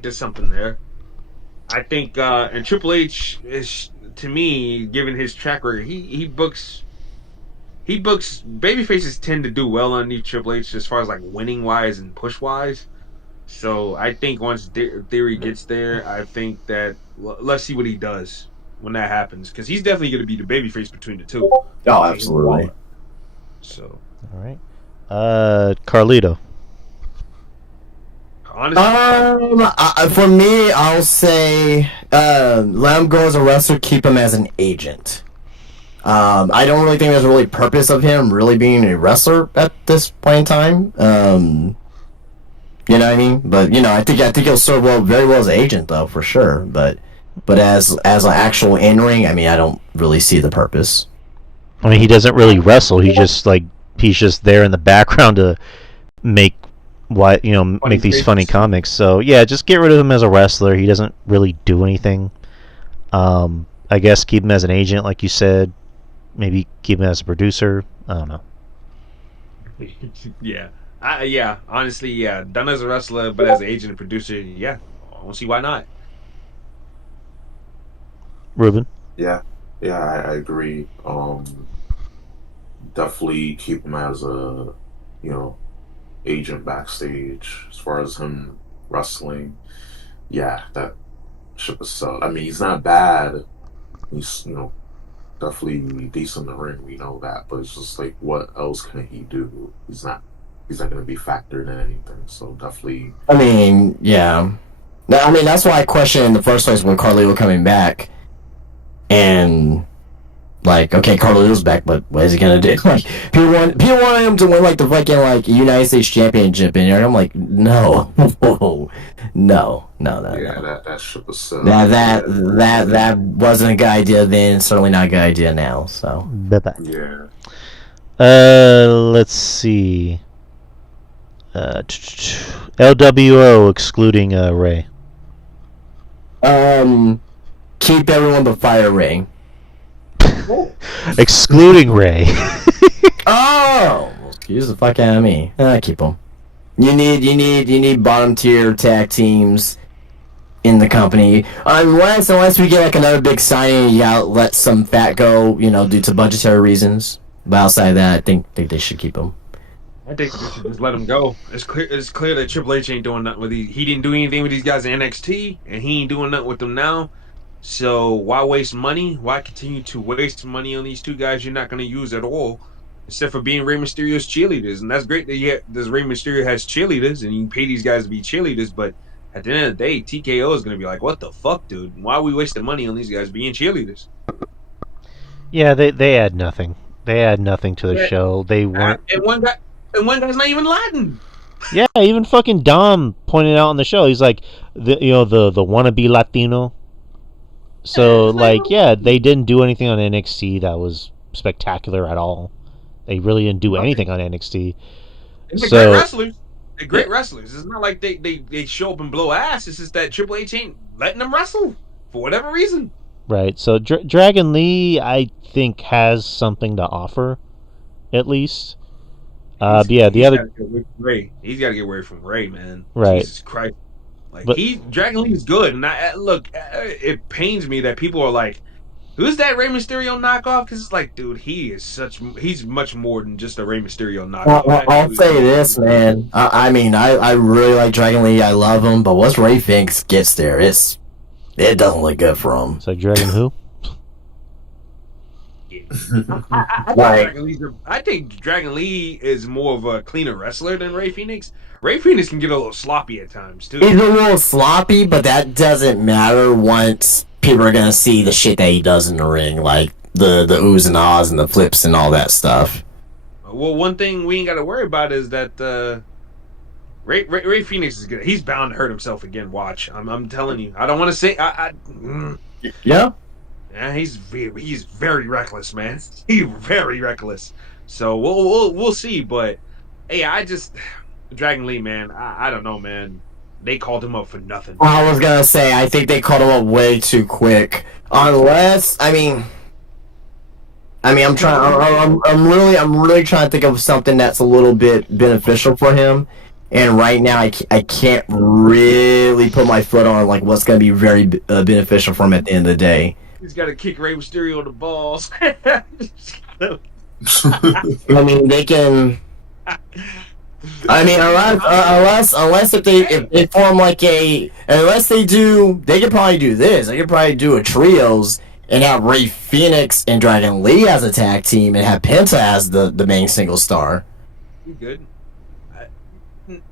there's something there. I think and Triple H is, to me, given his track record, he books babyfaces tend to do well underneath Triple H as far as like winning wise and push wise. So I think once Theory gets there, I think that let's see what he does when that happens, because he's definitely going to be the babyface between the two. Oh, absolutely. So all right. Carlito. honestly, For me, I'll say let him go as a wrestler, keep him as an agent. I don't really think there's really purpose of him really being a wrestler at this point in time. You know what I mean? But I think he'll serve very well as an agent, though, for sure. But as an actual in ring, I mean, I don't really see the purpose. I mean, he doesn't really wrestle. He's just there in the background to make make these funny comics. So yeah, just get rid of him as a wrestler. He doesn't really do anything. I guess keep him as an agent, like you said. Maybe keep him as a producer. I don't know. yeah, honestly, yeah, done as a wrestler, but as an agent and producer, yeah, I don't see why not. Ruben. Yeah, I agree. Definitely keep him as a, agent backstage. As far as him wrestling, yeah, that ship is sold. I mean, he's not bad. He's, definitely decent in the ring. We know that, but it's just like, what else can he do? He's not going to be factored in anything. So definitely. I mean, yeah. I mean, that's why I questioned in the first place when Carlito coming back. And, like, okay, Carlito's back, but what is he gonna do? Like, people want him to win, like, the fucking, United States Championship in here. And I'm like, no. No. Yeah, that ship is sold. That wasn't a good idea then. Certainly not a good idea now. So. Bye-bye. Yeah. Let's see. LWO excluding Ray. Keep everyone but Fire Ray. Excluding Ray. Oh, excuse the fuck out of me. Keep them. You need bottom tier tag teams in the company. Unless we get like another big signing, you gotta let some fat go, due to budgetary reasons. But outside of that, I think they should keep them. I think we should just let him go. It's clear that Triple H ain't doing nothing with these. He didn't do anything with these guys in NXT, and he ain't doing nothing with them now. So why waste money? Why continue to waste money on these two guys you're not going to use at all, except for being Rey Mysterio's cheerleaders? And that's great that this Rey Mysterio has cheerleaders, and you can pay these guys to be cheerleaders. But at the end of the day, TKO is going to be like, "What the fuck, dude? Why are we wasting money on these guys being cheerleaders?" Yeah, they add nothing. They add nothing to the show. They weren't. And one guy's not even Latin. Yeah, even fucking Dom pointed out on the show. He's like, the wannabe Latino. So they didn't do anything on NXT that was spectacular at all. They really didn't do anything on NXT. They're great wrestlers. They're great wrestlers. It's not like they show up and blow ass. It's just that Triple H ain't letting them wrestle for whatever reason. Right. So Dragon Lee, I think, has something to offer, at least. But yeah, the other Ray. He's got to get away from Ray, man. Right. Jesus Christ. Dragon Lee is good, and it pains me that people are like, "Who's that Rey Mysterio knockoff?" Because it's like, dude, he's much more than just a Rey Mysterio knockoff. Well, I'll say this, man. I mean, I really like Dragon Lee. I love him, but once Ray Finks gets there, it's It doesn't look good for him. It's like Dragon who? Like, I think Dragon Lee is more of a cleaner wrestler than Ray Phoenix. Ray Phoenix can get a little sloppy at times too. he's a little sloppy, but that doesn't matter once people are gonna see the shit that he does in the ring, like the oohs and ahs and the flips and all that stuff. Well, one thing we ain't got to worry about is that Ray Phoenix is good. He's bound to hurt himself again. Watch, I'm telling you. I don't want to say. Yeah. Yeah, he's very reckless, man. He's very reckless. So we'll see. But hey, Dragon Lee, man. I don't know, man. They called him up for nothing. I was gonna say, I think they called him up way too quick. Unless, I'm trying. I'm really trying to think of something that's a little bit beneficial for him. And right now, I can't really put my foot on like what's gonna be very beneficial for him at the end of the day. He's got to kick Rey Mysterio in the balls. They can. Unless if they form like they could probably do this. They could probably do a trios and have Ray Phoenix and Dragon Lee as a tag team and have Penta as the main single star. You good?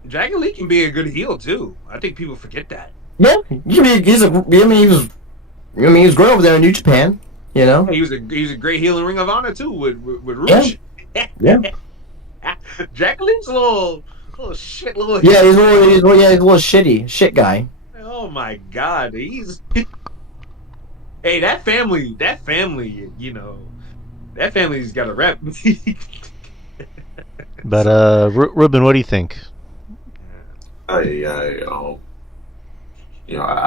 Dragon Lee can be a good heel too. I think people forget that. Yeah, he was great over there in New Japan. You know, He was a great heel in Ring of Honor too with Rush. yeah. Dragon Lee's a little shit, little. Yeah, he's a little shit guy. Oh my God, Hey, that family, you know, that family's got a rep. But Ruben, what do you think? I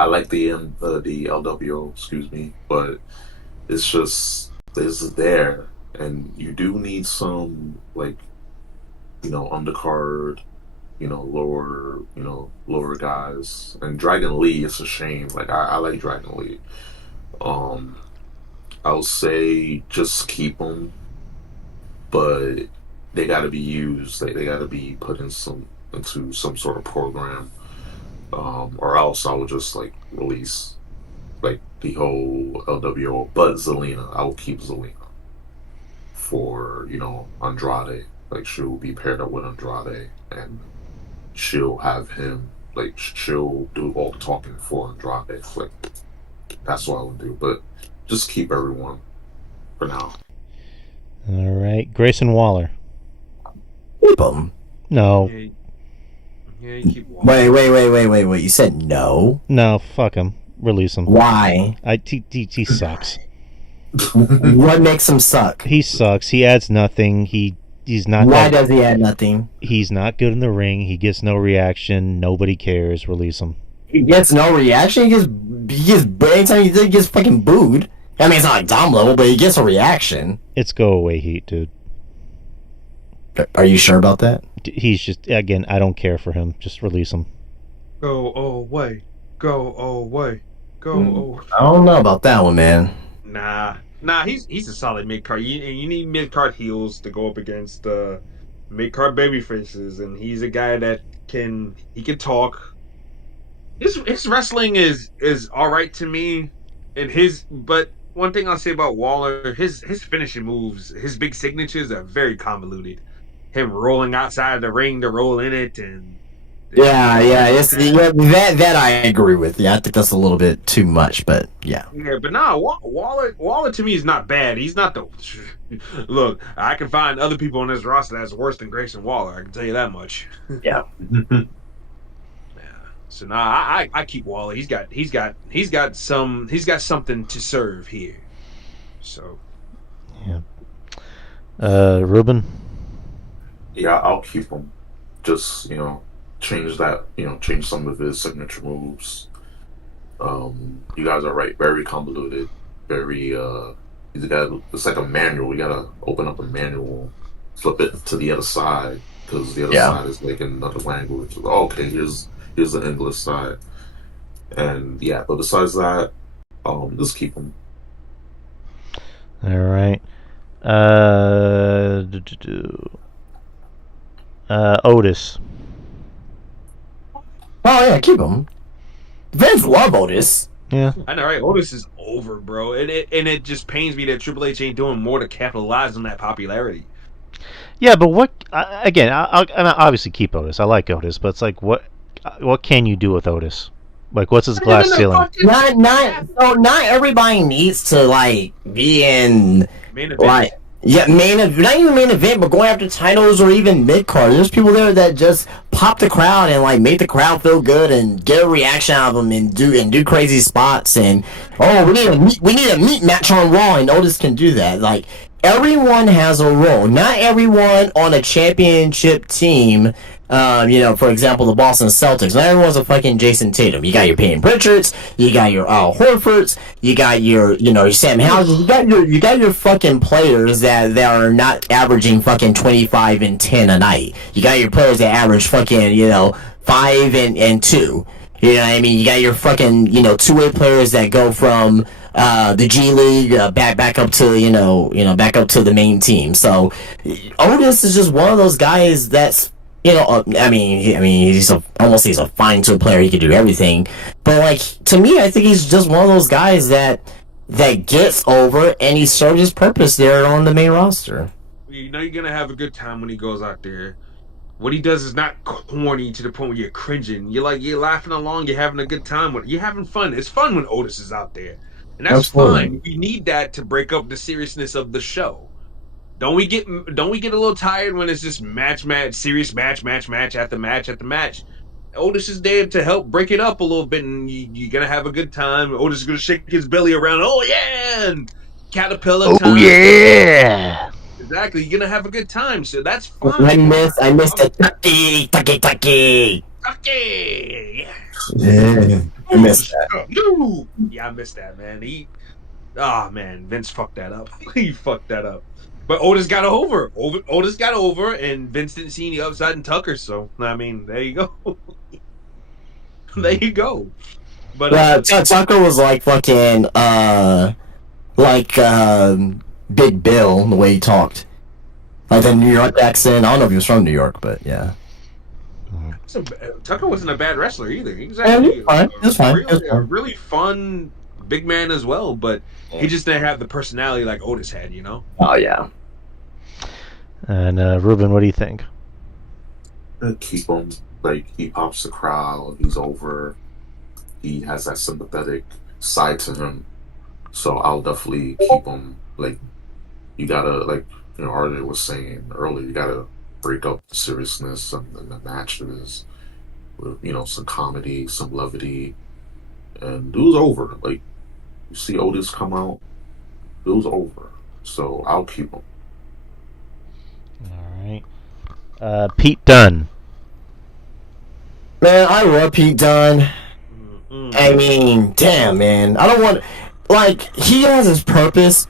like the LWO, excuse me, but it's just it's there, and you do need some undercard, lower guys. And Dragon Lee, it's a shame. Like I like Dragon Lee. I'll say just keep them, but they got to be used. They got to be put into some sort of program, or else I would just release the whole LWO. But Zelina, I will keep Zelina for Andrade. She'll be paired up with Andrade, and she'll have him she'll do all the talking for Andrade. That's what I would do. But just keep everyone for now. All right, Grayson Waller. Keep him. No. Yeah, you keep Waller. Wait. You said no? No, fuck him. Release him. Why? He sucks. What makes him suck? He sucks. He adds nothing. He's not. Why does he add nothing? He's not good in the ring. He gets no reaction. Nobody cares. Release him. He gets no reaction. He gets anytime he gets fucking booed. I mean, it's not like Dom level, but he gets a reaction. It's go away heat, dude. Are you sure about that? He's just, again, I don't care for him. Just release him. Go away. Go away. Go away. I don't know about that one, man. Nah, he's a solid mid card. You need mid card heels to go up against mid card baby faces, and he's a guy that can talk. His wrestling is all right to me, but one thing I'll say about Waller, his finishing moves, his big signatures are very convoluted. Him rolling outside the ring to roll in it, and that I agree with. Yeah, I think that's a little bit too much, but yeah. Yeah, but nah, Waller to me is not bad. He's not the look. I can find other people on this roster that's worse than Grayson Waller. I can tell you that much. Yeah. So nah, I keep Waller. He's got something to serve here. So yeah. Ruben. Yeah, I'll keep him. Just change some of his signature moves. You guys are right. Very convoluted. Very it's like a manual. We gotta open up a manual, flip it to the other side because the other side is like in another language. Okay, here's the English side, and yeah. But besides that, just keep them. All right. Otis. Oh yeah, keep him. Fans love Otis. Yeah. I know, right? Otis is over, bro, and it just pains me that Triple H ain't doing more to capitalize on that popularity. Yeah, but what? Again, I'll obviously keep Otis. I like Otis, but it's like, what can you do with Otis? Like, what's his glass ceiling? Not everybody needs to like be in Main event. like not even main event, but going after titles or even mid card. There's people there that just pop the crowd and like make the crowd feel good and get a reaction out of them and do crazy spots and we need a meat match on Raw, and Otis can do that. Like everyone has a role. Not everyone on a championship team. For example, the Boston Celtics. Not everyone's a fucking Jason Tatum. You got your Payton Pritchards, you got your Al Horfords, you got your Sam Houses, you got your fucking players that are not averaging fucking 25 and 10 a night. You got your players that average fucking 5 and 2. You know what I mean? You got your fucking two-way players that go from the G League back up to back up to the main team. So Otis is just one of those guys that's he's a fine tool player. He can do everything, but like to me, I think he's just one of those guys that gets over and he serves his purpose there on the main roster. You know you're gonna have a good time when he goes out there. What he does is not corny to the point where you're cringing. You're laughing along. You're having a good time. You're having fun. It's fun when Otis is out there, and that's fine. We need that to break up the seriousness of the show. Don't we get a little tired when it's just serious match after match? Otis is there to help break it up a little bit, and you're gonna have a good time. Otis is gonna shake his belly around. Oh yeah, and Caterpillar time. Oh yeah. Exactly. You're gonna have a good time, so that's fine. I miss the Tucky. Yeah, I miss that. Yeah, I miss that, man. Vince fucked that up. He fucked that up. But Otis got over. Otis got over, and Vince didn't see any upside in Tucker. So I mean, there you go. There you go. But Tucker was like fucking Big Bill the way he talked, like the New York accent. I don't know if he was from New York, but yeah. Tucker wasn't a bad wrestler either. He was actually a really fun big man as well, but he just didn't have the personality like Otis had, Oh yeah. And Ruben, what do you think? Keep him. Like, he pops the crowd. He's over. He has that sympathetic side to him. So I'll definitely keep him. Like, you gotta, like, Arthur was saying earlier, you gotta break up the seriousness and the matches with, some comedy, some levity. And dude's over. Like, you see Otis come out, dude's over. So I'll keep him. All right. Pete Dunne. Man, I love Pete Dunne. I mean, damn, man. I don't want... Like, he has his purpose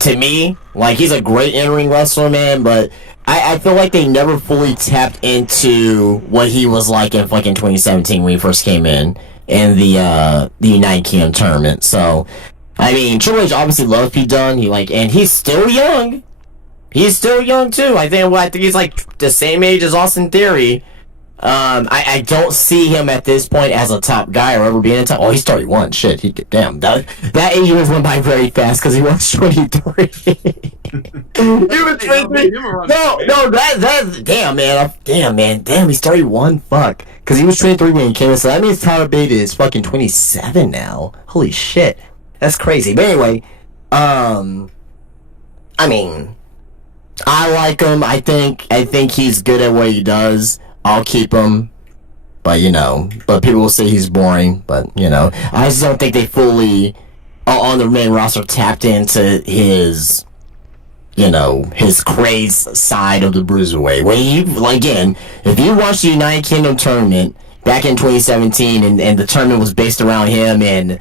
to me. Like, he's a great in-ring wrestler, man, but I feel like they never fully tapped into what he was like in fucking 2017 when he first came in the United Kingdom tournament. So, I mean, Triple H obviously loves Pete Dunne. And he's still young. He's still young, too. I think he's like the same age as Austin Theory. I don't see him at this point as a top guy or ever being a top. Oh, he's 31. Shit, that age years went by very fast because he was 23. He was 23. Damn, he's 31. Fuck, because he was 23 when he came in. So that means Tyler Bate is fucking 27 now. Holy shit, that's crazy. But anyway, I mean, I like him. I think he's good at what he does. I'll keep him, but people will say he's boring, but I just don't think they fully on the main roster tapped into his craze side of the Bruiserweight. Again, if you watch the United Kingdom tournament back in 2017 and the tournament was based around him and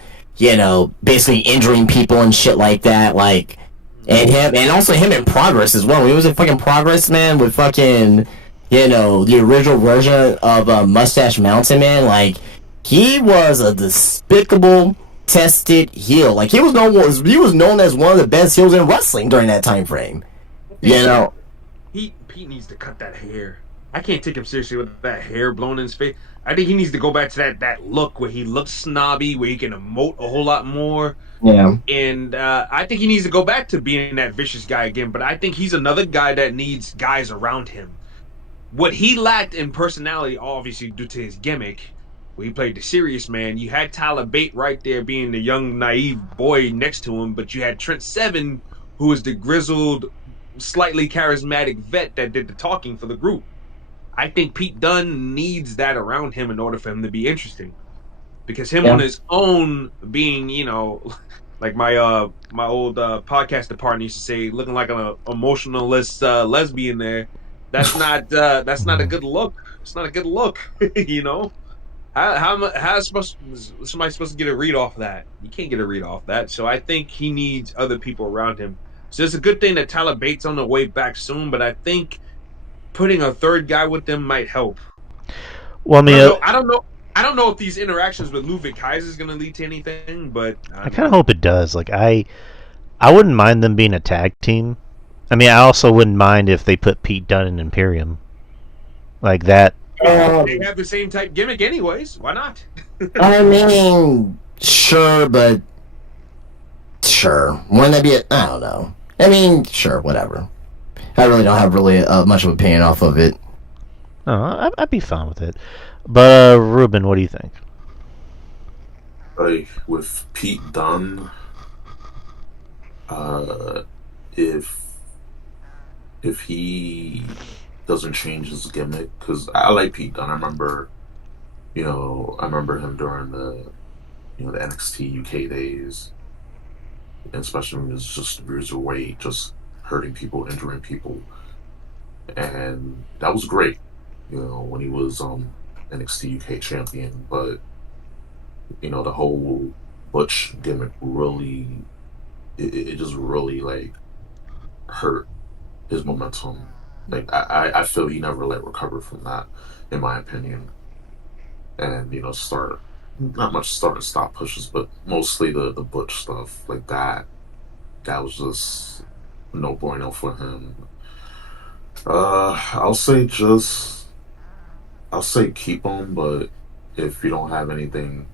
basically injuring people and shit like that, and also him in Progress as well. He was in fucking Progress, man, with fucking the original version of Mustache Mountain, man. He was a despicable, tested heel. He was known as one of the best heels in wrestling during that time frame. Pete needs to cut that hair. I can't take him seriously with that hair blown in his face. I think he needs to go back to that look where he looks snobby, where he can emote a whole lot more. Yeah. And I think he needs to go back to being that vicious guy again. But I think he's another guy that needs guys around him. What he lacked in personality, obviously due to his gimmick, where he played the serious man, you had Tyler Bate right there being the young, naive boy next to him, but you had Trent Seven, who was the grizzled, slightly charismatic vet that did the talking for the group. I think Pete Dunne needs that around him in order for him to be interesting. Because him Yeah. on his own being, like my old podcast partner used to say, looking like an emotionalist lesbian there, that's not a good look. It's not a good look, you know. How's somebody supposed to get a read off that? You can't get a read off that. So I think he needs other people around him. So it's a good thing that Tyler Bates on the way back soon, but I think putting a third guy with them might help. Well, I mean, I don't know if these interactions with Ludwig Kaiser is going to lead to anything, but I kind of hope it does. Like, I wouldn't mind them being a tag team. I mean, I also wouldn't mind if they put Pete Dunne in Imperium, like that. They have the same type gimmick, anyways. Why not? I mean, sure, but sure. Wouldn't that be I don't know. I mean, sure, whatever. I really don't have really much of an opinion off of it. Oh, I'd be fine with it. But Ruben, what do you think? Like with Pete Dunne, if he doesn't change his gimmick, because I like Pete Dunne. I remember him during the NXT UK days, and especially when he was just cruiserweight, just hurting people, injuring people, and that was great. When he was NXT UK champion, but the whole Butch gimmick really, it just really like hurt his momentum. Like I feel he never recover from that, in my opinion. And start not much start and stop pushes, but mostly the Butch stuff like that. That was just no bueno for him. I'll say keep him, but if you don't have anything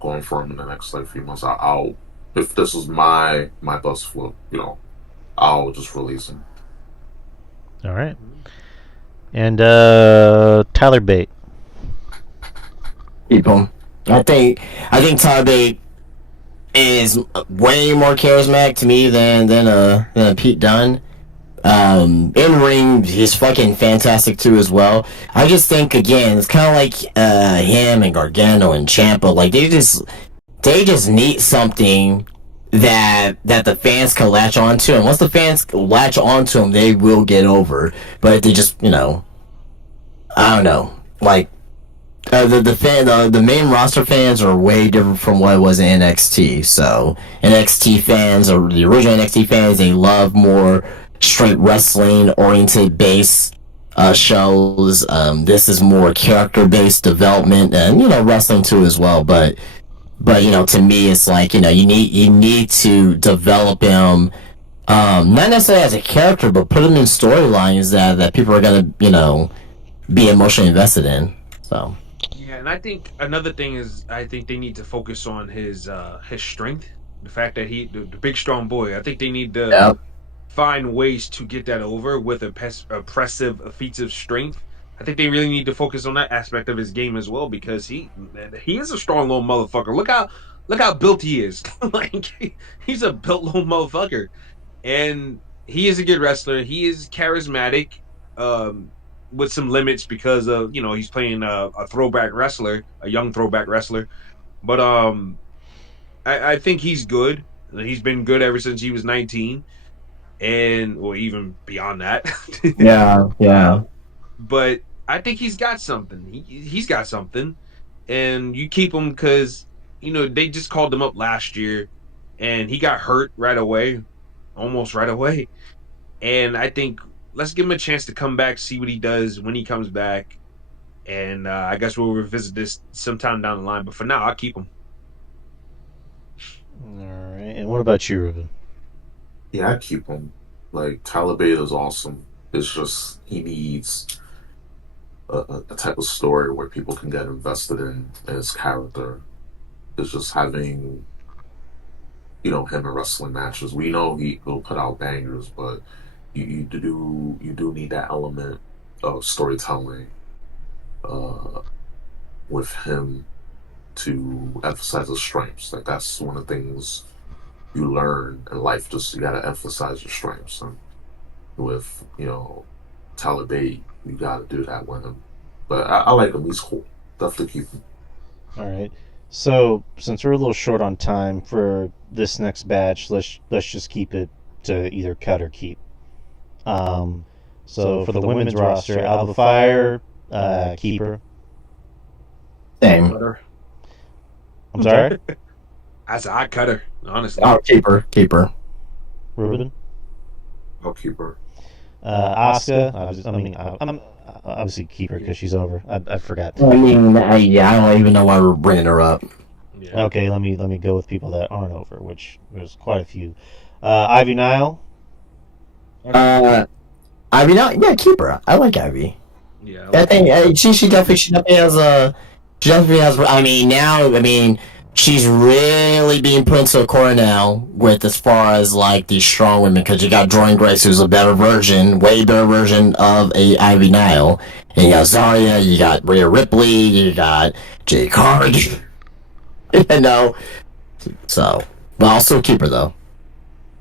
going for him in the next like few months, I'll if this was my bus flip, I'll just release him. All right. And Tyler Bate. Keep him. I think Tyler Bate is way more charismatic to me than a Pete Dunne. In ring, he's fucking fantastic too as well. I just think again, it's kind of like him and Gargano and Ciampa. Like they just need something that the fans can latch onto, and once the fans latch onto them, they will get over. But if they just I don't know, like. The main roster fans are way different from what it was in NXT. So NXT fans, or the original NXT fans, they love more straight wrestling oriented base shows. This is more character based development, and wrestling too as well. But to me, it's like you need to develop him. Not necessarily as a character, but put him in storylines that people are gonna be emotionally invested in. So. Yeah, and I think another thing is I think they need to focus on his strength. The fact that the big strong boy. I think they need to find ways to get that over with oppressive feats of strength. I think they really need to focus on that aspect of his game as well, because he is a strong little motherfucker. Look how built he is. Like he's a built little motherfucker, and he is a good wrestler. He is charismatic. With some limits because of he's playing a throwback wrestler, a young throwback wrestler, but I think he's good. He's been good ever since he was 19, and well, even beyond that. Yeah. But I think he's got something. He's got something, and you keep him because they just called him up last year, and he got hurt right away, almost right away, and I think. Let's give him a chance to come back, see what he does when he comes back, and I guess we'll revisit this sometime down the line. But for now, I'll keep him. All right. And what about you, Ruben? Yeah, I keep him. Like Tyler Bate is awesome. It's just he needs a type of story where people can get invested in his character. Is just having him in wrestling matches. We know he'll put out bangers, but you do need that element of storytelling with him to emphasize his strengths. Like that's one of the things you learn in life. Just you gotta emphasize your strengths, and with Tyler Bate, you gotta do that with him. But I like him. He's cool. Definitely keep him. All right. So since we're a little short on time for this next batch, let's just keep it to either cut or keep. So for the women's roster, Alba Fire, keeper. Same. Cutter. I'm sorry, I cut her, honestly. Oh, keeper. Ruben. I'll keep her. Asuka. I'm obviously keeper because she's over. I forgot. I mean, I don't even know why we're bringing her up. Yeah. Okay, let me go with people that aren't over, which there's quite a few. Ivy Nile. Ivy, yeah, keep her. I like Ivy. Yeah. I think she definitely has a. She definitely has. She's really being put into a corner now with as far as like these strong women because you got Jordan Grace, who's a way better version of a Ivy Nile, and you got Zarya, you got Rhea Ripley, you got Jay Card. So, but I'll still keep her though.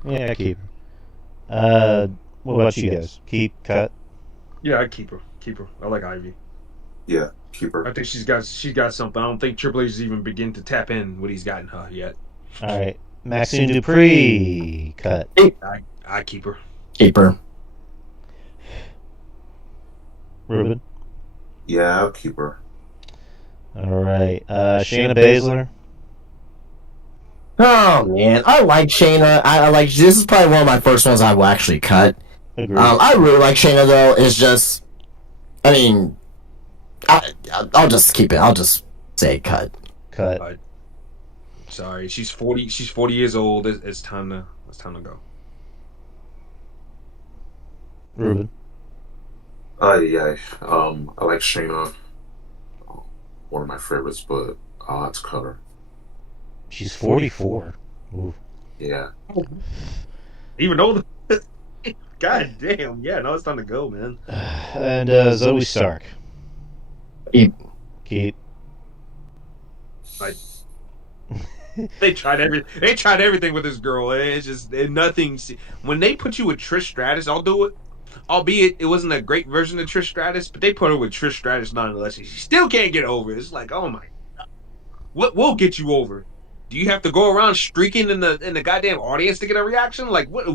Yeah, keep. What about you guys? Keep, cut. Yeah, I keep her. I like Ivy. Yeah, keep her. I think she's got something. I don't think Triple H has even begin to tap in what he's got in her yet. All right, Maxine Dupree, cut. I keep her. Keep her. Ruben. Yeah, I'll keep her. All right, Shayna Baszler. Oh man, I like Shayna. I like this is probably one of my first ones I will actually cut. Agreed. I really like Shayna though. It's just, I mean, I'll just keep it. I'll just say cut. Cut. Sorry, she's 40. She's 40 years old. It's time to go. Ruben. Yeah. I like Shayna. One of my favorites, but I'll have to cut her. She's 44. Ooh. Yeah. Even older. God damn. Yeah, no, it's time to go, man. And Zoe Stark. Keep. They tried everything with this girl. It's just nothing. When they put you with Trish Stratus, I'll do it. Albeit it wasn't a great version of Trish Stratus, but they put her with Trish Stratus nonetheless. She still can't get over it. It's like, oh my god, what will get you over? Do you have to go around streaking in the goddamn audience to get a reaction? Like, what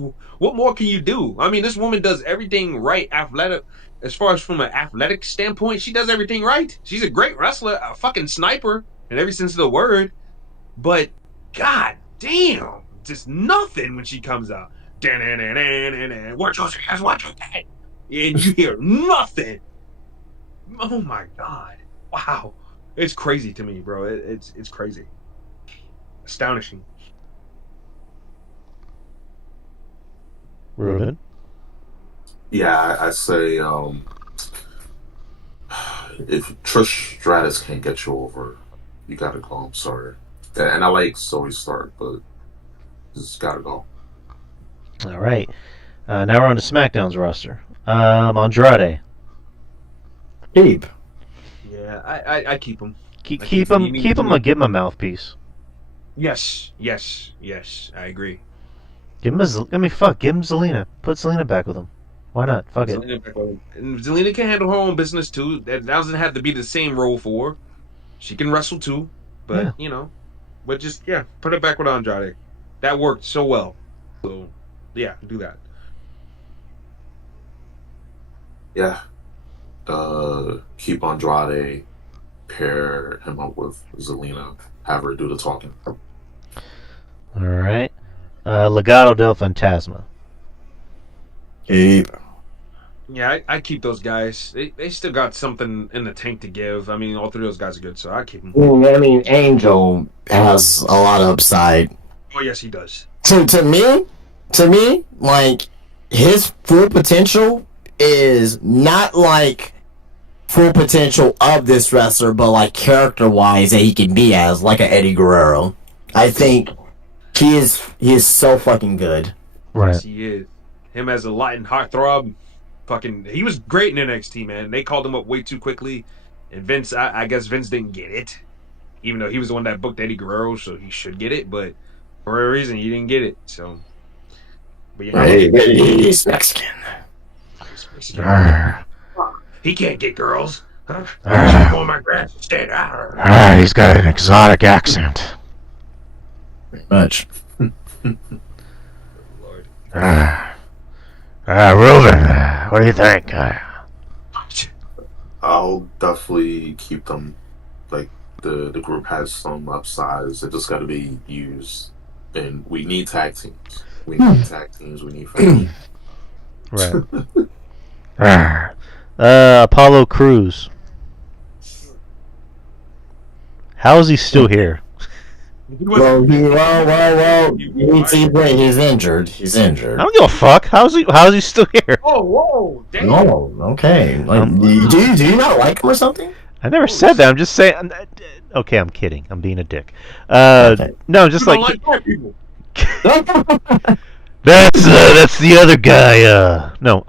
more can you do? I mean, this woman does everything right, athletic. As far as from an athletic standpoint, she does everything right. She's a great wrestler, a fucking sniper in every sense of the word. But god damn, just nothing when she comes out. Watch your ass, watch your head. And you hear nothing. Oh my god. Wow. It's crazy to me, bro. It's crazy. Astonishing. Ruben. Yeah, I say if Trish Stratus can't get you over, you gotta go. I'm sorry. And I like Zoe Stark, but just gotta go. All right. Now we're on to SmackDown's roster. Andrade. Keep. Yeah, I keep him. Keep him. Give him a mouthpiece. Yes. I agree. Give him Zelina. Put Zelina back with him. Why not? Fuck it. And Zelina can handle her own business too. That doesn't have to be the same role for her. She can wrestle too, but but just put her back with Andrade. That worked so well. So do that. Yeah. Keep Andrade, pair him up with Zelina, have her do the talking. All right. Legado del Fantasma. Keep. Yeah, I keep those guys. They still got something in the tank to give. I mean, all three of those guys are good, so I keep them. I mean, Angel has a lot of upside. Oh yes, he does. To me, like his full potential is not like full potential of this wrestler, but like character wise that he can be as like an Eddie Guerrero. I think he is so fucking good. Right. Yes, he is. Him as a Latin heartthrob, he was great in NXT, man. They called him up way too quickly, and Vince, I guess Vince didn't get it, even though he was the one that booked Eddie Guerrero, so he should get it, but for a reason he didn't get it. So, but yeah, He's Mexican. He can't get girls. Huh? On my grandstand. He's got an exotic accent. Pretty much. Lord. Ruben, what do you think? I'll definitely keep them. Like the group has some upsides. It just got to be used, and we need tag teams. We need tag teams. We need family. Right. Apollo Crews. How is he still here? Well, he's injured. He's injured. I don't give a fuck. How is he still here? Oh, whoa, damn. Oh, okay. Like, do you not like him or something? I never said that. I'm just saying. Okay, I'm kidding. I'm being a dick. Okay. No, just You like don't black people. that's the other guy. No.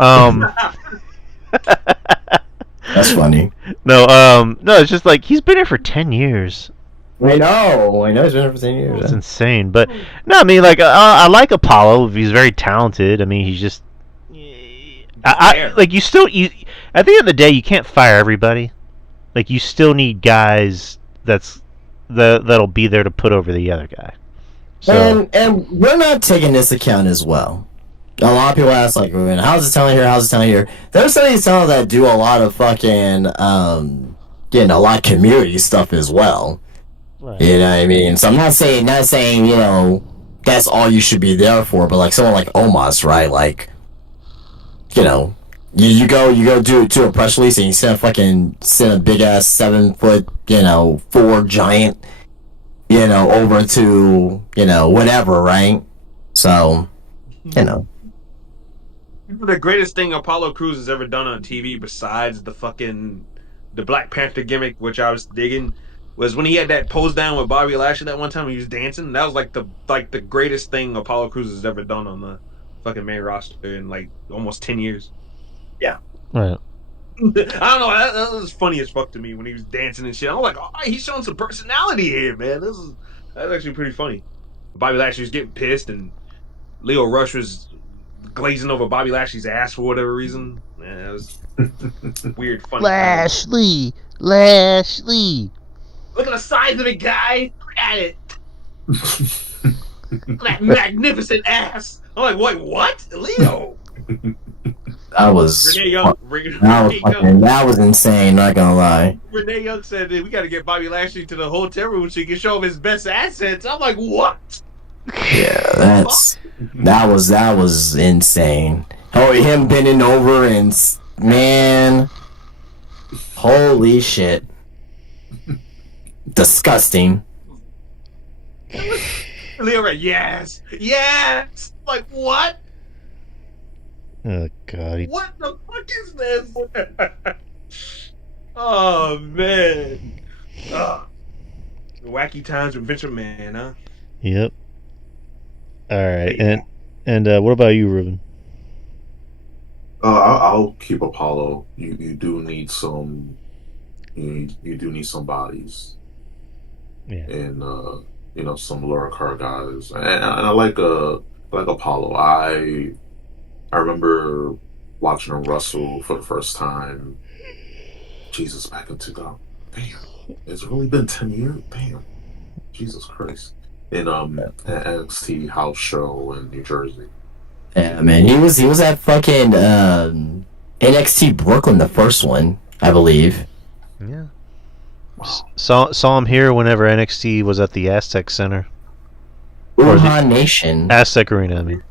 That's funny. No. It's just like he's been here for 10 years. I know. He's been here for 10 years. It's insane. But no, I mean, like I like Apollo. He's very talented. I mean, he's just. I like you still. At the end of the day, you can't fire everybody. Like you still need guys that'll be there to put over the other guy. So, and we're not taking this account as well. A lot of people ask, like, how's the talent here? How's the talent here? There's some of these talent that do a lot of fucking, a lot of community stuff as well. right. You know what I mean? So I'm not saying, that's all you should be there for, but like someone like Omos, right? Like, you go do a press release and you send a big ass 7 foot, 4 giant, over to, whatever, right? So, The greatest thing Apollo Crews has ever done on TV, besides the Black Panther gimmick, which I was digging, was when he had that pose down with Bobby Lashley that one time when he was dancing. That was like the greatest thing Apollo Crews has ever done on the fucking main roster in like almost 10 years. Right. I don't know. That was funny as fuck to me when he was dancing and shit. I'm like, oh, he's showing some personality here, man. That's actually pretty funny. Bobby Lashley was getting pissed, and Leo Rush was glazing over Bobby Lashley's ass for whatever reason. Man, that was weird, funny. Lashley. Look at the size of the guy. Look at it. Look at that magnificent ass. I'm like, wait, what? Leo. that was Renee Young. that was insane, not gonna lie. Renee Young said that we got to get Bobby Lashley to the hotel room so he can show him his best assets. I'm like, what? Yeah, that was insane. Oh, him bending over and man, holy shit, disgusting. Leo, right? Yes. Like what? Oh God. What the fuck is this? Oh man. Wacky times with Vince McMahon, huh? Yep. All right, and what about you, Ruben? I'll keep Apollo. You do need some. You do need some bodies. Yeah. And some lower card guys. And I like Apollo. I remember watching him wrestle for the first time. Jesus, back in 2000. Damn, it's really been 10 years. Damn, Jesus Christ. In NXT house show in New Jersey. Yeah, man, he was at fucking NXT Brooklyn, the first one, I believe. Yeah. Saw him here whenever NXT was at the Aztec Center. Wuhan Nation. Aztec Arena, I mean.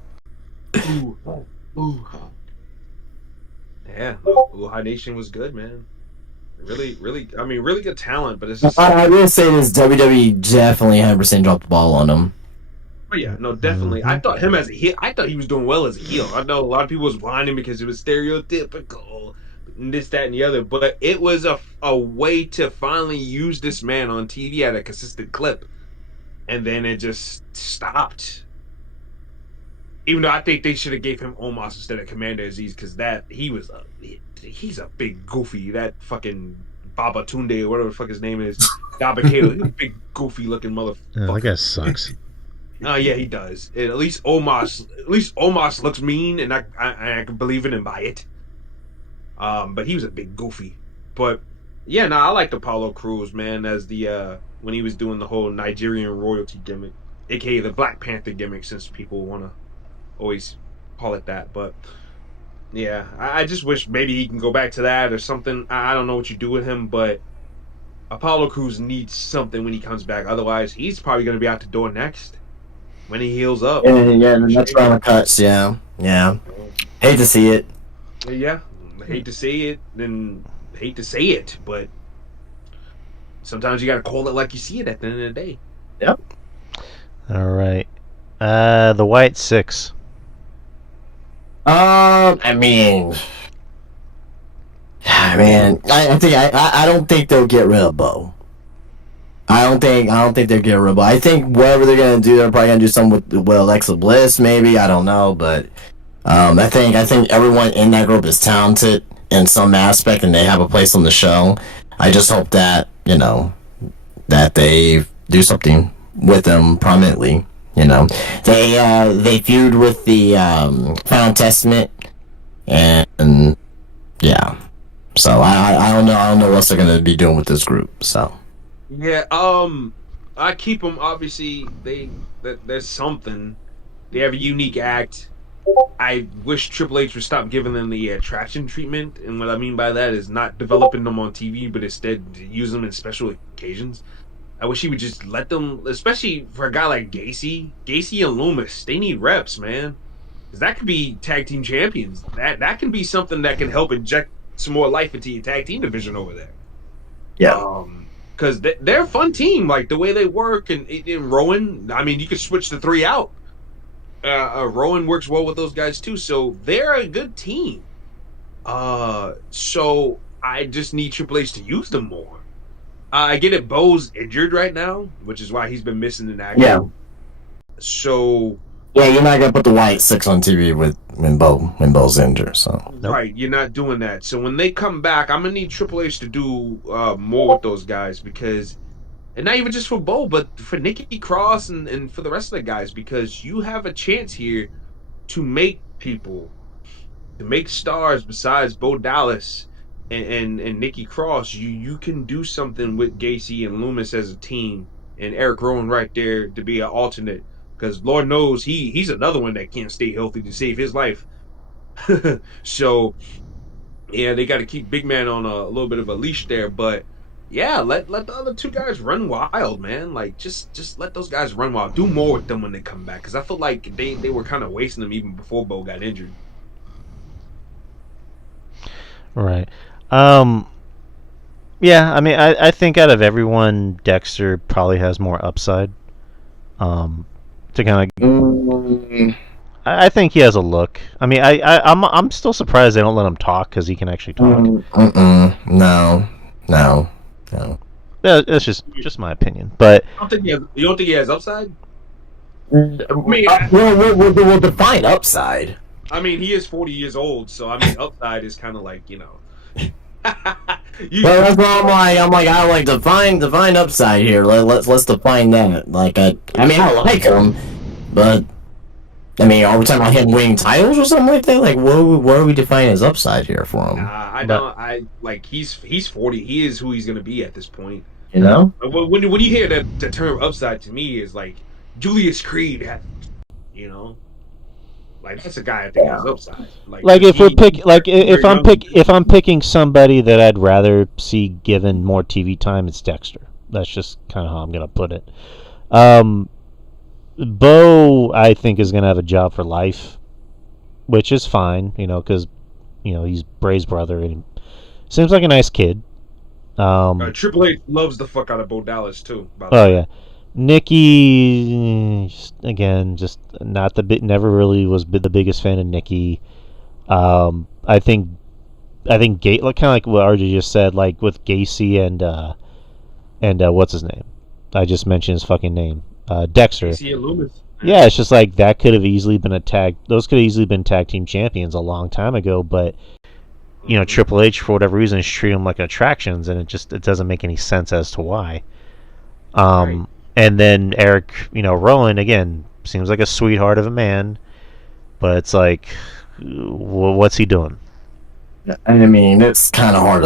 Ooh. Yeah, Wuhan Nation was good, man. Really good talent, but it's just... I will say this, WWE definitely 100% dropped the ball on him. Oh yeah, no, definitely. I thought him as a heel. I thought he was doing well as a heel. I know a lot of people was whining because it was stereotypical and this, that, and the other. But it was a way to finally use this man on TV at a consistent clip, and then it just stopped. Even though I think they should have gave him Omos instead of Commander Aziz, because he's a big goofy. That fucking Baba Tunde or whatever the fuck his name is, Dabakato, he's a big goofy looking motherfucker. That guy sucks. Oh yeah, he does. At least Omos looks mean, and I can believe it and buy it. But he was a big goofy. But yeah, I liked Apollo Crews, man, as the when he was doing the whole Nigerian royalty gimmick, aka the Black Panther gimmick, since people wanna always call it that. But yeah, I just wish maybe he can go back to that or something. I don't know what you do with him, but Apollo Crews needs something when he comes back. Otherwise, he's probably gonna be out the door next when he heals up. Yeah, the next round of cuts. Yeah. Hate to see it. Yeah, hate to say it, and hate to say it, but sometimes you gotta call it like you see it at the end of the day. Yep. All right. The White Six. I mean, I don't think they'll get rid of Bo. I don't think they'll get rid of Bo. I think whatever they're gonna do, they're probably gonna do something with Alexa Bliss, maybe. I don't know, but I think everyone in that group is talented in some aspect, and they have a place on the show. I just hope that that they do something with them prominently. They feud with the Final Testament, and yeah. So I don't know what they're gonna be doing with this group. So yeah, I keep them. Obviously, there's something. They have a unique act. I wish Triple H would stop giving them the attraction treatment, and what I mean by that is not developing them on TV, but instead use them in special occasions. I wish he would just let them, especially for a guy like Gacy and Loomis. They need reps, man, because that could be tag team champions. That can be something that can help inject some more life into your tag team division over there. yeah. Because they're a fun team, like the way they work, and Rowan. I mean, you could switch the 3 out. Rowan works well with those guys too, so they're a good team. So I just need Triple H to use them more. I get it. Bo's injured right now, which is why he's been missing in action. Yeah. So Yeah, you're not gonna put the White Six on TV when Bo's injured. So right, you're not doing that. So when they come back, I'm gonna need Triple H to do more with those guys, because, and not even just for Bo, but for Nikki Cross and for the rest of the guys, because you have a chance here to make stars besides Bo Dallas and Nikki Cross. You can do something with Gacy and Loomis as a team, and Eric Rowan right there to be an alternate, because Lord knows he's another one that can't stay healthy to save his life. So yeah, they got to keep Big Man on a little bit of a leash there, but yeah, let the other two guys run wild, man. Like just let those guys run wild. Do more with them when they come back, because I feel like they were kind of wasting them even before Bo got injured. Right. Yeah, I mean, I think out of everyone, Dexter probably has more upside. To kind of, I think he has a look. I mean, I'm still surprised they don't let him talk, because he can actually talk. No. That's just my opinion, but I don't think you don't think he has upside? We'll define upside. I mean, he is 40 years old, so I mean, upside is kind of like, But that's why I'm like I like define upside here. Let's define that. Like I like him, but I mean, are we talking about him winning titles or something like that? Like, what are we defining as upside here for him? I like he's 40. He is who he's gonna be at this point. You know? When you hear the term upside, to me is like Julius Creed. Like that's a guy I think has upside. Like if I'm picking somebody that I'd rather see given more TV time, it's Dexter. That's just kind of how I'm gonna put it. Bo, I think, is gonna have a job for life, which is fine, because he's Bray's brother and he seems like a nice kid. Triple H loves the fuck out of Bo Dallas too. Yeah. Nikki, just not never really was the biggest fan of Nikki. I think I think kind of like what RJ just said, like with Gacy and what's his name? I just mentioned his fucking name, Dexter. See you, Loomis. Yeah, it's just like that could have easily been a tag. Those could have easily been tag team champions a long time ago, but you know, Triple H for whatever reason is treating them like attractions, and it doesn't make any sense as to why. Right. And then Eric, Rowan again seems like a sweetheart of a man, but it's like, what's he doing? I mean, it's kind of hard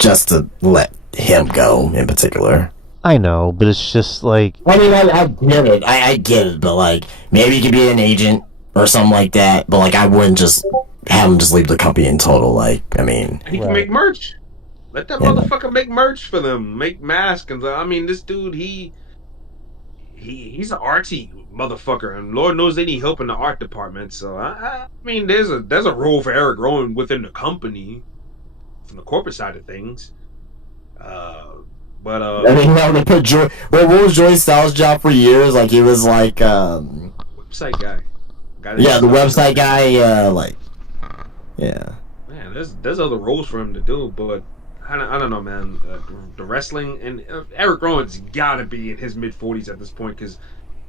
to let him go in particular. I know, but it's just like, I mean, I get it. I get it, but like maybe he could be an agent or something like that. But like, I wouldn't just have him just leave the company in total. Like, I mean, He can Right. make merch. Let that Yeah. motherfucker make merch for them. Make masks and I mean, this dude, he's an artsy motherfucker, and Lord knows they need help in the art department. So I mean, there's a role for Eric Rowan within the company, from the corporate side of things. But I mean, now they put Joy. What was Joey Styles' job for years? Like he was like, website guy. yeah, the website guy. Yeah. Man, there's other roles for him to do, but I don't know, man. The wrestling and Eric Rowan's gotta be in his mid-40s at this point, because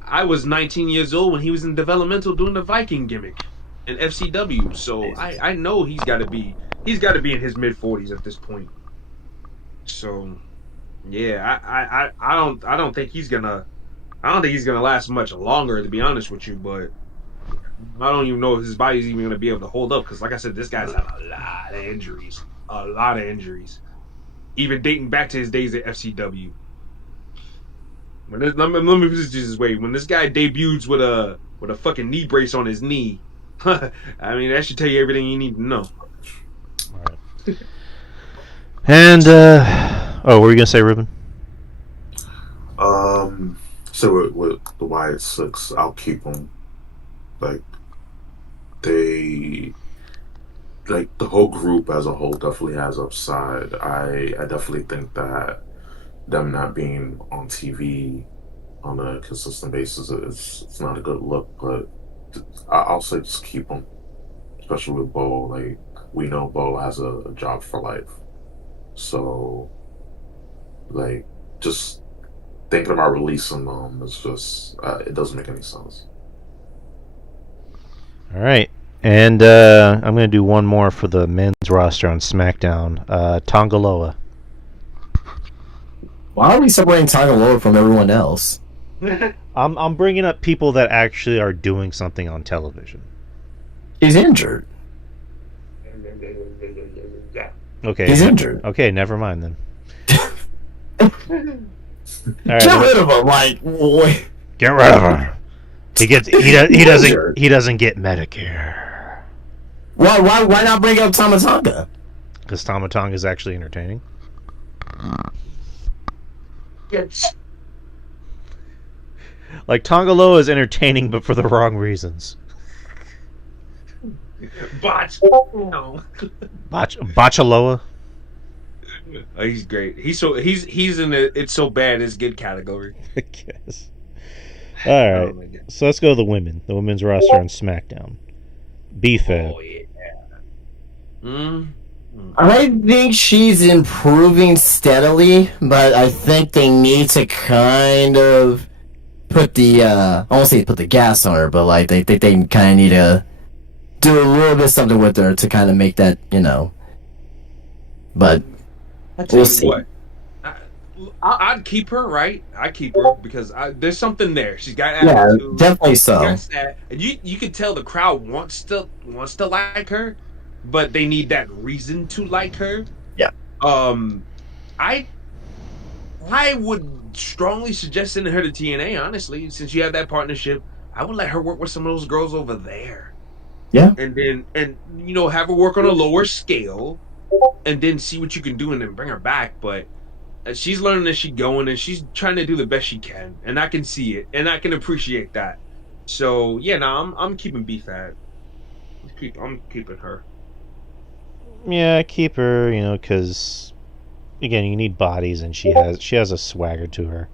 I was 19 years old when he was in developmental doing the Viking gimmick in FCW. So I know he's got to be in his mid-40s at this point. So yeah, I don't think he's gonna last much longer, to be honest with you. But I don't even know if his body's even gonna be able to hold up, because like I said, this guy's had a lot of injuries, even dating back to his days at FCW. Let me put this this way: when this guy debuts with a fucking knee brace on his knee, I mean that should tell you everything you need to know. all right. And what were you gonna say, Ruben? So with the Wyatt Six, I'll keep them. Like they, like the whole group as a whole definitely has upside. I definitely think that them not being on TV on a consistent basis is it's not a good look. But I'll say just keep them, especially with Bo. Like we know Bo has a job for life, so like just thinking about releasing them is just it doesn't make any sense. All right. And I'm going to do one more for the men's roster on SmackDown. Tongaloa. Why are we separating Tiger Lord from everyone else? I'm bringing up people that actually are doing something on television. He's injured. Okay. He's injured. Okay, never mind then. All right, Get rid of him. Like, wait. get rid of him. He doesn't get Medicare Why not bring up Tamatanga? because Tamatong is actually entertaining. Like Tongaloa is entertaining, but for the wrong reasons. Botch. No. Bachaloa. Oh, he's great. He's in the it's so bad it's good category. I guess. All right. Oh my God. So let's go to the women. The women's roster on SmackDown. B-Fab. Oh yeah. Mm. I think she's improving steadily, but I think they need to kind of put the I won't say put the gas on her, but like they kind of need to do a little bit something with her to kind of make that, But we'll see. What? I'd keep her, right? I'd keep her because there's something there. She's got Yeah, attitude. definitely She so. got that. And you can tell the crowd wants to like her, but they need that reason to like her. Yeah. I would strongly suggest sending her to TNA, honestly, since you have that partnership. I would let her work with some of those girls over there. Yeah. And then have her work on a lower scale, and then see what you can do, and then bring her back. But she's learning as she's going, and she's trying to do the best she can, and I can see it, and I can appreciate that. So yeah, I'm keeping B-Fab. I'm keeping her. Yeah, keep her, because again, you need bodies, and she has a swagger to her.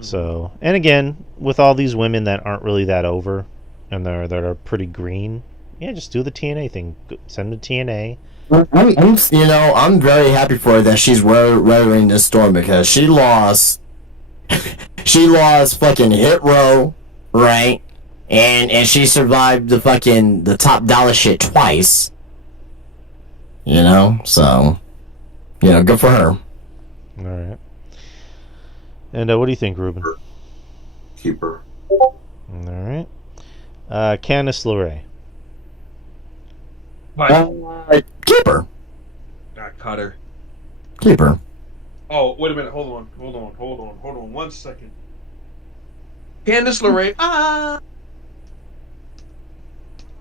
So, and again, with all these women that aren't really that over, and that are pretty green, yeah, just do the TNA thing. Send them to TNA. I'm very happy for her that she's weathering this storm because she lost fucking Hit Row, right? And she survived the top dollar shit twice. So good for her. All right. And what do you think, Ruben? Keeper. All right. Candice LeRae. Keeper. I cut her. Keeper. Oh, wait a minute. Hold on 1 second. Candice LeRae.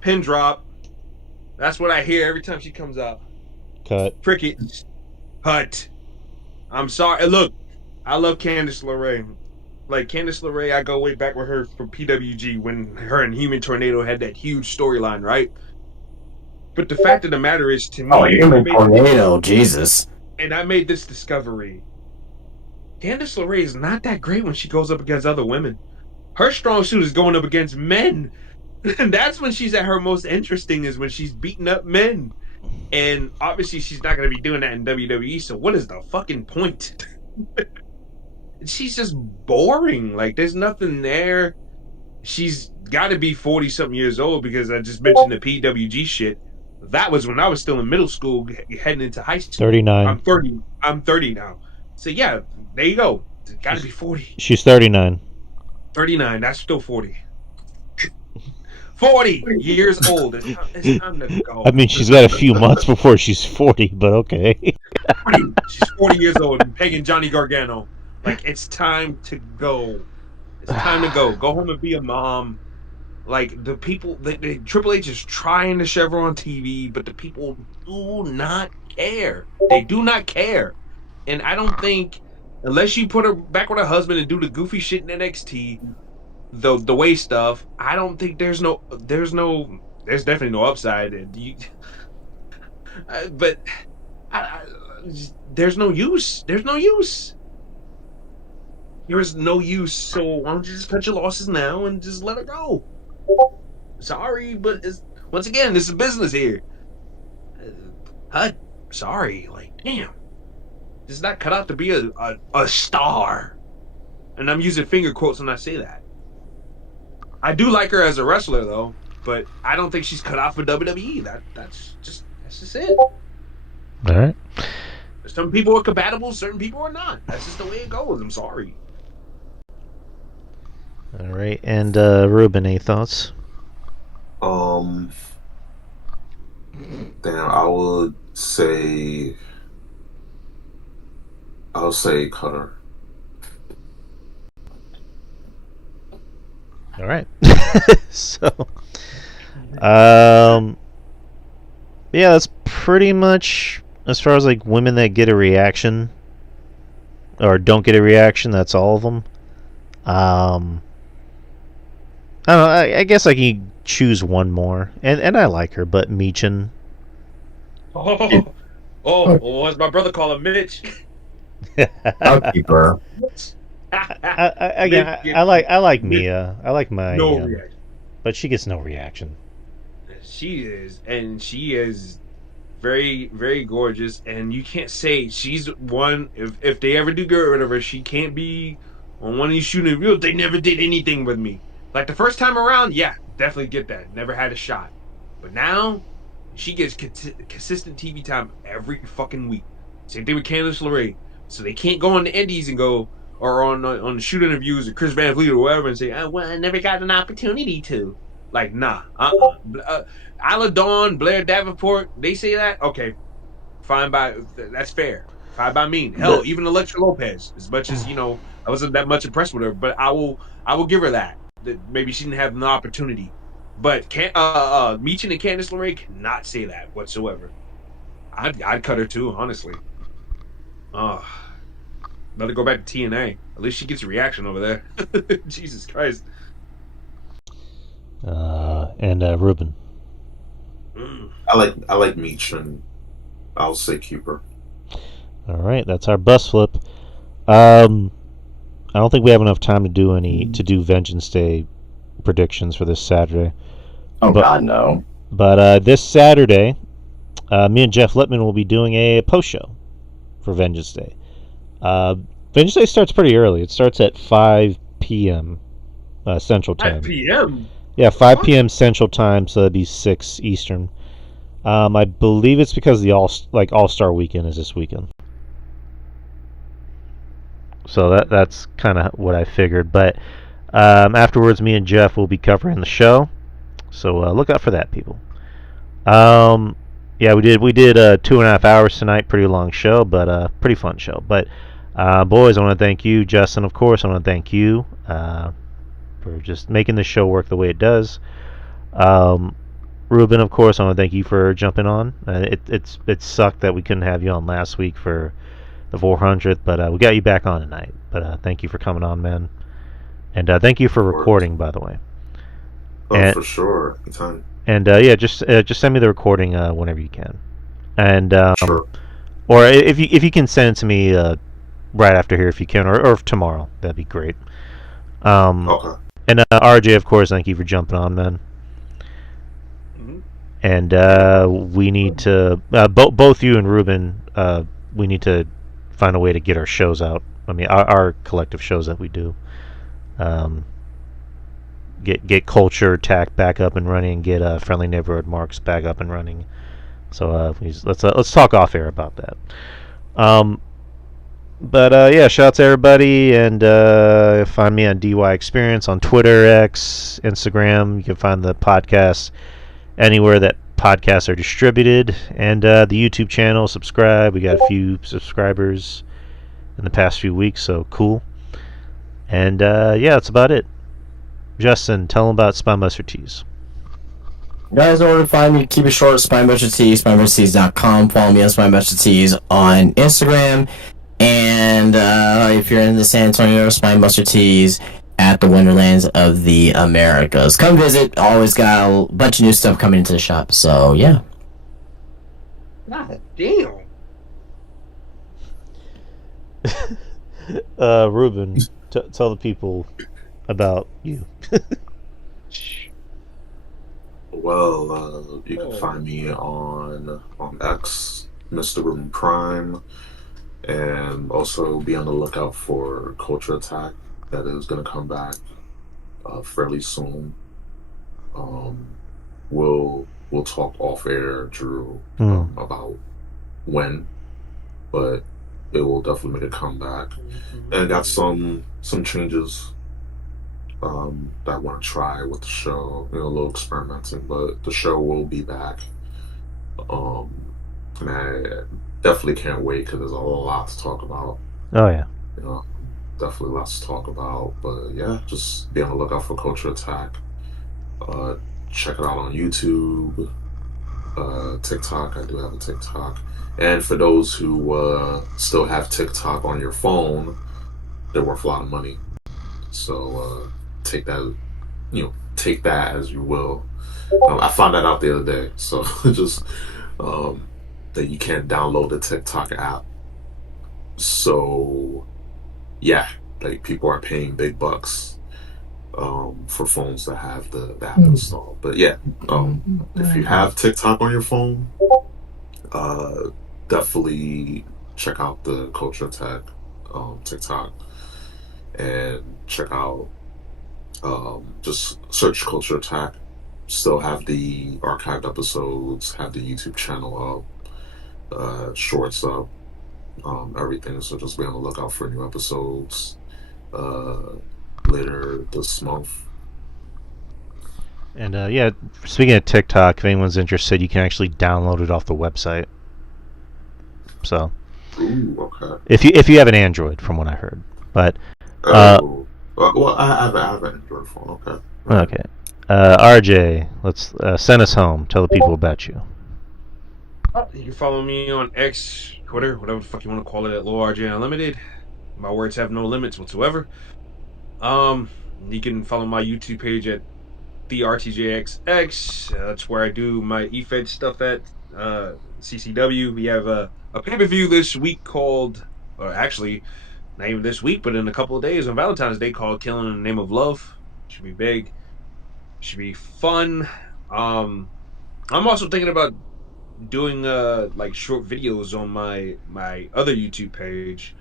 Pin drop. That's what I hear every time she comes out. Cut. Crickets. Cut. I'm sorry. Look, I love Candice LeRae. Like, Candice LeRae, I go way back with her from PWG when her and Human Tornado had that huge storyline, right? But the fact of the matter is, to me... Human Tornado, Jesus. And I made this discovery. Candice LeRae is not that great when she goes up against other women. Her strong suit is going up against men. And that's when she's at her most interesting, is when she's beating up men. And obviously she's not going to be doing that in WWE, so what is the fucking point? She's just boring. Like, there's nothing there. She's got to be 40-something years old, because I just mentioned the PWG shit. That was when I was still in middle school, heading into high school. 39. I'm 30 now. So yeah, there you go. Got to be 40. She's 39. 39, that's still 40. 40 years old. It's time to go. I mean, she's got a few months before she's 40, but okay. She's 40 years old and pegging Johnny Gargano. Like, it's time to go. It's time to go. Go home and be a mom. Like, the people, the Triple H is trying to shove her on TV, but the people do not care. They do not care. And I don't think, unless you put her back with her husband and do the goofy shit in NXT, the way stuff, I don't think there's definitely no upside. And there's no use. There's no use. There is no use. So why don't you just cut your losses now and just let her go? Sorry, but once again, this is business here. Sorry, like, damn. This is not cut out to be a star. And I'm using finger quotes when I say that. I do like her as a wrestler, though, but I don't think she's cut out for WWE. That's just it. All right. Some people are compatible, certain people are not. That's just the way it goes. I'm sorry. All right, and Ruben, any thoughts? Damn, I'll say Cutter. All right. So, yeah, that's pretty much as far as like women that get a reaction or don't get a reaction. That's all of them. I don't know. I guess I can choose one more, and I like her, but Michin. What's my brother call him, Mitch? I'll keep her. I like Mia. I like my reaction. But she gets no reaction. She is very, very gorgeous, and you can't say she's one. If they ever do get rid of her, she can't be on one of these shooting reels. They never did anything with me. Like the first time around, yeah, definitely get that. Never had a shot. But now, she gets consistent TV time every fucking week. Same thing with Candice LeRae. So they can't go on the indies and go, or on the shoot interviews or Chris Van Vliet or whatever, and say, well, I never got an opportunity to. Like, nah. Isla Dawn, Blair Davenport, they say that? Okay. Fine that's fair. Fine by me. Hell, even Elektra Lopez, as much as, I wasn't that much impressed with her, but I will give her that maybe she didn't have an opportunity. But Michin and Candice LeRae cannot say that whatsoever. I'd cut her too, honestly. Let her go back to TNA. At least she gets a reaction over there. Jesus Christ. And Ruben. I like Michin. I'll say keeper. All right, that's our bus flip. I don't think we have enough time to do Vengeance Day predictions for this Saturday. God, no. But this Saturday, me and Jeff Lippman will be doing a post show for Vengeance Day. Vengeance Day starts pretty early. It starts at 5 p.m. Central Time. 5 p.m. Yeah, 5 p.m. Central Time, so that'd be 6 Eastern. I believe it's because the All-Star Weekend is this weekend. So that's kind of what I figured. But afterwards, me and Jeff will be covering the show. So look out for that, people. Yeah, we did 2.5 hours tonight. Pretty long show, but pretty fun show. But boys, I want to thank you, Justin. Of course, I want to thank you for just making the show work the way it does. Ruben, of course, I want to thank you for jumping on. It sucked that we couldn't have you on last week for the 400th, but we got you back on tonight. But thank you for coming on, man. And thank you for recording, by the way. Oh, for sure. Anytime. And yeah, just send me the recording whenever you can. And Sure. or if you can send it to me right after here if you can, or tomorrow, that'd be great. Okay. And RJ, of course, thank you for jumping on, man. Mhm. And we need to both you and Ruben, we need to find a way to get our shows out. I mean, our collective shows that we do. Get Culture Attack back up and running, and get Friendly Neighborhood Marks back up and running. So let's talk off air about that. But yeah, shout out to everybody, and find me on DY Experience on Twitter, X, Instagram. You can find the podcast anywhere that podcasts are distributed, and the YouTube channel. Subscribe. We got a few subscribers in the past few weeks, so cool. And yeah, that's about it. Justin, tell them about Spinebuster Tees. Guys, in order to find me, keep it short. Spinebuster Tees, spinebustertees.com. Follow me on Spinebuster Tees on Instagram. And if you're in the San Antonio, Spinebuster Tees at the Wonderlands of the Americas. Come visit. Always got a bunch of new stuff coming into the shop. So, yeah. God damn. Ruben, tell the people about you. Well, you can find me on X, Mr. Ruben Prime, and also be on the lookout for Culture Attack that is going to come back fairly soon. We'll talk off air, Drew, about when, but it will definitely make a comeback. And I got some changes that I want to try with the show, a little experimenting, but the show will be back. And I definitely can't wait because there's a lot to talk about. Oh yeah. Definitely lots to talk about. But yeah, just be on the lookout for Culture Attack. Check it out on YouTube, TikTok. I do have a TikTok. And for those who still have TikTok on your phone, they're worth a lot of money. So take that as you will. I found that out the other day. So just that you can't download the TikTok app. So yeah, like people are paying big bucks for phones that have the app installed. But yeah, if you have TikTok on your phone, definitely check out the Culture Attack TikTok, and check out just search Culture Attack. Still have the archived episodes, have the YouTube channel up, shorts up, everything. So just be on the lookout for new episodes later this month. And yeah, speaking of TikTok, if anyone's interested, you can actually download it off the website. So, Ooh, okay. If you have an Android, from what I heard, but well, I have an Android phone. Okay. okay. RJ, let's send us home. Tell the people about you. You can follow me on X, Twitter, whatever the fuck you want to call it, at Low RJ Unlimited. My words have no limits whatsoever. You can follow my YouTube page at the RTJXX. That's where I do my EFED stuff at CCW. We have a pay-per-view this week called, or actually, not even this week, but in a couple of days on Valentine's Day, called Killing in the Name of Love. Should be big. Should be fun. I'm also thinking about doing like short videos on my other YouTube page.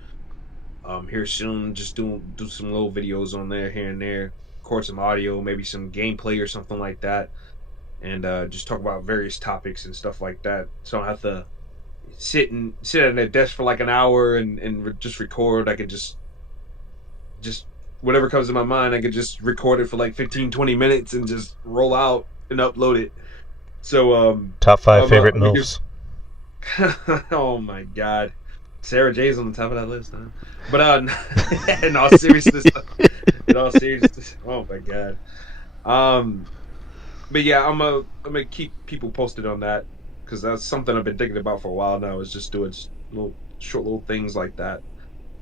Here soon, just do some little videos on there here and there, record some audio, maybe some gameplay or something like that, and just talk about various topics and stuff like that. So I don't have to sit at a desk for like an hour and just record. I could just whatever comes to my mind, I could just record it for like 15-20 minutes and just roll out and upload it. So Top 5 favorite I'm MILFs. oh my god, Sarah J's on the top of that list, huh? But in all seriousness, oh my god. But yeah, I'm gonna keep people posted on that because that's something I've been thinking about for a while now. Is just doing little things like that.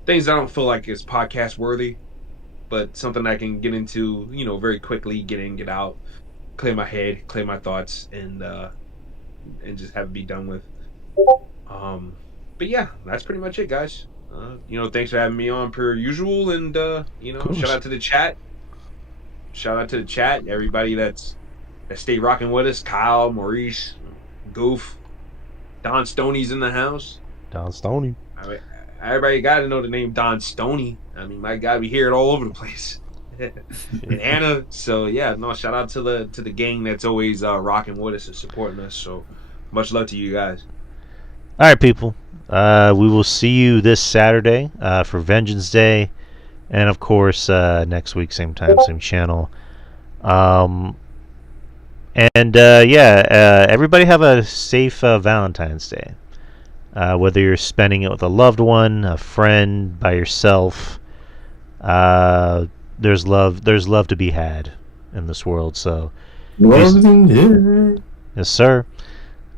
Things I don't feel like is podcast worthy, but something I can get into, very quickly, get in, get out, clear my head, clear my thoughts, and just have it be done with. But yeah, that's pretty much it, guys. Thanks for having me on per usual, and shout out to the chat. Shout out to the chat, everybody that stayed rocking with us. Kyle, Maurice, Goof, Don Stoney's in the house. Don Stoney. I mean, everybody got to know the name Don Stoney. I mean, my God, we hear it all over the place. And Anna, so yeah, no, shout out to the gang that's always rocking with us and supporting us. So much love to you guys. All right, people. We will see you this Saturday for Vengeance Day, and of course next week, same time, same channel. Everybody have a safe Valentine's Day. Whether you're spending it with a loved one, a friend, by yourself, there's love to be had in this world. So, yes, sir.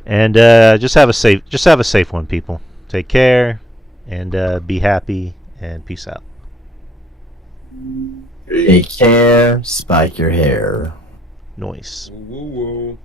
And just have a safe one, people. Take care, and be happy, and peace out. Take care. Spike your hair. Noise. Woo woo.